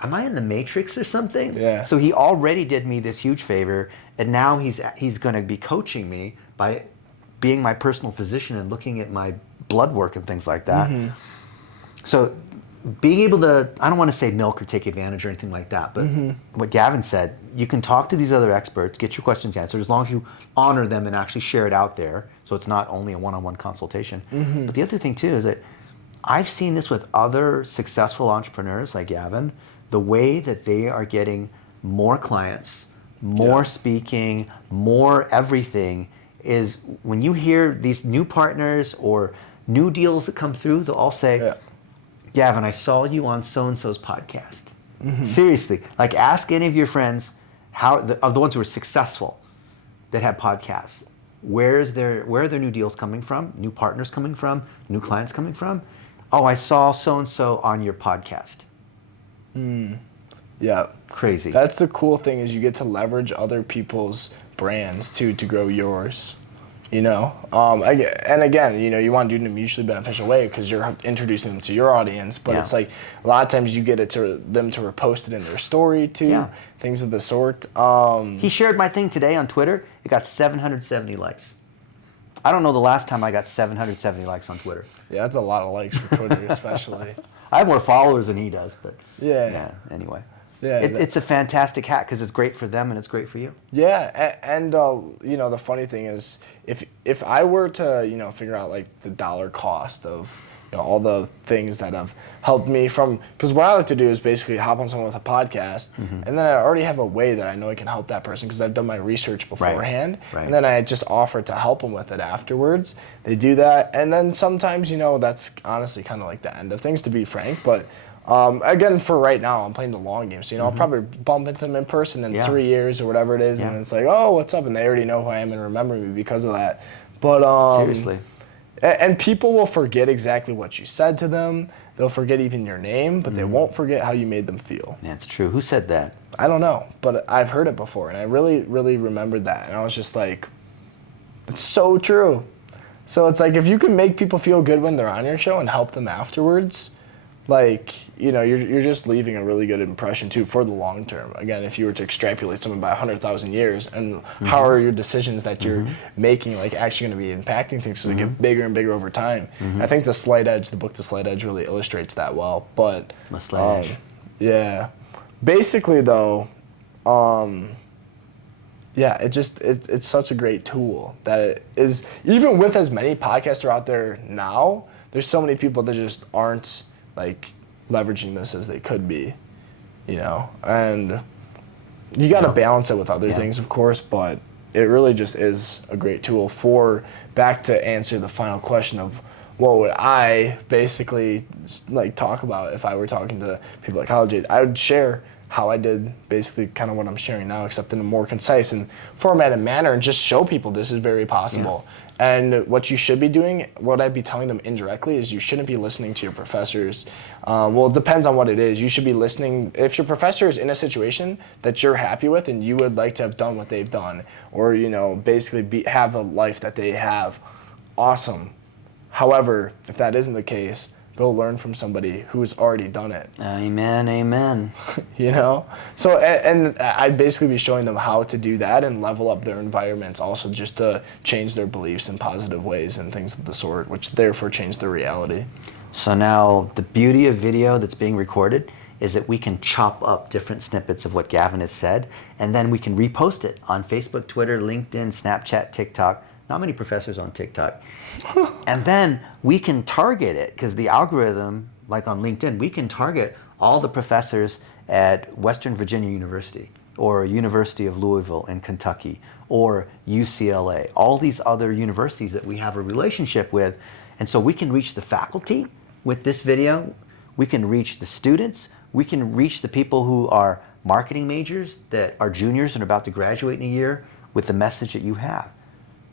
am I in the Matrix or something? Yeah. So he already did me this huge favor, and now he's going to be coaching me by being my personal physician and looking at my blood work and things like that. So being able to, I don't want to say milk or take advantage or anything like that, but what Gavin said, you can talk to these other experts, get your questions answered, as long as you honor them and actually share it out there, so it's not only a one-on-one consultation. But the other thing too is that I've seen this with other successful entrepreneurs like Gavin, the way that they are getting more clients, more speaking, more everything, is when you hear these new partners or new deals that come through, they'll all say, Gavin, I saw you on so-and-so's podcast. Seriously, like ask any of your friends of the ones who are successful that have podcasts, where are their new deals coming from, new partners coming from, new clients coming from? Oh, I saw so-and-so on your podcast. Yeah. Crazy. That's the cool thing, is you get to leverage other people's brands to grow yours. And again, you want to do it in a mutually beneficial way because you're introducing them to your audience. But it's like a lot of times you get them to repost it in their story too, things of the sort. He shared my thing today on Twitter. It got 770 likes. I don't know the last time I got 770 likes on Twitter. Yeah, that's a lot of likes for Twitter, especially. I have more followers than he does, but anyway. Yeah, it's a fantastic hack because it's great for them and it's great for you. Yeah, and the funny thing is, if I were to figure out like the dollar cost of all the things that have helped me from, because what I like to do is basically hop on someone with a podcast, and then I already have a way that I know I can help that person because I've done my research beforehand, and then I just offer to help them with it afterwards. They do that, and then sometimes that's honestly kind of like the end of things, to be frank, but. Again, for right now, I'm playing the long game. So, I'll probably bump into them in person in 3 years or whatever it is. And it's like, oh, what's up? And they already know who I am and remember me because of that. But seriously. And people will forget exactly what you said to them. They'll forget even your name, but they won't forget how you made them feel. That's true. Who said that? I don't know, but I've heard it before. And I really, really remembered that. And I was just like, it's so true. So it's like, if you can make people feel good when they're on your show and help them afterwards, like, you're just leaving a really good impression too for the long term. Again, if you were to extrapolate someone by 100,000 years, and how are your decisions that you're making like actually going to be impacting things as they get bigger and bigger over time? I think the book The Slight Edge really illustrates that well. But The Slight Edge. yeah, basically though, yeah, it's such a great tool that it is. Even with as many podcasts are out there now, there's so many people that just aren't like leveraging this as they could be, and you got to balance it with other things, of course, but it really just is a great tool back to answer the final question of what would I basically like talk about if I were talking to people at college age. I would share how I did basically kind of what I'm sharing now, except in a more concise and formatted manner, and just show people this is very possible. And what you should be doing, what I'd be telling them indirectly, is you shouldn't be listening to your professors. Well, it depends on what it is. You should be listening, if your professor is in a situation that you're happy with and you would like to have done what they've done, or, basically have a life that they have, awesome. However, if that isn't the case, go learn from somebody who has already done it. Amen, amen. So, and I'd basically be showing them how to do that and level up their environments also, just to change their beliefs in positive ways and things of the sort, which therefore change their reality. So now the beauty of video that's being recorded is that we can chop up different snippets of what Gavin has said, and then we can repost it on Facebook, Twitter, LinkedIn, Snapchat, TikTok. Not many professors on TikTok. And then we can target it, because the algorithm, like on LinkedIn, we can target all the professors at Western Virginia University, or University of Louisville in Kentucky, or UCLA, all these other universities that we have a relationship with. And so we can reach the faculty with this video, we can reach the students, we can reach the people who are marketing majors that are juniors and about to graduate in a year with the message that you have.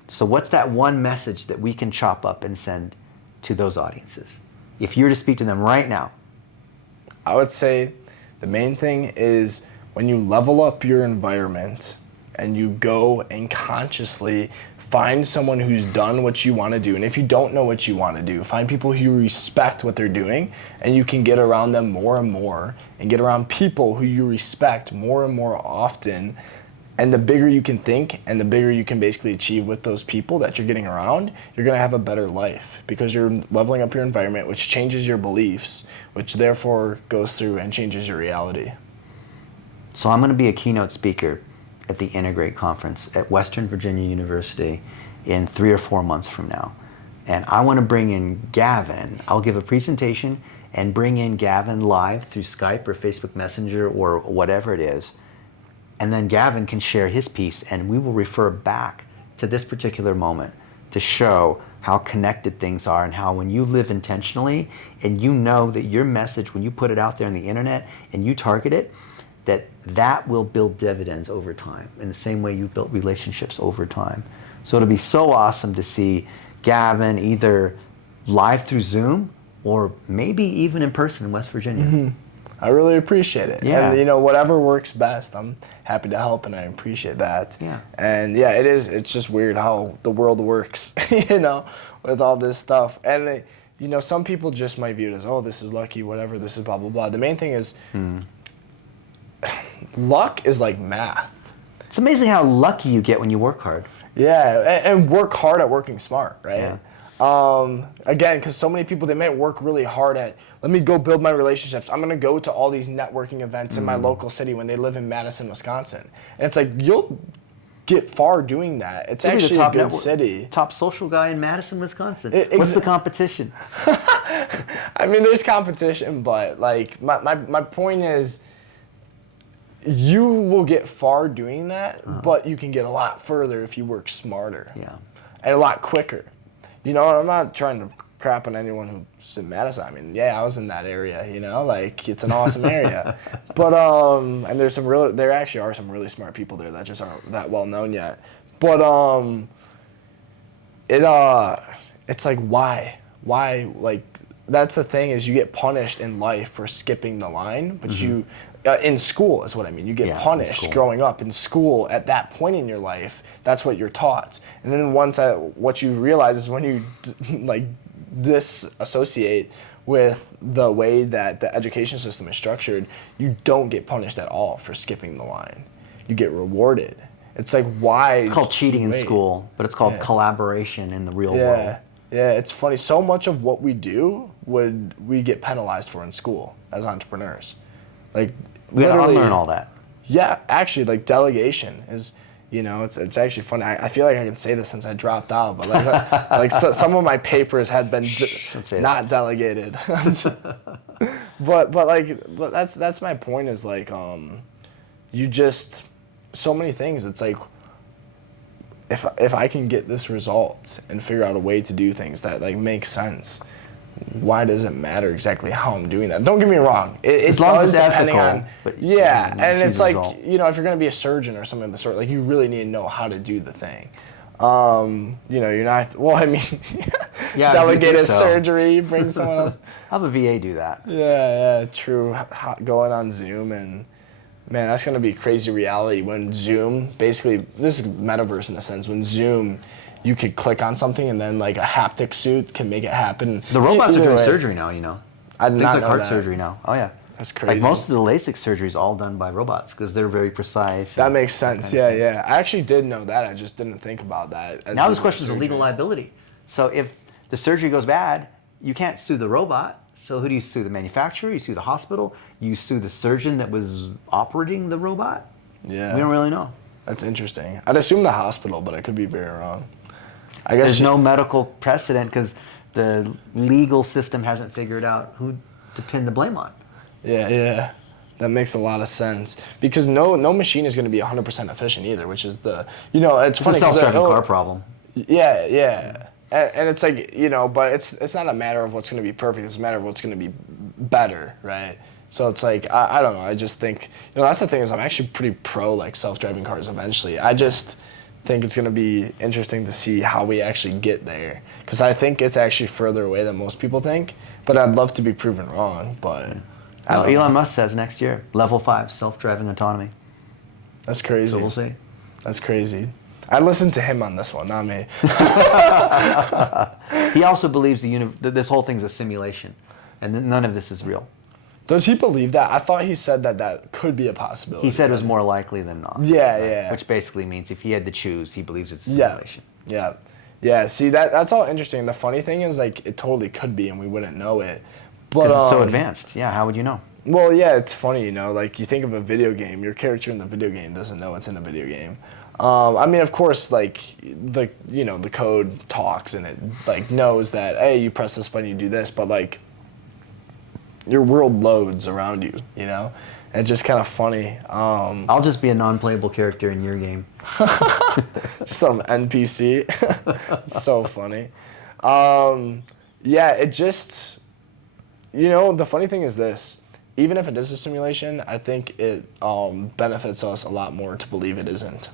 So what's that one message that we can chop up and send to those audiences? If you were to speak to them right now. I would say the main thing is when you level up your environment and you go and consciously find someone who's done what you want to do. And if you don't know what you want to do, find people who respect what they're doing, and you can get around them more and more and get around people who you respect more and more often. And the bigger you can think and the bigger you can basically achieve with those people that you're getting around, you're going to have a better life, because you're leveling up your environment, which changes your beliefs, which therefore goes through and changes your reality. So I'm going to be a keynote speaker at the Integrate Conference at Western Virginia University in 3 or 4 months from now. And I want to bring in Gavin. I'll give a presentation and bring in Gavin live through Skype or Facebook Messenger or whatever it is. And then Gavin can share his piece, and we will refer back to this particular moment to show how connected things are, and how when you live intentionally and you know that your message, when you put it out there on the internet and you target it, that will build dividends over time in the same way you've built relationships over time. So it'll be so awesome to see Gavin either live through Zoom or maybe even in person in West Virginia. Mm-hmm. I really appreciate it. Yeah. And whatever works best, I'm happy to help, and I appreciate that. Yeah. And yeah, it's just weird how the world works, with all this stuff. And some people just might view it as, oh, this is lucky, whatever, this is blah, blah, blah. The main thing is luck is like math. It's amazing how lucky you get when you work hard. Yeah, and work hard at working smart, right? Yeah. Again, because so many people, they might work really hard at, let me go build my relationships. I'm going to go to all these networking events in my local city when they live in Madison, Wisconsin. And it's like, you'll get far doing that. It's Maybe actually a good city. Top social guy in Madison, Wisconsin. What's the competition? I mean, there's competition, but like my point is, you will get far doing that, but you can get a lot further if you work smarter. Yeah. And a lot quicker. I'm not trying to crap on anyone who's in Madison. I mean, yeah, I was in that area, like it's an awesome area. But and there actually are some really smart people there that just aren't that well known yet. But it's like, why, like, that's the thing, is you get punished in life for skipping the line, but you in school is what I mean. You get punished growing up in school at that point in your life. That's what you're taught. And then what you realize is when you disassociate with the way that the education system is structured, you don't get punished at all for skipping the line. You get rewarded. It's like, why? It's called cheating in school, but it's called collaboration in the real world. Yeah, it's funny. So much of what we do would we get penalized for in school as entrepreneurs. Like, We gotta literally, unlearn all that. Yeah, actually, like delegation is, it's actually funny. I feel like I can say this since I dropped out, but like some of my papers had been not delegated. but that's my point is like, you just, so many things. It's like, if I can get this result and figure out a way to do things that like make sense, why does it matter exactly how I'm doing that? Don't get me wrong. It as long does as it's depending ethical, on, but and it's like, result. if you're going to be a surgeon or something of the sort, like you really need to know how to do the thing. You're not, well, I mean, delegated surgery, bring someone else. Have a VA do that. Yeah, true. Going on Zoom and, man, that's going to be crazy reality when Zoom, basically, this is metaverse in a sense, when Zoom, you could click on something and then like a haptic suit can make it happen. The robots are doing way. surgery now, I did Things not like know heart that. surgery now. Oh, yeah. That's crazy. Like most of the LASIK surgery is all done by robots because they're very precise. That makes sense. Yeah. I actually did know that. I just didn't think about that. Now this question is a legal liability. So if the surgery goes bad, you can't sue the robot. So who do you sue? The manufacturer? You sue the hospital? You sue the surgeon that was operating the robot? Yeah. We don't really know. That's interesting. I'd assume the hospital, but I could be very wrong. I guess there's no medical precedent because the legal system hasn't figured out who to pin the blame on. Yeah. That makes a lot of sense because no machine is going to be 100% efficient either, which is it's funny. It's a self-driving car problem. Yeah. And it's like, but it's not a matter of what's going to be perfect. It's a matter of what's going to be better, right? So it's like, I don't know. I just think, that's the thing is I'm actually pretty pro like self-driving cars eventually. I just think it's going to be interesting to see how we actually get there. Because I think it's actually further away than most people think. But I'd love to be proven wrong. But Elon Musk says next year, level 5 self-driving autonomy. That's crazy. So we'll see. That's crazy. I listened to him on this one, not me. He also believes this whole thing's a simulation. And none of this is real. Does he believe that? I thought he said that could be a possibility. He said it was more likely than not. Yeah. Which basically means if he had to choose, he believes it's a simulation. Yeah. See, that's all interesting. The funny thing is, like, it totally could be, and we wouldn't know it. But because it's so advanced. Yeah, how would you know? Well, yeah, it's funny, like, you think of a video game, your character in the video game doesn't know it's in a video game. I mean, of course, like, the code talks, and it, like, knows that, hey, you press this button, you do this, but, like, your world loads around you, And it's just kind of funny. I'll just be a non-playable character in your game. Some NPC. It's so funny. Yeah, it just, the funny thing is this. Even if it is a simulation, I think it benefits us a lot more to believe it isn't.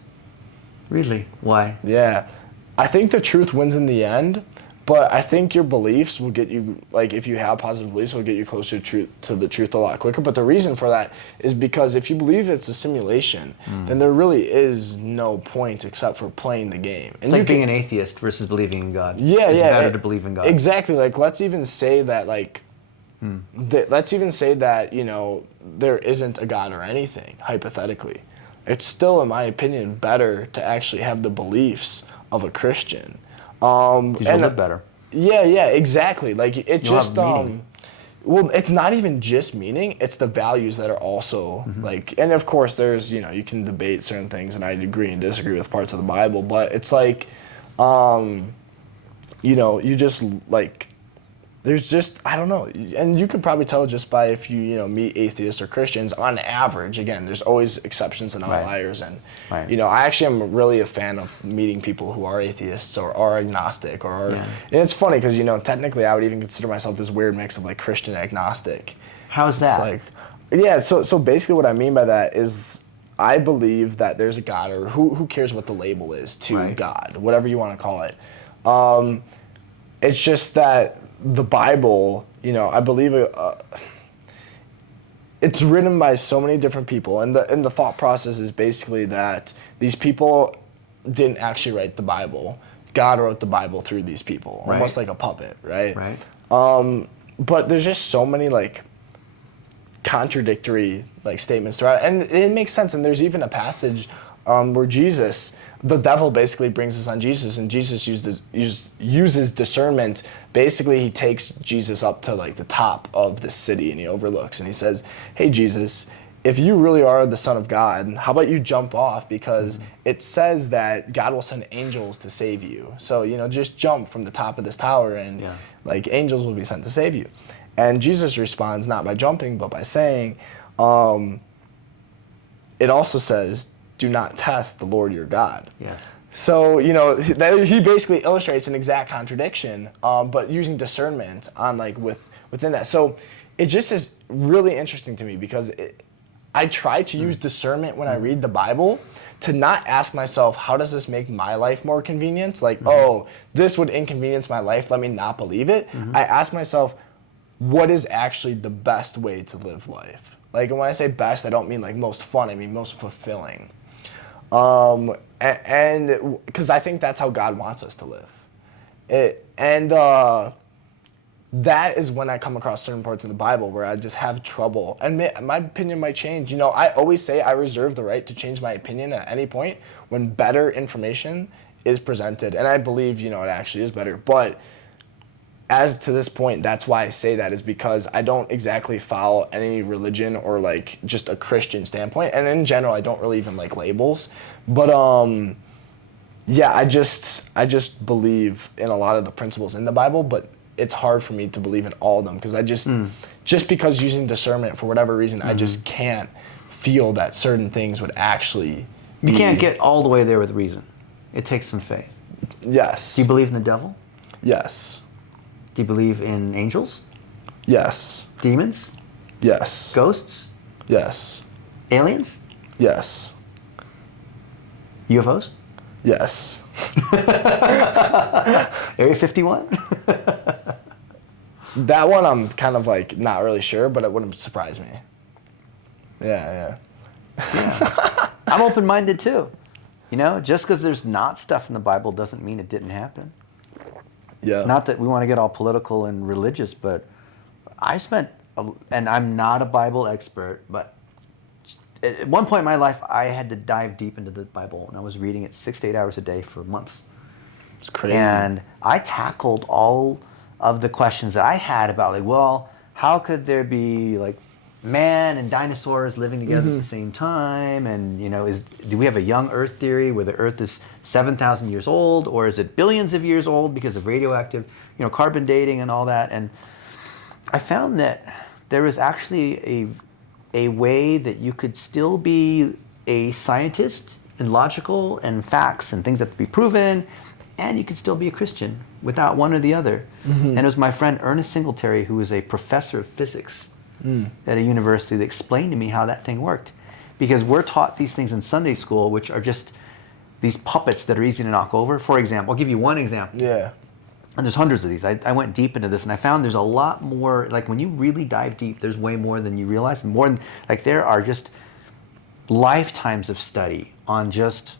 Really? Why? Yeah. I think the truth wins in the end. But I think your beliefs will get you, like, if you have positive beliefs, will get you closer to the truth a lot quicker. But the reason for that is because if you believe it's a simulation, then there really is no point except for playing the game. And it's like being an atheist versus believing in God. Yeah, it's better to believe in God. Exactly. Like, let's even say that, like, let's even say that, there isn't a God or anything, hypothetically. It's still, in my opinion, better to actually have the beliefs of a Christian. You'll live better. Yeah, exactly. Like it You'll just have meaning. Well, it's not even just meaning, it's the values that are also like, and of course there's, you can debate certain things and I agree and disagree with parts of the Bible, but it's like you just like there's just, I don't know, and you can probably tell just by if you meet atheists or Christians on average. Again, there's always exceptions and outliers, and I actually am really a fan of meeting people who are atheists or are agnostic or are, and it's funny because technically I would even consider myself this weird mix of like Christian agnostic. How's that? It's like, so basically what I mean by that is I believe that there's a God, or who cares what the label is to God, whatever you want to call it. It's just that the Bible, I believe it's written by so many different people, and the thought process is basically that these people didn't actually write the Bible. God wrote the Bible through these people, almost like a puppet, right? Right. but there's just so many like contradictory like statements throughout, and it makes sense. And there's even a passage where the devil basically brings this on Jesus, and Jesus uses discernment. Basically, he takes Jesus up to like the top of the city, and he overlooks, and he says, "Hey, Jesus, if you really are the Son of God, how about you jump off? Because it says that God will send angels to save you. So, just jump from the top of this tower, and like angels will be sent to save you." And Jesus responds not by jumping, but by saying, it also says, "Do not test the Lord your God." Yes. So, he basically illustrates an exact contradiction, but using discernment on like within that. So it just is really interesting to me because I try to use discernment when I read the Bible to not ask myself, how does this make my life more convenient? Like, oh, this would inconvenience my life, let me not believe it. I ask myself, what is actually the best way to live life? Like, when I say best, I don't mean like most fun, I mean most fulfilling. And because I think that's how God wants us to live. That is when I come across certain parts of the Bible where I just have trouble. And my opinion might change. I always say I reserve the right to change my opinion at any point when better information is presented. And I believe, it actually is better. But as to this point, that's why I say that, is because I don't exactly follow any religion or like just a Christian standpoint. And in general, I don't really even like labels. But yeah, I just believe in a lot of the principles in the Bible, but it's hard for me to believe in all of them because I just because using discernment for whatever reason, I just can't feel that certain things would actually You can't get all the way there with reason. It takes some faith. Yes. Do you believe in the devil? Yes. Do you believe in angels? Yes. Demons? Yes. Ghosts? Yes. Aliens? Yes. UFOs? Yes. Area 51? That one I'm kind of like not really sure, but it wouldn't surprise me. Yeah. I'm open-minded too. Just because there's not stuff in the Bible doesn't mean it didn't happen. Yeah. Not that we want to get all political and religious, but and I'm not a Bible expert, but at one point in my life, I had to dive deep into the Bible, and I was reading it 6 to 8 hours a day for months. It's crazy. And I tackled all of the questions that I had about, like, well, how could there be like man and dinosaurs living together at the same time? And do we have a young Earth theory where the Earth is 7,000 years old, or is it billions of years old because of radioactive, carbon dating and all that? And I found that there was actually a way that you could still be a scientist and logical and facts and things that have to be proven, and you could still be a Christian without one or the other. And it was my friend Ernest Singletary, who was a professor of physics at a university, that explained to me how that thing worked. Because we're taught these things in Sunday school, which are just these puppets that are easy to knock over. For example, I'll give you one example. Yeah. And there's hundreds of these. I went deep into this, and I found there's a lot more. Like, when you really dive deep, there's way more than you realize. More than, like, there are just lifetimes of study on just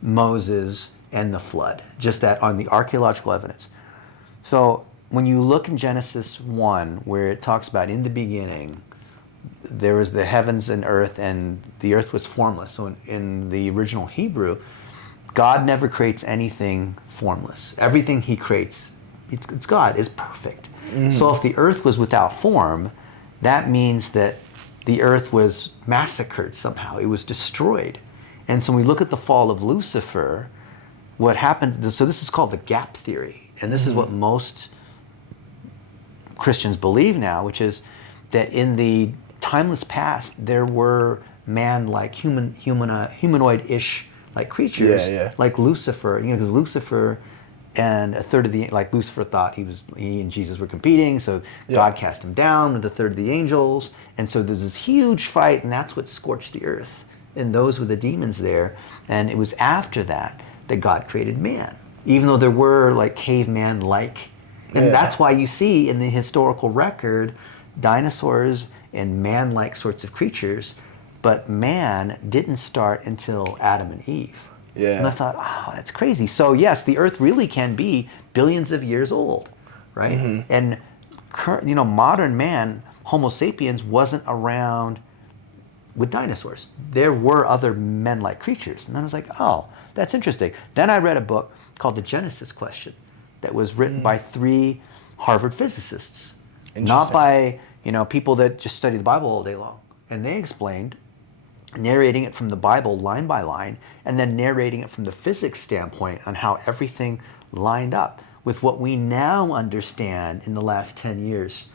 Moses and the flood, just on the archaeological evidence. So when you look in Genesis 1, where it talks about in the beginning, there was the heavens and earth, and the earth was formless. So in the original Hebrew, God never creates anything formless. Everything he creates, it's God, is perfect. So if the earth was without form, that means that the earth was massacred somehow. It was destroyed. And so when we look at the fall of Lucifer, what happened, so this is called the gap theory. And this is what most Christians believe now, which is that in the timeless past, there were man-like, humanoid-ish like creatures, like Lucifer, because Lucifer and a third of like Lucifer thought he and Jesus were competing, so God cast him down with a third of the angels, and so there's this huge fight, and that's what scorched the earth, and those were the demons there. And it was after that God created man, even though there were like caveman-like, and that's why you see in the historical record dinosaurs and man-like sorts of creatures. But man didn't start until Adam and Eve. Yeah. And I thought, oh, that's crazy. So yes, the earth really can be billions of years old, right? And modern man, Homo sapiens, wasn't around with dinosaurs. There were other men-like creatures. And I was like, oh, that's interesting. Then I read a book called The Genesis Question that was written by 3 Harvard physicists, not by, people that just study the Bible all day long. And they explained, narrating it from the Bible line by line, and then narrating it from the physics standpoint on how everything lined up with what we now understand in the last 10 years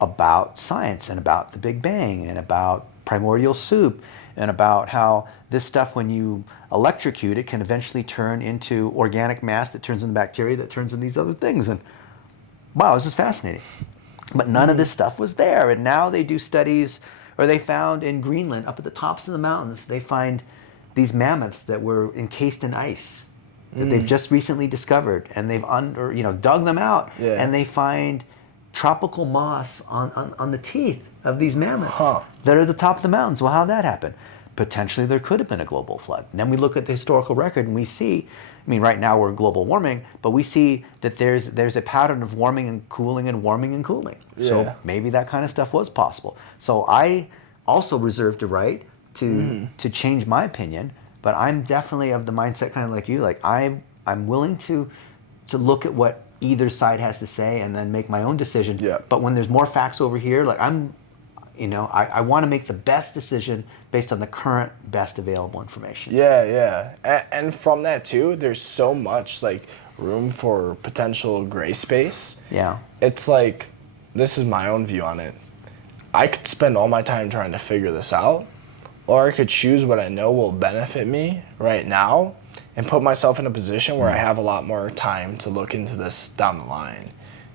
about science and about the Big Bang and about primordial soup and about how this stuff, when you electrocute it, can eventually turn into organic mass that turns into bacteria that turns into these other things. And wow, this is fascinating. But none of this stuff was there. And now they do studies, or they found in Greenland, up at the tops of the mountains, they find these mammoths that were encased in ice that they've just recently discovered. And they've dug them out, and they find tropical moss on the teeth of these mammoths that are at the top of the mountains. Well, how'd that happen? Potentially there could have been a global flood. And then we look at the historical record and we see, right now we're global warming, but we see that there's a pattern of warming and cooling and warming and cooling. Yeah. So maybe that kind of stuff was possible. So I also reserve the right to change my opinion, but I'm definitely of the mindset kind of like you. Like I'm willing to look at what either side has to say and then make my own decision. Yeah. But when there's more facts over here, like I want to make the best decision based on the current best available information. Yeah. And from that too, there's so much like room for potential gray space. Yeah. It's like, this is my own view on it. I could spend all my time trying to figure this out, or I could choose what I know will benefit me right now and put myself in a position where I have a lot more time to look into this down the line.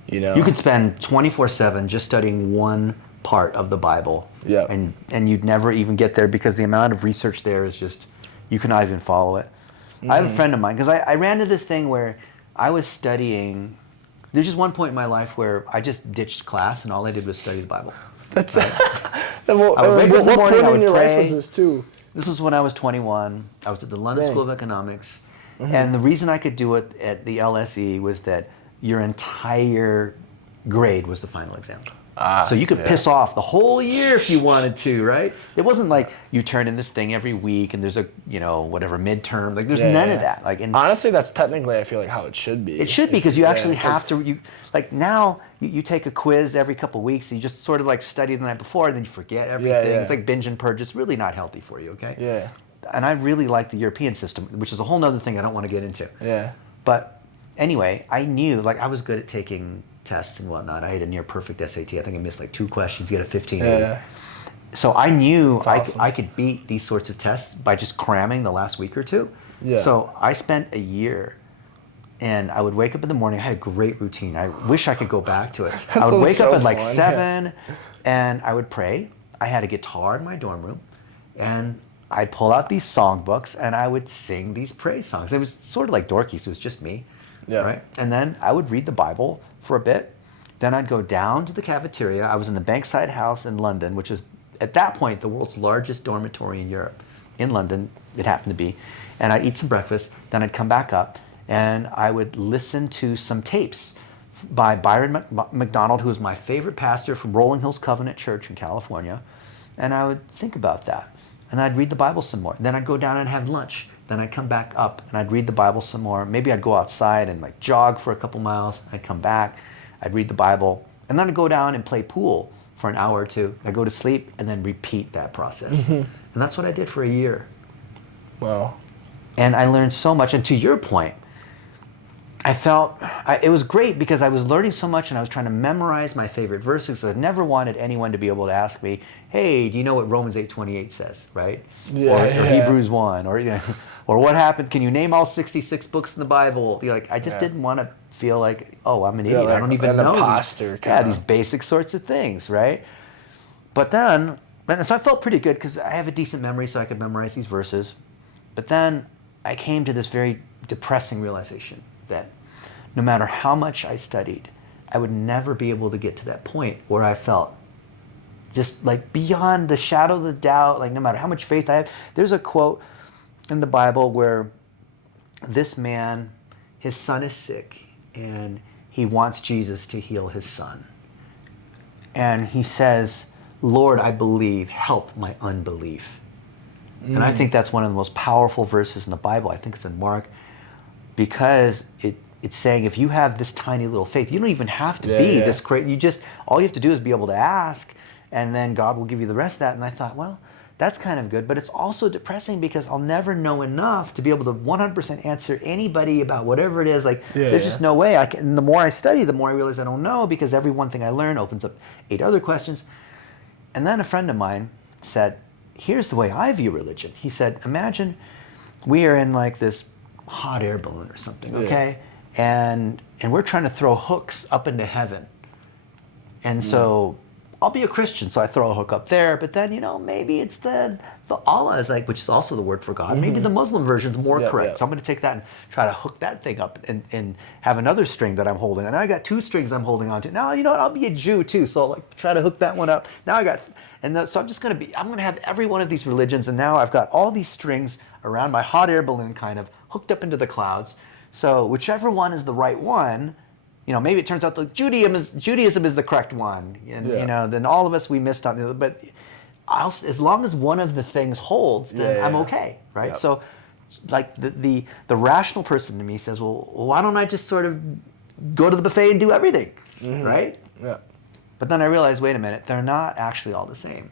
You could spend 24/7 just studying one part of the Bible, and you'd never even get there because the amount of research there is just, you cannot even follow it. I have a friend of mine, because I ran into this thing where I was studying, there's just one point in my life where I just ditched class and all I did was study the Bible. That's right? I would wake up in the morning, I would pray. Was this too? This was when I was 21. I was at the London School of Economics. And the reason I could do it at the LSE was that your entire grade was the final exam. So you could piss off the whole year if you wanted to, right? It wasn't like you turn in this thing every week and there's a, whatever, midterm. Like, there's none of that. Like, honestly, that's technically, I feel like, how it should be. It should be, because you actually have to, now you take a quiz every couple of weeks and you just sort of like study the night before and then you forget everything. It's like binge and purge. It's really not healthy for you, okay? Yeah. And I really like the European system, which is a whole nother thing I don't want to get into. Yeah. But anyway, I knew, like, I was good at taking tests and whatnot. I had a near perfect SAT. I think I missed like 2 questions, get a 15. Yeah. So I knew awesome. I could beat these sorts of tests by just cramming the last week or two. Yeah. So I spent a year, and I would wake up in the morning. I had a great routine. I wish I could go back to it. I would wake up at like 7, and I would pray. I had a guitar in my dorm room, and I'd pull out these songbooks, and I would sing these praise songs. It was sort of like dorky, so it was just me. Yeah. Right? And then I would read the Bible for a bit. Then I'd go down to the cafeteria. I was in the Bankside House in London, which is, at that point, the world's largest dormitory in Europe. In London, it happened to be. And I'd eat some breakfast. Then I'd come back up, and I would listen to some tapes by Byron McDonald, who was my favorite pastor from Rolling Hills Covenant Church in California. And I would think about that. And I'd read the Bible some more. Then I'd go down and have lunch. Then I'd come back up and I'd read the Bible some more. Maybe I'd go outside and like jog for a couple miles. I'd come back, I'd read the Bible, and then I'd go down and play pool for an hour or two. I'd go to sleep and then repeat that process. And that's what I did for a year. Wow. And I learned so much. And to your point, I felt, it was great because I was learning so much and I was trying to memorize my favorite verses. I never wanted anyone to be able to ask me, hey, do you know what Romans 8:28 says, right? Or Hebrews 1, or what happened, can you name all 66 books in the Bible? I just didn't want to feel like, oh, I'm an idiot. Like I don't even know these basic sorts of things, right? But then, so I felt pretty good because I have a decent memory, so I could memorize these verses. But then I came to this very depressing realization that no matter how much I studied, I would never be able to get to that point where I felt just like beyond the shadow of the doubt, like no matter how much faith I have. There's a quote in the Bible where this man, his son is sick, and he wants Jesus to heal his son. and he says, Lord, I believe, help my unbelief. And I think that's one of the most powerful verses in the Bible. I think it's in Mark, because it's saying if you have this tiny little faith, you don't even have to be this great. You just, all you have to do is be able to ask, and then God will give you the rest of that. And I thought, well, that's kind of good, but it's also depressing because I'll never know enough to be able to 100% answer anybody about whatever it is. Like, there's just no way I can. And the more I study, the more I realize I don't know, because every one thing I learn opens up 8 other questions. And then a friend of mine said, here's the way I view religion. He said, imagine we are in like this hot air balloon or something, okay? And we're trying to throw hooks up into heaven. And so I'll be a Christian, so I throw a hook up there, but then, maybe it's the Allah is like, which is also the word for God. Maybe the Muslim version's more correct. So I'm gonna take that and try to hook that thing up and have another string that I'm holding. And I got 2 strings I'm holding on to. Now, you know what, I'll be a Jew too, so I'll like try to hook that one up. Now I got, so I'm gonna have every one of these religions, and now I've got all these strings around my hot air balloon kind of hooked up into the clouds. So whichever one is the right one, maybe it turns out that Judaism is the correct one, and then all of us, we missed on the other. But as long as one of the things holds, then I'm okay, right? Yep. So, like the rational person to me says, well, why don't I just sort of go to the buffet and do everything, right? Yeah. But then I realized, wait a minute, they're not actually all the same.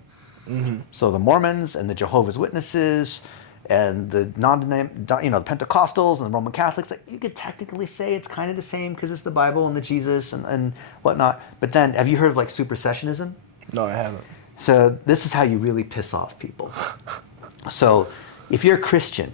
So the Mormons and the Jehovah's Witnesses and the the Pentecostals and the Roman Catholics, like, you could technically say it's kind of the same because it's the Bible and the Jesus and whatnot. But then, have you heard of like supersessionism? No, I haven't. So this is how you really piss off people. So if you're a Christian,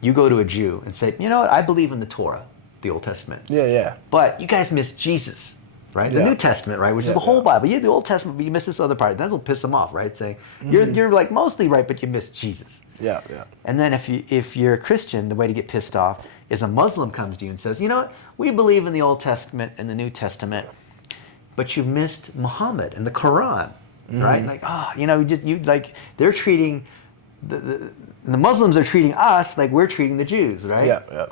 you go to a Jew and say, you know what, I believe in the Torah, the Old Testament. Yeah. But you guys miss Jesus, right? The New Testament, right? Which is the whole Bible. You have the Old Testament, but you miss this other part. That'll piss them off, right? Saying, you're like mostly right, but you miss Jesus. Yeah. And then if you're a Christian, the way to get pissed off is a Muslim comes to you and says, you know what, we believe in the Old Testament and the New Testament, but you missed Muhammad and the Quran, right? Like, they're treating the Muslims are treating us like we're treating the Jews, right? Yeah.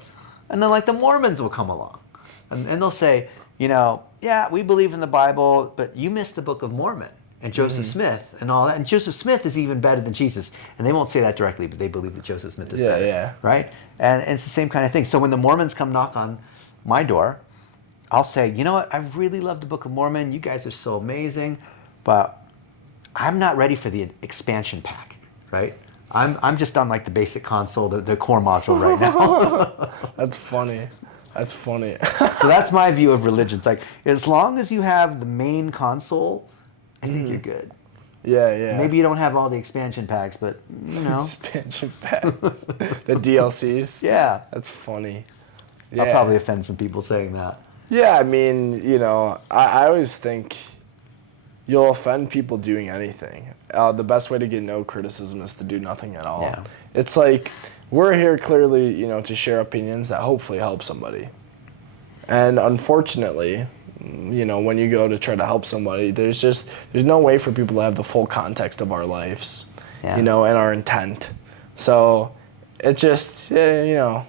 And then like the Mormons will come along, and they'll say, we believe in the Bible, but you missed the Book of Mormon. And Joseph Smith and all that. And Joseph Smith is even better than Jesus. And they won't say that directly, but they believe that Joseph Smith is better. Right? And it's the same kind of thing. So when the Mormons come knock on my door, I'll say, you know what, I really love the Book of Mormon. You guys are so amazing. But I'm not ready for the expansion pack, right? I'm just on like the basic console, the core module right now. That's funny. So that's my view of religion. It's like, as long as you have the main console, I think you're good. Yeah. Maybe you don't have all the expansion packs, but Expansion packs. The DLCs. Yeah. That's funny. I'll probably offend some people saying that. Yeah, I mean, I always think you'll offend people doing anything. The best way to get no criticism is to do nothing at all. Yeah. It's like, we're here clearly, to share opinions that hopefully help somebody. And unfortunately, when you go to try to help somebody, there's no way for people to have the full context of our lives, and our intent. So it just, it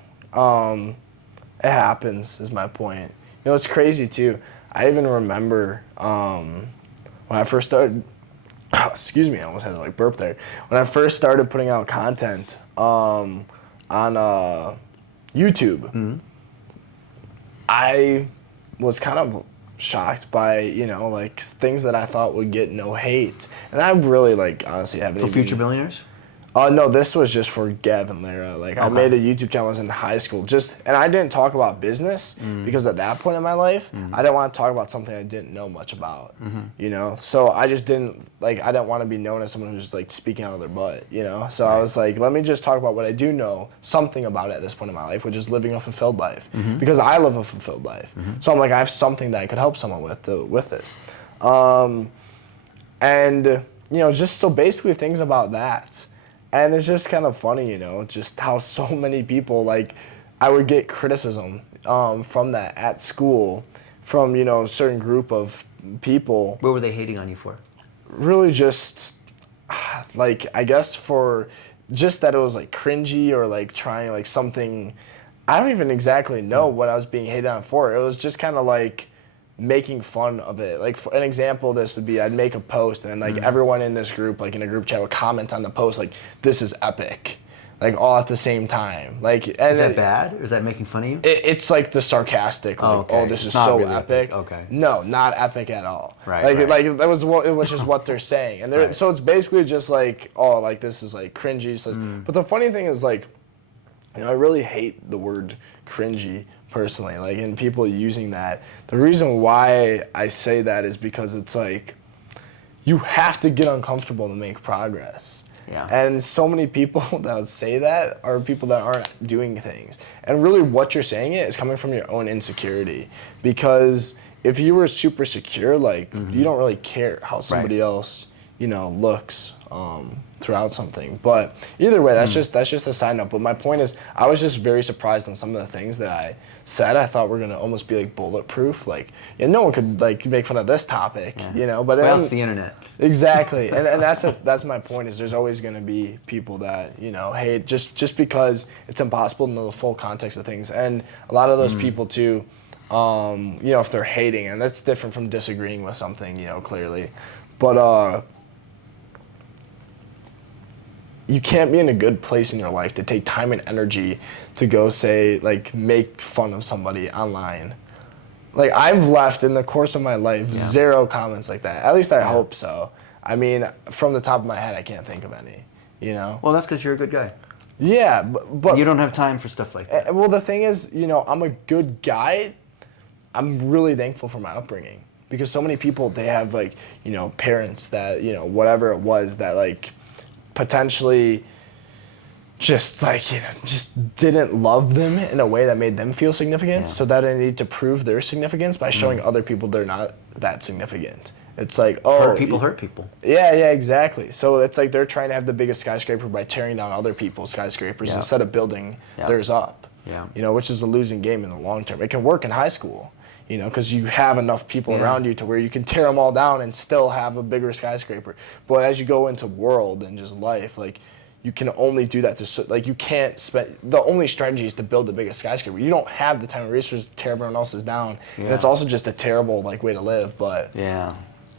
happens, is my point. It's crazy too. I even remember when I first started, excuse me, I almost had to like burp there. When I first started putting out content on YouTube, I was kind of shocked by, like things that I thought would get no hate. And I really honestly haven't For Future Billionaires? No, this was just for Gavin Lira. I made a YouTube channel when I was in high school. And I didn't talk about business because at that point in my life, I didn't want to talk about something I didn't know much about, So I just didn't, I didn't want to be known as someone who's just speaking out of their butt, So I was like, let me just talk about what I do know something about at this point in my life, which is living a fulfilled life. Because I live a fulfilled life. So I'm like, I have something that I could help someone with this. Just so basically things about that. And it's just kind of funny, just how so many people, I would get criticism from that at school from, a certain group of people. What were they hating on you for? Really just, I guess for just that it was, cringy or, trying, something. I don't even exactly know what I was being hated on for. It was just kind of making fun of it. Like for an example of this would be I'd make a post and like everyone in this group, like in a group chat, would comment on the post like, "This is epic," like all at the same time. Like, and Is that bad? Or is that making fun of you? it's like the sarcastic, like, okay. "Oh, this It's is not so really epic." Okay. No, not epic at all. Right, Like, right. like that was which is what they're saying, and Right. so it's basically just like, "Oh, like this is like cringy." So but the funny thing is like, I really hate the word cringy personally, like, and people using that. The reason why I say that is because it's like, you have to get uncomfortable to make progress. Yeah. And so many people that would say that are people that aren't doing things. And really what you're saying is coming from your own insecurity. Because if you were super secure, like, you don't really care how somebody else, looks throughout something. But either way, that's just a side note. But my point is, I was just very surprised on some of the things that I said. I thought were gonna almost be like bulletproof. Like, no one could like make fun of this topic, But Well, it's the internet. Exactly, and that's my point. Is there's always gonna be people that hate just because it's impossible to know the full context of things, and a lot of those people too. If they're hating, and that's different from disagreeing with something, clearly, but you can't be in a good place in your life to take time and energy to go say, like, make fun of somebody online. Like, I've left in the course of my life 0 comments like that. At least I hope so. I mean, from the top of my head, I can't think of any, Well, that's because you're a good guy. Yeah, but You don't have time for stuff like that. well, the thing is, I'm a good guy. I'm really thankful for my upbringing. Because so many people, they have, like, parents that, whatever it was that, like, potentially just like just didn't love them in a way that made them feel significant, so that they need to prove their significance by showing other people they're not that significant. It's like, Hurt people. Yeah, exactly. So it's like they're trying to have the biggest skyscraper by tearing down other people's skyscrapers instead of building theirs up. Which is a losing game in the long term. It can work in high school, because you have enough people around you to where you can tear them all down and still have a bigger skyscraper. But as you go into world and just life, like, you can only do that you can't spend, the only strategy is to build the biggest skyscraper. You don't have the time and resources to tear everyone else's down. And it's also just a terrible, like, way to live, but. Yeah,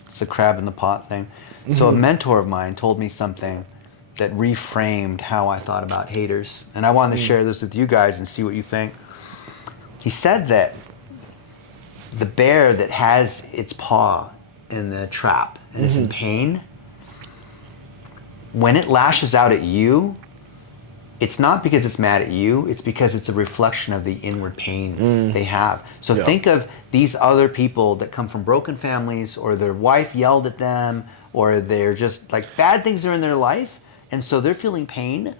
it's a crab in the pot thing. So a mentor of mine told me something that reframed how I thought about haters. And I wanted to share this with you guys and see what you think. He said that the bear that has its paw in the trap and is in pain, when it lashes out at you, it's not because it's mad at you, it's because it's a reflection of the inward pain they have. So think of these other people that come from broken families, or their wife yelled at them, or they're just like bad things are in their life, and so they're feeling pain.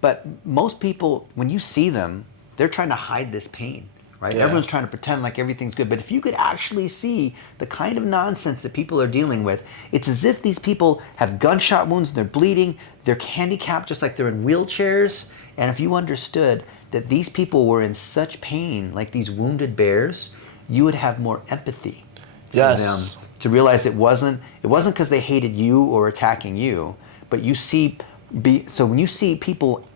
But most people, when you see them, they're trying to hide this pain. Right? Everyone's trying to pretend like everything's good. But if you could actually see the kind of nonsense that people are dealing with, it's as if these people have gunshot wounds and they're bleeding, they're handicapped just like they're in wheelchairs. And if you understood that these people were in such pain, like these wounded bears, you would have more empathy for them to realize it wasn't because they hated you or attacking you, but so when you see people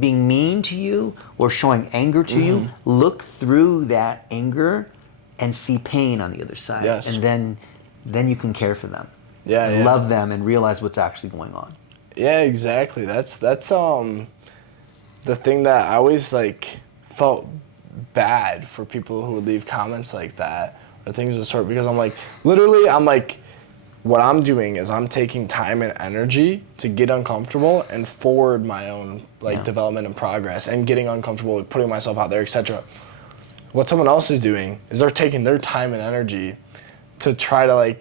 being mean to you or showing anger to you, look through that anger and see pain on the other side. And then you can care for them. Love them and realize what's actually going on. Yeah, exactly. That's the thing that I always like felt bad for people who would leave comments like that or things of the sort, because I'm like, what I'm doing is I'm taking time and energy to get uncomfortable and forward my own development and progress, and getting uncomfortable with putting myself out there, etc. What someone else is doing is they're taking their time and energy to try to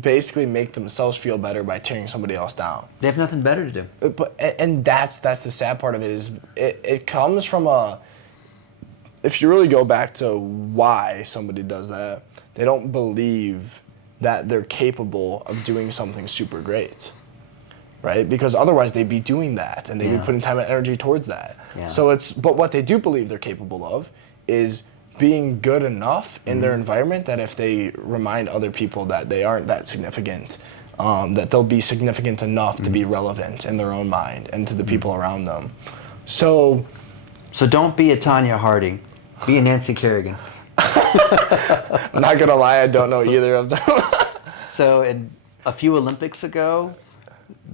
basically make themselves feel better by tearing somebody else down. They have nothing better to do. And that's the sad part of it, is it comes from if you really go back to why somebody does that, they don't believe that they're capable of doing something super great, right? Because otherwise they'd be doing that and they'd be putting time and energy towards that. So but what they do believe they're capable of is being good enough in their environment that if they remind other people that they aren't that significant, that they'll be significant enough to be relevant in their own mind and to the people around them. So don't be a Tanya Harding, be a Nancy Kerrigan. I'm not gonna lie, I don't know either of them. So a few Olympics ago,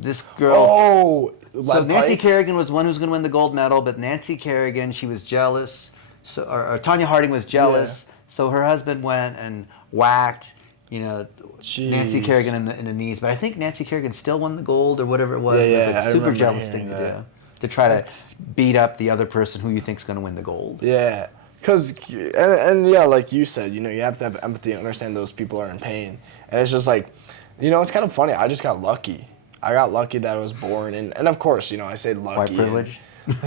this girl. Oh, So Nancy Kerrigan was one who was going to win the gold medal, but Nancy Kerrigan, she was jealous. So or Tanya Harding was jealous. Yeah. So her husband went and whacked, Jeez. Nancy Kerrigan in the knees. But I think Nancy Kerrigan still won the gold or whatever it was. Yeah, It was yeah, a I super remember jealous hearing thing to that. do. To try to beat up the other person who you think is going to win the gold. Yeah, because and yeah, like you said, you have to have empathy and understand those people are in pain, and it's just like, it's kind of funny. I just got lucky. I got lucky that I was born, and of course, I say lucky. White privilege.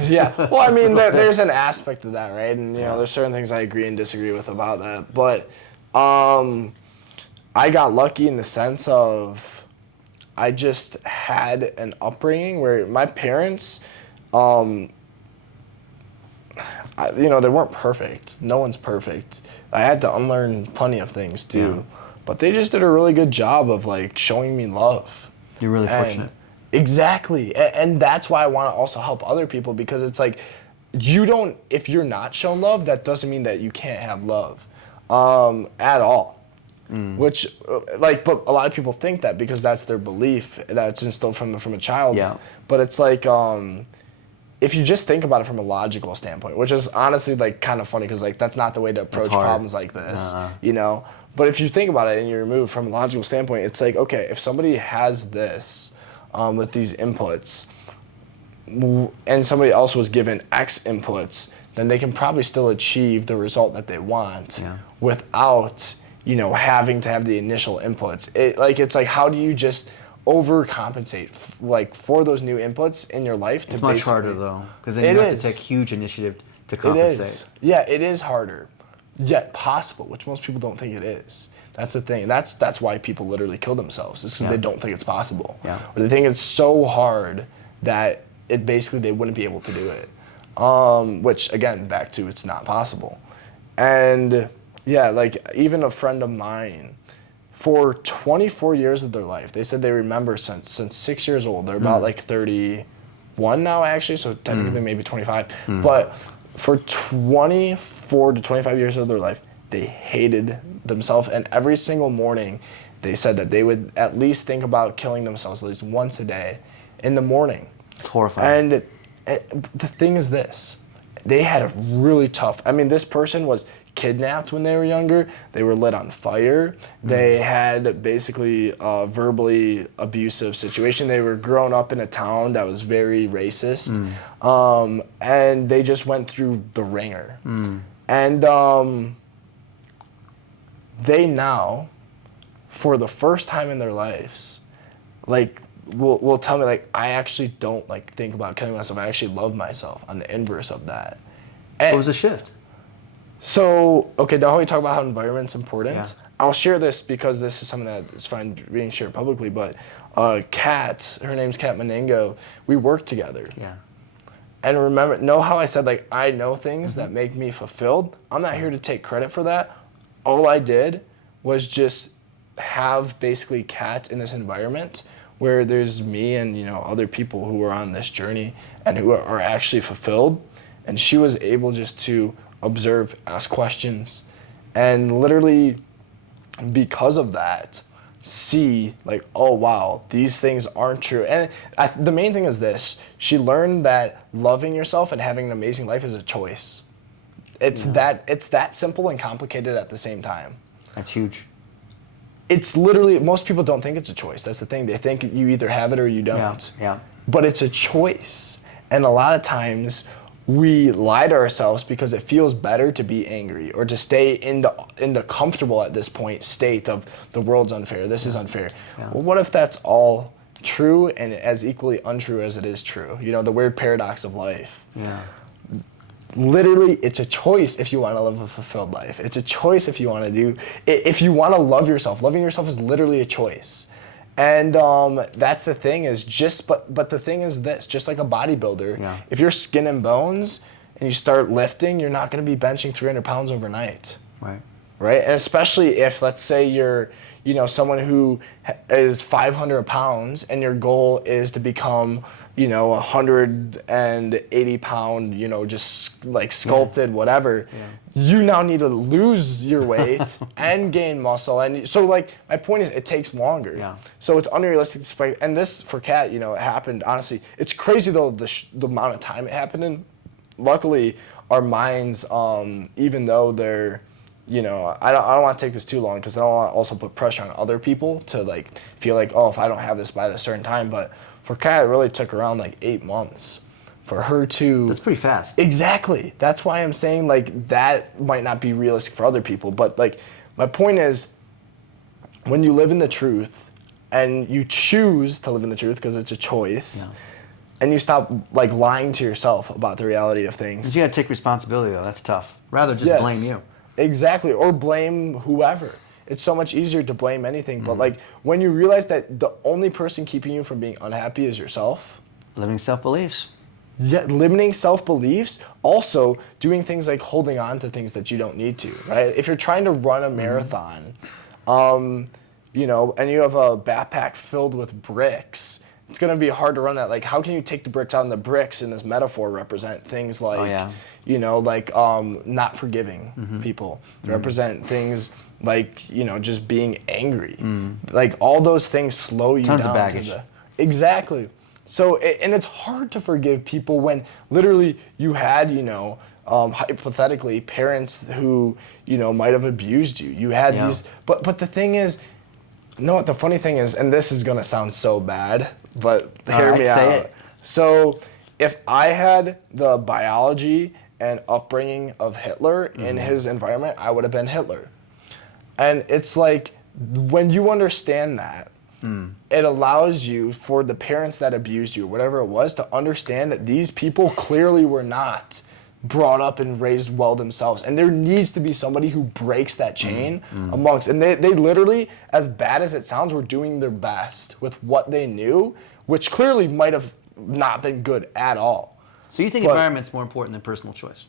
Yeah, well, I mean, there's an aspect of that, right? And there's certain things I agree and disagree with about that, but I got lucky in the sense of I just had an upbringing where my parents. They weren't perfect. No one's perfect. I had to unlearn plenty of things too, but they just did a really good job of like showing me love. You're really fortunate. Exactly, and that's why I want to also help other people, because it's like if you're not shown love, that doesn't mean that you can't have love at all. Which, but a lot of people think that because that's their belief, that's instilled from a child. Yeah. But it's like, if you just think about it from a logical standpoint, which is honestly like kind of funny because like that's not the way to approach problems like this, But if you think about it and you remove from a logical standpoint, it's like, okay, if somebody has this with these inputs, and somebody else was given X inputs, then they can probably still achieve the result that they want without having to have the initial inputs. It's like how do you just overcompensate for those new inputs in your life? It's much harder though, because then you have to take huge initiative to compensate. It is. Yeah, it is harder, yet possible, which most people don't think it is. That's the thing. That's why people literally kill themselves. It's because they don't think it's possible. Yeah. Or they think it's so hard that they wouldn't be able to do it. Which again, back to it's not possible. And yeah, like even a friend of mine, for 24 years of their life, they said they remember since 6 years old. They're about like 31 now, actually, so technically maybe 25. But for 24 to 25 years of their life, they hated themselves. And every single morning, they said that they would at least think about killing themselves at least once a day in the morning. It's horrifying. And the thing is this, they had a really tough, this person was kidnapped when they were younger. They were lit on fire. They had basically a verbally abusive situation. They were grown up in a town that was very racist. And they just went through the ringer. And they now, for the first time in their lives, will tell me, I actually don't think about killing myself. I actually love myself, on the inverse of that. What was the shift? So, okay, now we talk about how environment's important. Yeah. I'll share this because this is something that is fine being shared publicly, but Kat, her name's Kat Moningo, we work together. Yeah. And know how I said, I know things that make me fulfilled? I'm not here to take credit for that. All I did was just have basically Kat in this environment where there's me and, other people who are on this journey and who are actually fulfilled. And she was able just to observe, ask questions, and literally because of that, see oh wow, these things aren't true. And the main thing is this, she learned that loving yourself and having an amazing life is a choice. It's that simple and complicated at the same time. That's huge. It's literally, most people don't think it's a choice. That's the thing. They think you either have it or you don't. Yeah. But it's a choice. And a lot of times we lie to ourselves because it feels better to be angry or to stay in the comfortable at this point state of the world's unfair. This is unfair. Yeah. Well, what if that's all true and as equally untrue as it is true? The weird paradox of life. Yeah. Literally, it's a choice if you want to live a fulfilled life. It's a choice if you want to love yourself. Loving yourself is literally a choice. And that's the thing is but the thing is this, just like a bodybuilder, if you're skin and bones and you start lifting, you're not going to be benching 300 pounds overnight. Right. right? And especially if, let's say you're, you know, someone who is 500 pounds and your goal is to become, you know, 180 pound, you know, just like sculpted, whatever. Yeah. You now need to lose your weight and gain muscle. And so like, my point is it takes longer. Yeah. So it's unrealistic to expect, and this for Kat, you know, it happened, honestly, it's crazy though, the amount of time it happened in. Luckily, our minds, even though they're, you know, I don't want to take this too long because I don't want to also put pressure on other people to like feel like, oh, if I don't have this by this certain time. But for Kat, it really took around like 8 months for her to. That's pretty fast. Exactly. That's why I'm saying like that might not be realistic for other people. But like my point is, when you live in the truth and you choose to live in the truth because it's a choice. Yeah. And you stop like lying to yourself about the reality of things. Because you gotta take responsibility though, that's tough. Rather just blame you. Exactly, or blame whoever. It's so much easier to blame anything, but like when you realize that the only person keeping you from being unhappy is yourself. Limiting self-beliefs. Yeah, limiting self-beliefs. Also, doing things like holding on to things that you don't need to, right? If you're trying to run a marathon, you know, and you have a backpack filled with bricks, it's going to be hard to run that. Like, how can you take the bricks out, and the bricks in this metaphor represent things like, you know, like not forgiving people. They represent things like, you know, just being angry. Like, all those things slow you Tons down. Of baggage. Exactly. So, and it's hard to forgive people when literally you had, you know, hypothetically, parents who, you know, might have abused you. You had these, but the thing is, you know what the funny thing is, and this is going to sound so bad, but hear me out. Say it. So if I had the biology and upbringing of Hitler in his environment, I would have been Hitler. And it's like, when you understand that, it allows you, for the parents that abused you, whatever it was, to understand that these people clearly were not brought up and raised well themselves. And there needs to be somebody who breaks that chain amongst, and they literally, as bad as it sounds, were doing their best with what they knew, which clearly might have not been good at all. So you think environment's more important than personal choice?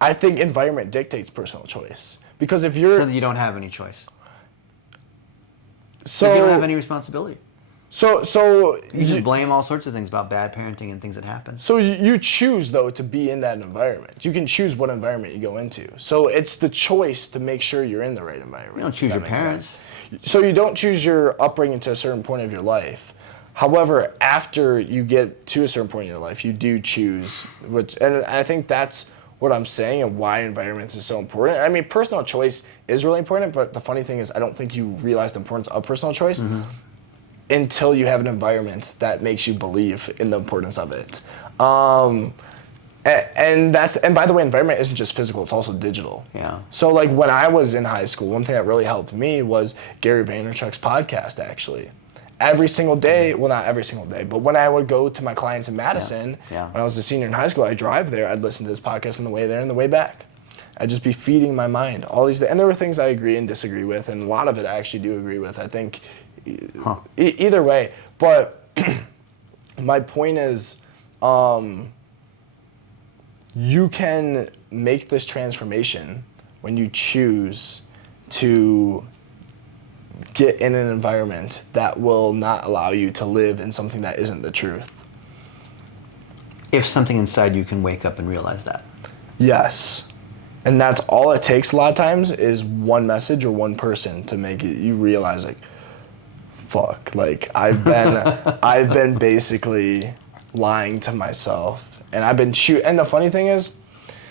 I think environment dictates personal choice. Because if you're... So that you don't have any choice. So you don't have any responsibility. So you just blame all sorts of things about bad parenting and things that happen. So you choose, though, to be in that environment. You can choose what environment you go into. So it's the choice to make sure you're in the right environment. You don't choose your parents. So you don't choose your upbringing to a certain point of your life. However, after you get to a certain point in your life, you do choose, which, and I think that's what I'm saying and why environments is so important. I mean, personal choice is really important, but the funny thing is I don't think you realize the importance of personal choice until you have an environment that makes you believe in the importance of it. And by the way, environment isn't just physical, it's also digital. Yeah. So like when I was in high school, one thing that really helped me was Gary Vaynerchuk's podcast, actually. Every single day, well, not every single day, but when I would go to my clients in Madison, when I was a senior in high school, I'd drive there, I'd listen to this podcast on the way there and the way back. I'd just be feeding my mind all these, and there were things I agree and disagree with, and a lot of it I actually do agree with, I think, either way. But my point is, you can make this transformation when you choose to get in an environment that will not allow you to live in something that isn't the truth. If something inside you can wake up and realize that. Yes. And that's all it takes a lot of times is one message or one person to make it, you realize like, fuck, like I've been basically lying to myself, and I've been and the funny thing is,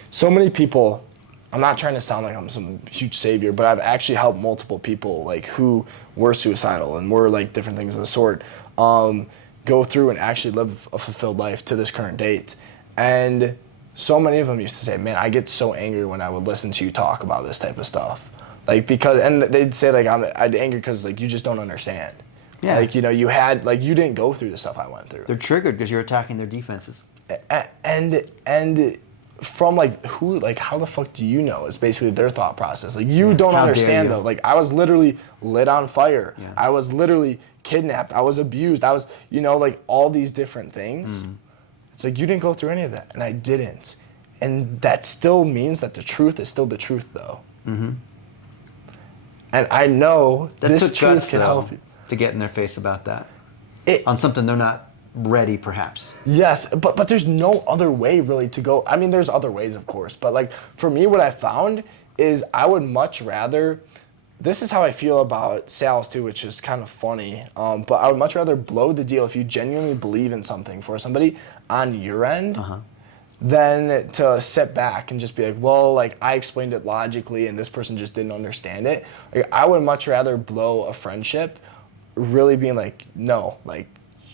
so many people, I'm not trying to sound like I'm some huge savior, but I've actually helped multiple people like who were suicidal and were like different things of the sort, go through and actually live a fulfilled life to this current date. And so many of them used to say, man, I get so angry when I would listen to you talk about this type of stuff. Like, because, and they'd say like, I'd angry because like, you just don't understand. Yeah. Like, you know, you didn't go through the stuff I went through. They're triggered because you're attacking their defenses. And from like, how the fuck do you know? It's basically their thought process. Like, you don't understand though. Like, I was literally lit on fire. Yeah. I was literally kidnapped. I was abused. I was, you know, like all these different things. It's like, you didn't go through any of that, and I didn't. And that still means that the truth is still the truth, though. And I know That this took truth guts, can though, help you. to get in their face about that. It, On something they're not ready, perhaps. Yes, but there's no other way really to go. I mean, there's other ways, of course, but like for me, what I found is I would much rather. This is how I feel about sales too, which is kind of funny. But I would much rather blow the deal if you genuinely believe in something for somebody on your end, than to sit back and just be like, well, like I explained it logically and this person just didn't understand it. Like I would much rather blow a friendship, really being like, no, like.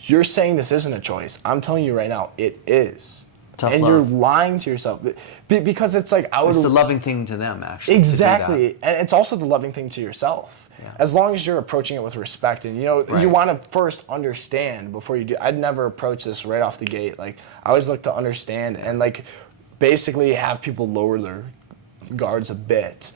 You're saying this isn't a choice. I'm telling you right now, it is. Tough and love. you're lying to yourself. Because it's like, I would... It's the loving thing to them, actually. Exactly. And it's also the loving thing to yourself. Yeah. As long as you're approaching it with respect. And, you want to first understand before you do. I'd never approach this right off the gate. Like, I always look to understand and, like, basically have people lower their guards a bit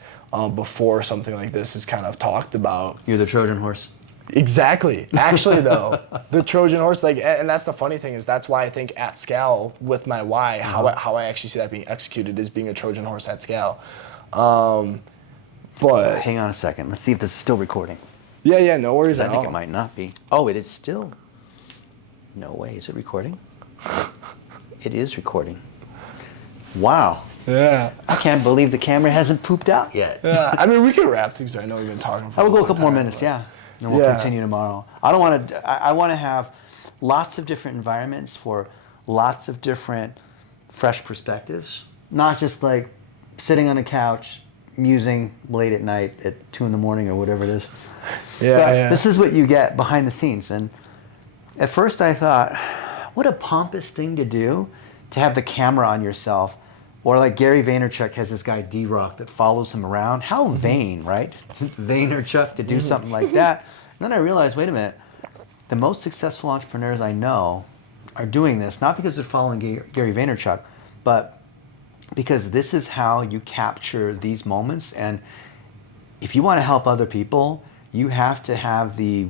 before something like this is kind of talked about. You're the Trojan horse. Exactly. Actually, though, the Trojan horse, like, and that's the funny thing is that's why I think at scale with my why, how I actually see that being executed is being a Trojan horse at scale. But Hang on a second. Let's see if this is still recording. Yeah, no worries at all. I think it might not be. Oh, it is still. No way. Is it recording? It is recording. Wow. Yeah. I can't believe the camera hasn't pooped out yet. Yeah. I mean, we could wrap things. I know we've been talking for I will go a long couple more time, minutes, but- yeah. And we'll continue tomorrow. I don't want to. I want to have lots of different environments for lots of different fresh perspectives. Not just like sitting on a couch musing late at night at 2 a.m. or whatever it is. Yeah. This is what you get behind the scenes. And at first I thought, what a pompous thing to do, to have the camera on yourself. Or like Gary Vaynerchuk has this guy D-Rock that follows him around. How vain, right? Vaynerchuk to do something like that. And then I realized, wait a minute, the most successful entrepreneurs I know are doing this, not because they're following Gary Vaynerchuk, but because this is how you capture these moments. And if you want to help other people, you have to have the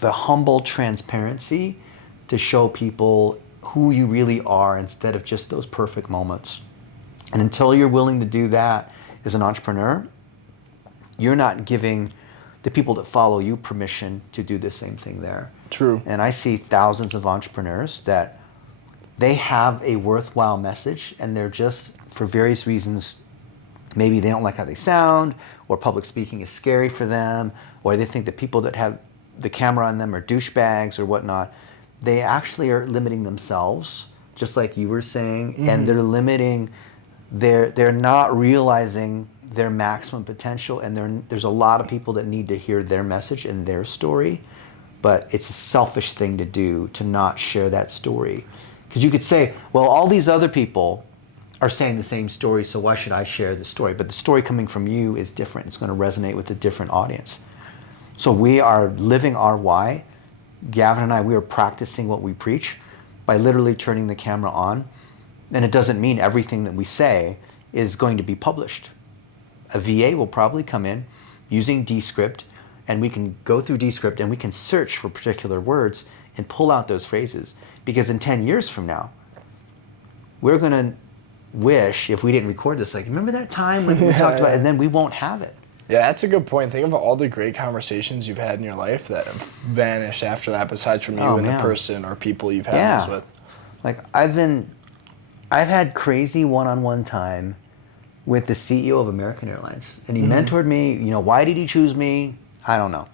humble transparency to show people who you really are instead of just those perfect moments. And until you're willing to do that as an entrepreneur, you're not giving the people that follow you permission to do the same thing there. True. And I see thousands of entrepreneurs that they have a worthwhile message and they're just, for various reasons, maybe they don't like how they sound, or public speaking is scary for them, or they think the people that have the camera on them are douchebags or whatnot. They actually are limiting themselves, just like you were saying, and they're limiting, they're not realizing their maximum potential, and there's a lot of people that need to hear their message and their story, but it's a selfish thing to do to not share that story. Because you could say, well, all these other people are saying the same story, so why should I share the story? But the story coming from you is different. It's going to resonate with a different audience. So we are living our why. Gavin and I, we are practicing what we preach by literally turning the camera on. And it doesn't mean everything that we say is going to be published. A VA will probably come in using Descript, and we can go through Descript and we can search for particular words and pull out those phrases. Because in 10 years from now, we're going to wish, if we didn't record this, like, remember that time when we talked about it, and then we won't have it. Yeah, that's a good point. Think about all the great conversations you've had in your life that have vanished after that, besides from you and the person or people you've had this with. Like, I've had crazy one-on-one time with the CEO of American Airlines, and he mentored me. Why did he choose me? I don't know.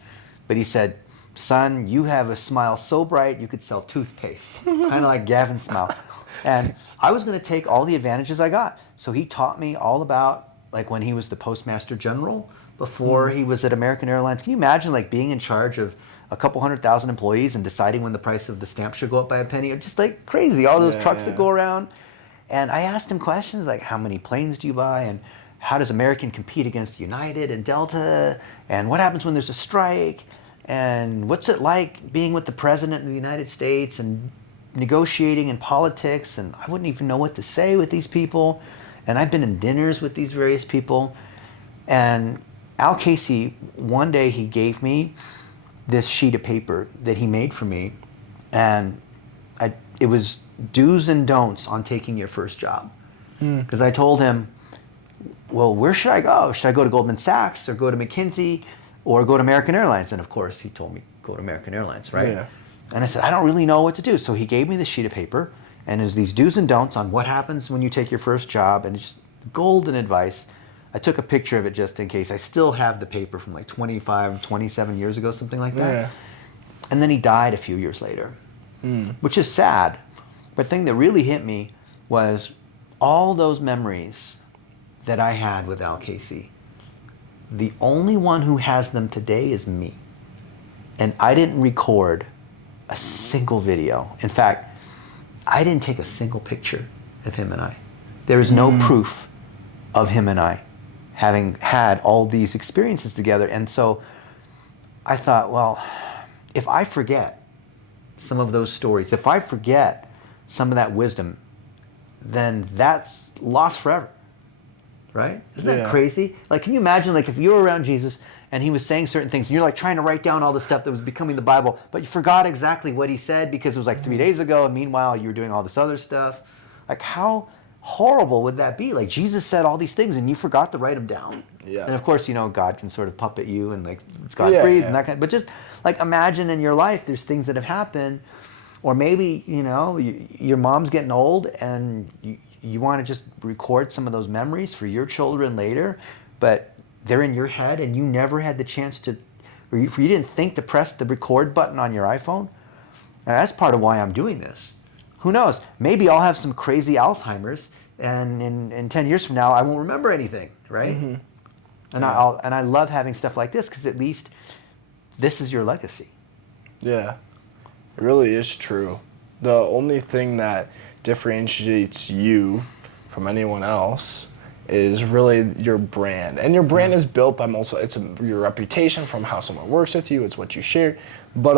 But he said, son, you have a smile so bright you could sell toothpaste. Kind of like Gavin's smile. And I was going to take all the advantages I got. So he taught me all about, like, when he was the Postmaster General, before he was at American Airlines. Can you imagine, like, being in charge of a couple 100,000 employees and deciding when the price of the stamp should go up by a penny? Just like crazy, all those trucks that go around. And I asked him questions like, how many planes do you buy? And how does American compete against United and Delta? And what happens when there's a strike? And what's it like being with the President of the United States and negotiating in politics? And I wouldn't even know what to say with these people. And I've been in dinners with these various people. And Al Casey, one day he gave me this sheet of paper that he made for me. And it was do's and don'ts on taking your first job. Because I told him, well, where should I go? Should I go to Goldman Sachs or go to McKinsey or go to American Airlines? And of course, he told me, go to American Airlines, right? Yeah. And I said, I don't really know what to do. So he gave me this sheet of paper, and there's these do's and don'ts on what happens when you take your first job, and it's just golden advice. I took a picture of it just in case. I still have the paper from like 25, 27 years ago, something like that. Yeah. And then he died a few years later, which is sad. But the thing that really hit me was all those memories that I had with Al Casey. The only one who has them today is me. And I didn't record a single video. In fact, I didn't take a single picture of him and I. There is no proof of him and I having had all these experiences together. And so I thought, well, if I forget some of those stories, if I forget some of that wisdom, then that's lost forever, right? Isn't that crazy? Like, can you imagine, like, if you were around Jesus and he was saying certain things and you're like trying to write down all the stuff that was becoming the Bible, but you forgot exactly what he said because it was like 3 days ago, and meanwhile you were doing all this other stuff. Like, how horrible would that be? Like, Jesus said all these things and you forgot to write them down. Yeah. And of course, you know, God can sort of puppet you and like it's God breathed and that kind of, but just like imagine in your life there's things that have happened, or maybe, you know, your mom's getting old and you want to just record some of those memories for your children later, but they're in your head and you never had the chance to, or you didn't think to press the record button on your iPhone. Now, that's part of why I'm doing this. Who knows? Maybe I'll have some crazy Alzheimer's, and in 10 years from now, I won't remember anything, right? Mm-hmm. And I love having stuff like this because at least this is your legacy. Yeah, it really is true. The only thing that differentiates you from anyone else is really your brand. And your brand is built by your reputation from how someone works with you, it's what you share. But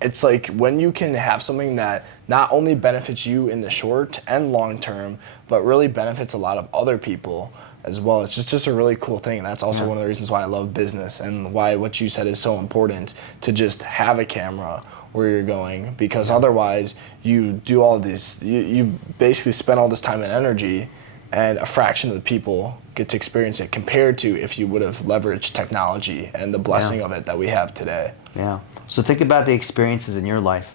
it's like when you can have something that not only benefits you in the short and long term, but really benefits a lot of other people as well. It's just a really cool thing. And that's also one of the reasons why I love business and why what you said is so important, to just have a camera where you're going, because otherwise you do all these, you basically spend all this time and energy, and a fraction of the people get to experience it compared to if you would have leveraged technology and the blessing of it that we have today. Yeah. So think about the experiences in your life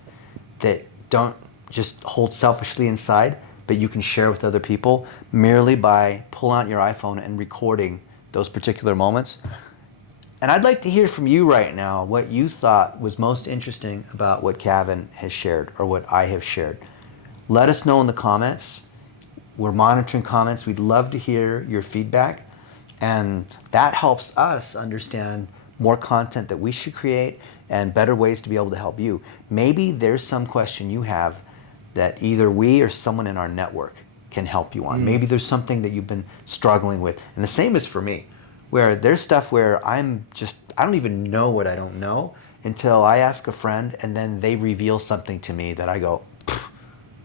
that don't just hold selfishly inside, but you can share with other people merely by pulling out your iPhone and recording those particular moments. And I'd like to hear from you right now what you thought was most interesting about what Gavin has shared or what I have shared. Let us know in the comments. We're monitoring comments. We'd love to hear your feedback. And that helps us understand more content that we should create and better ways to be able to help you. Maybe there's some question you have that either we or someone in our network can help you on. Maybe there's something that you've been struggling with. And the same is for me, where there's stuff where I don't even know what I don't know until I ask a friend and then they reveal something to me that I go,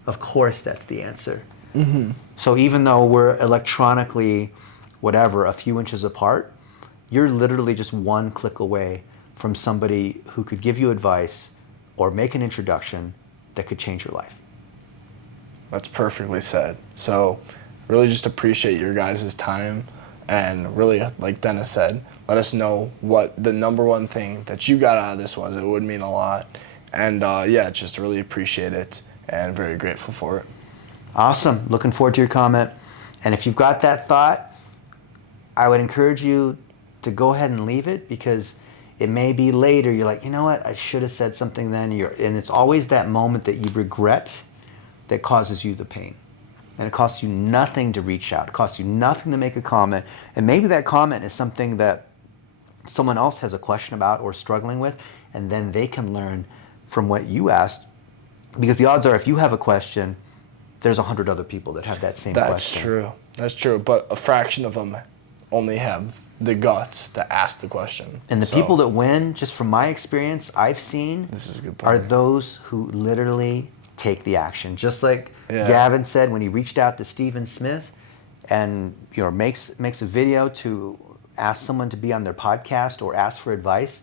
of course that's the answer. Mm-hmm. So even though we're electronically, whatever, a few inches apart, you're literally just one click away from somebody who could give you advice or make an introduction that could change your life. That's perfectly said. So really just appreciate your guys' time, and really, like Dennis said, let us know what the number one thing that you got out of this was. It would mean a lot. And just really appreciate it and very grateful for it. Awesome. Looking forward to your comment. And if you've got that thought, I would encourage you to go ahead and leave it, because it may be later you're like, you know what, I should have said something then. And it's always that moment that you regret that causes you the pain. And it costs you nothing to reach out. It costs you nothing to make a comment. And maybe that comment is something that someone else has a question about or struggling with, and then they can learn from what you asked. Because the odds are, if you have a question, there's 100 other people that have that same question. That's true. But a fraction of them only have the guts to ask the question. And the people that win, just from my experience, I've seen, this is a good point, are those who literally take the action. Just like Gavin said when he reached out to Stephen Smith and makes a video to ask someone to be on their podcast or ask for advice.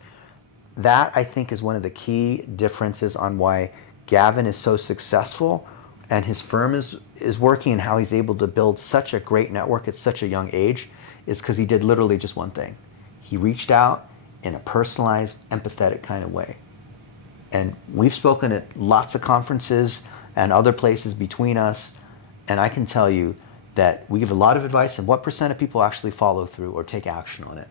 That, I think, is one of the key differences on why Gavin is so successful and his firm is working, and how he's able to build such a great network at such a young age is because he did literally just one thing. He reached out in a personalized, empathetic kind of way. And we've spoken at lots of conferences and other places between us, and I can tell you that we give a lot of advice, and what % of people actually follow through or take action on it?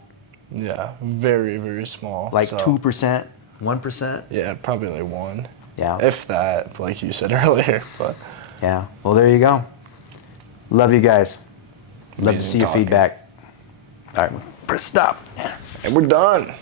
Yeah, very, very small. Like so, 2%, 1%? Yeah, probably like 1. Yeah. If that, like you said earlier. But Yeah. Well, there you go. Love you guys. Love to Amazing see your talking. feedback. All right, press stop. And we're done.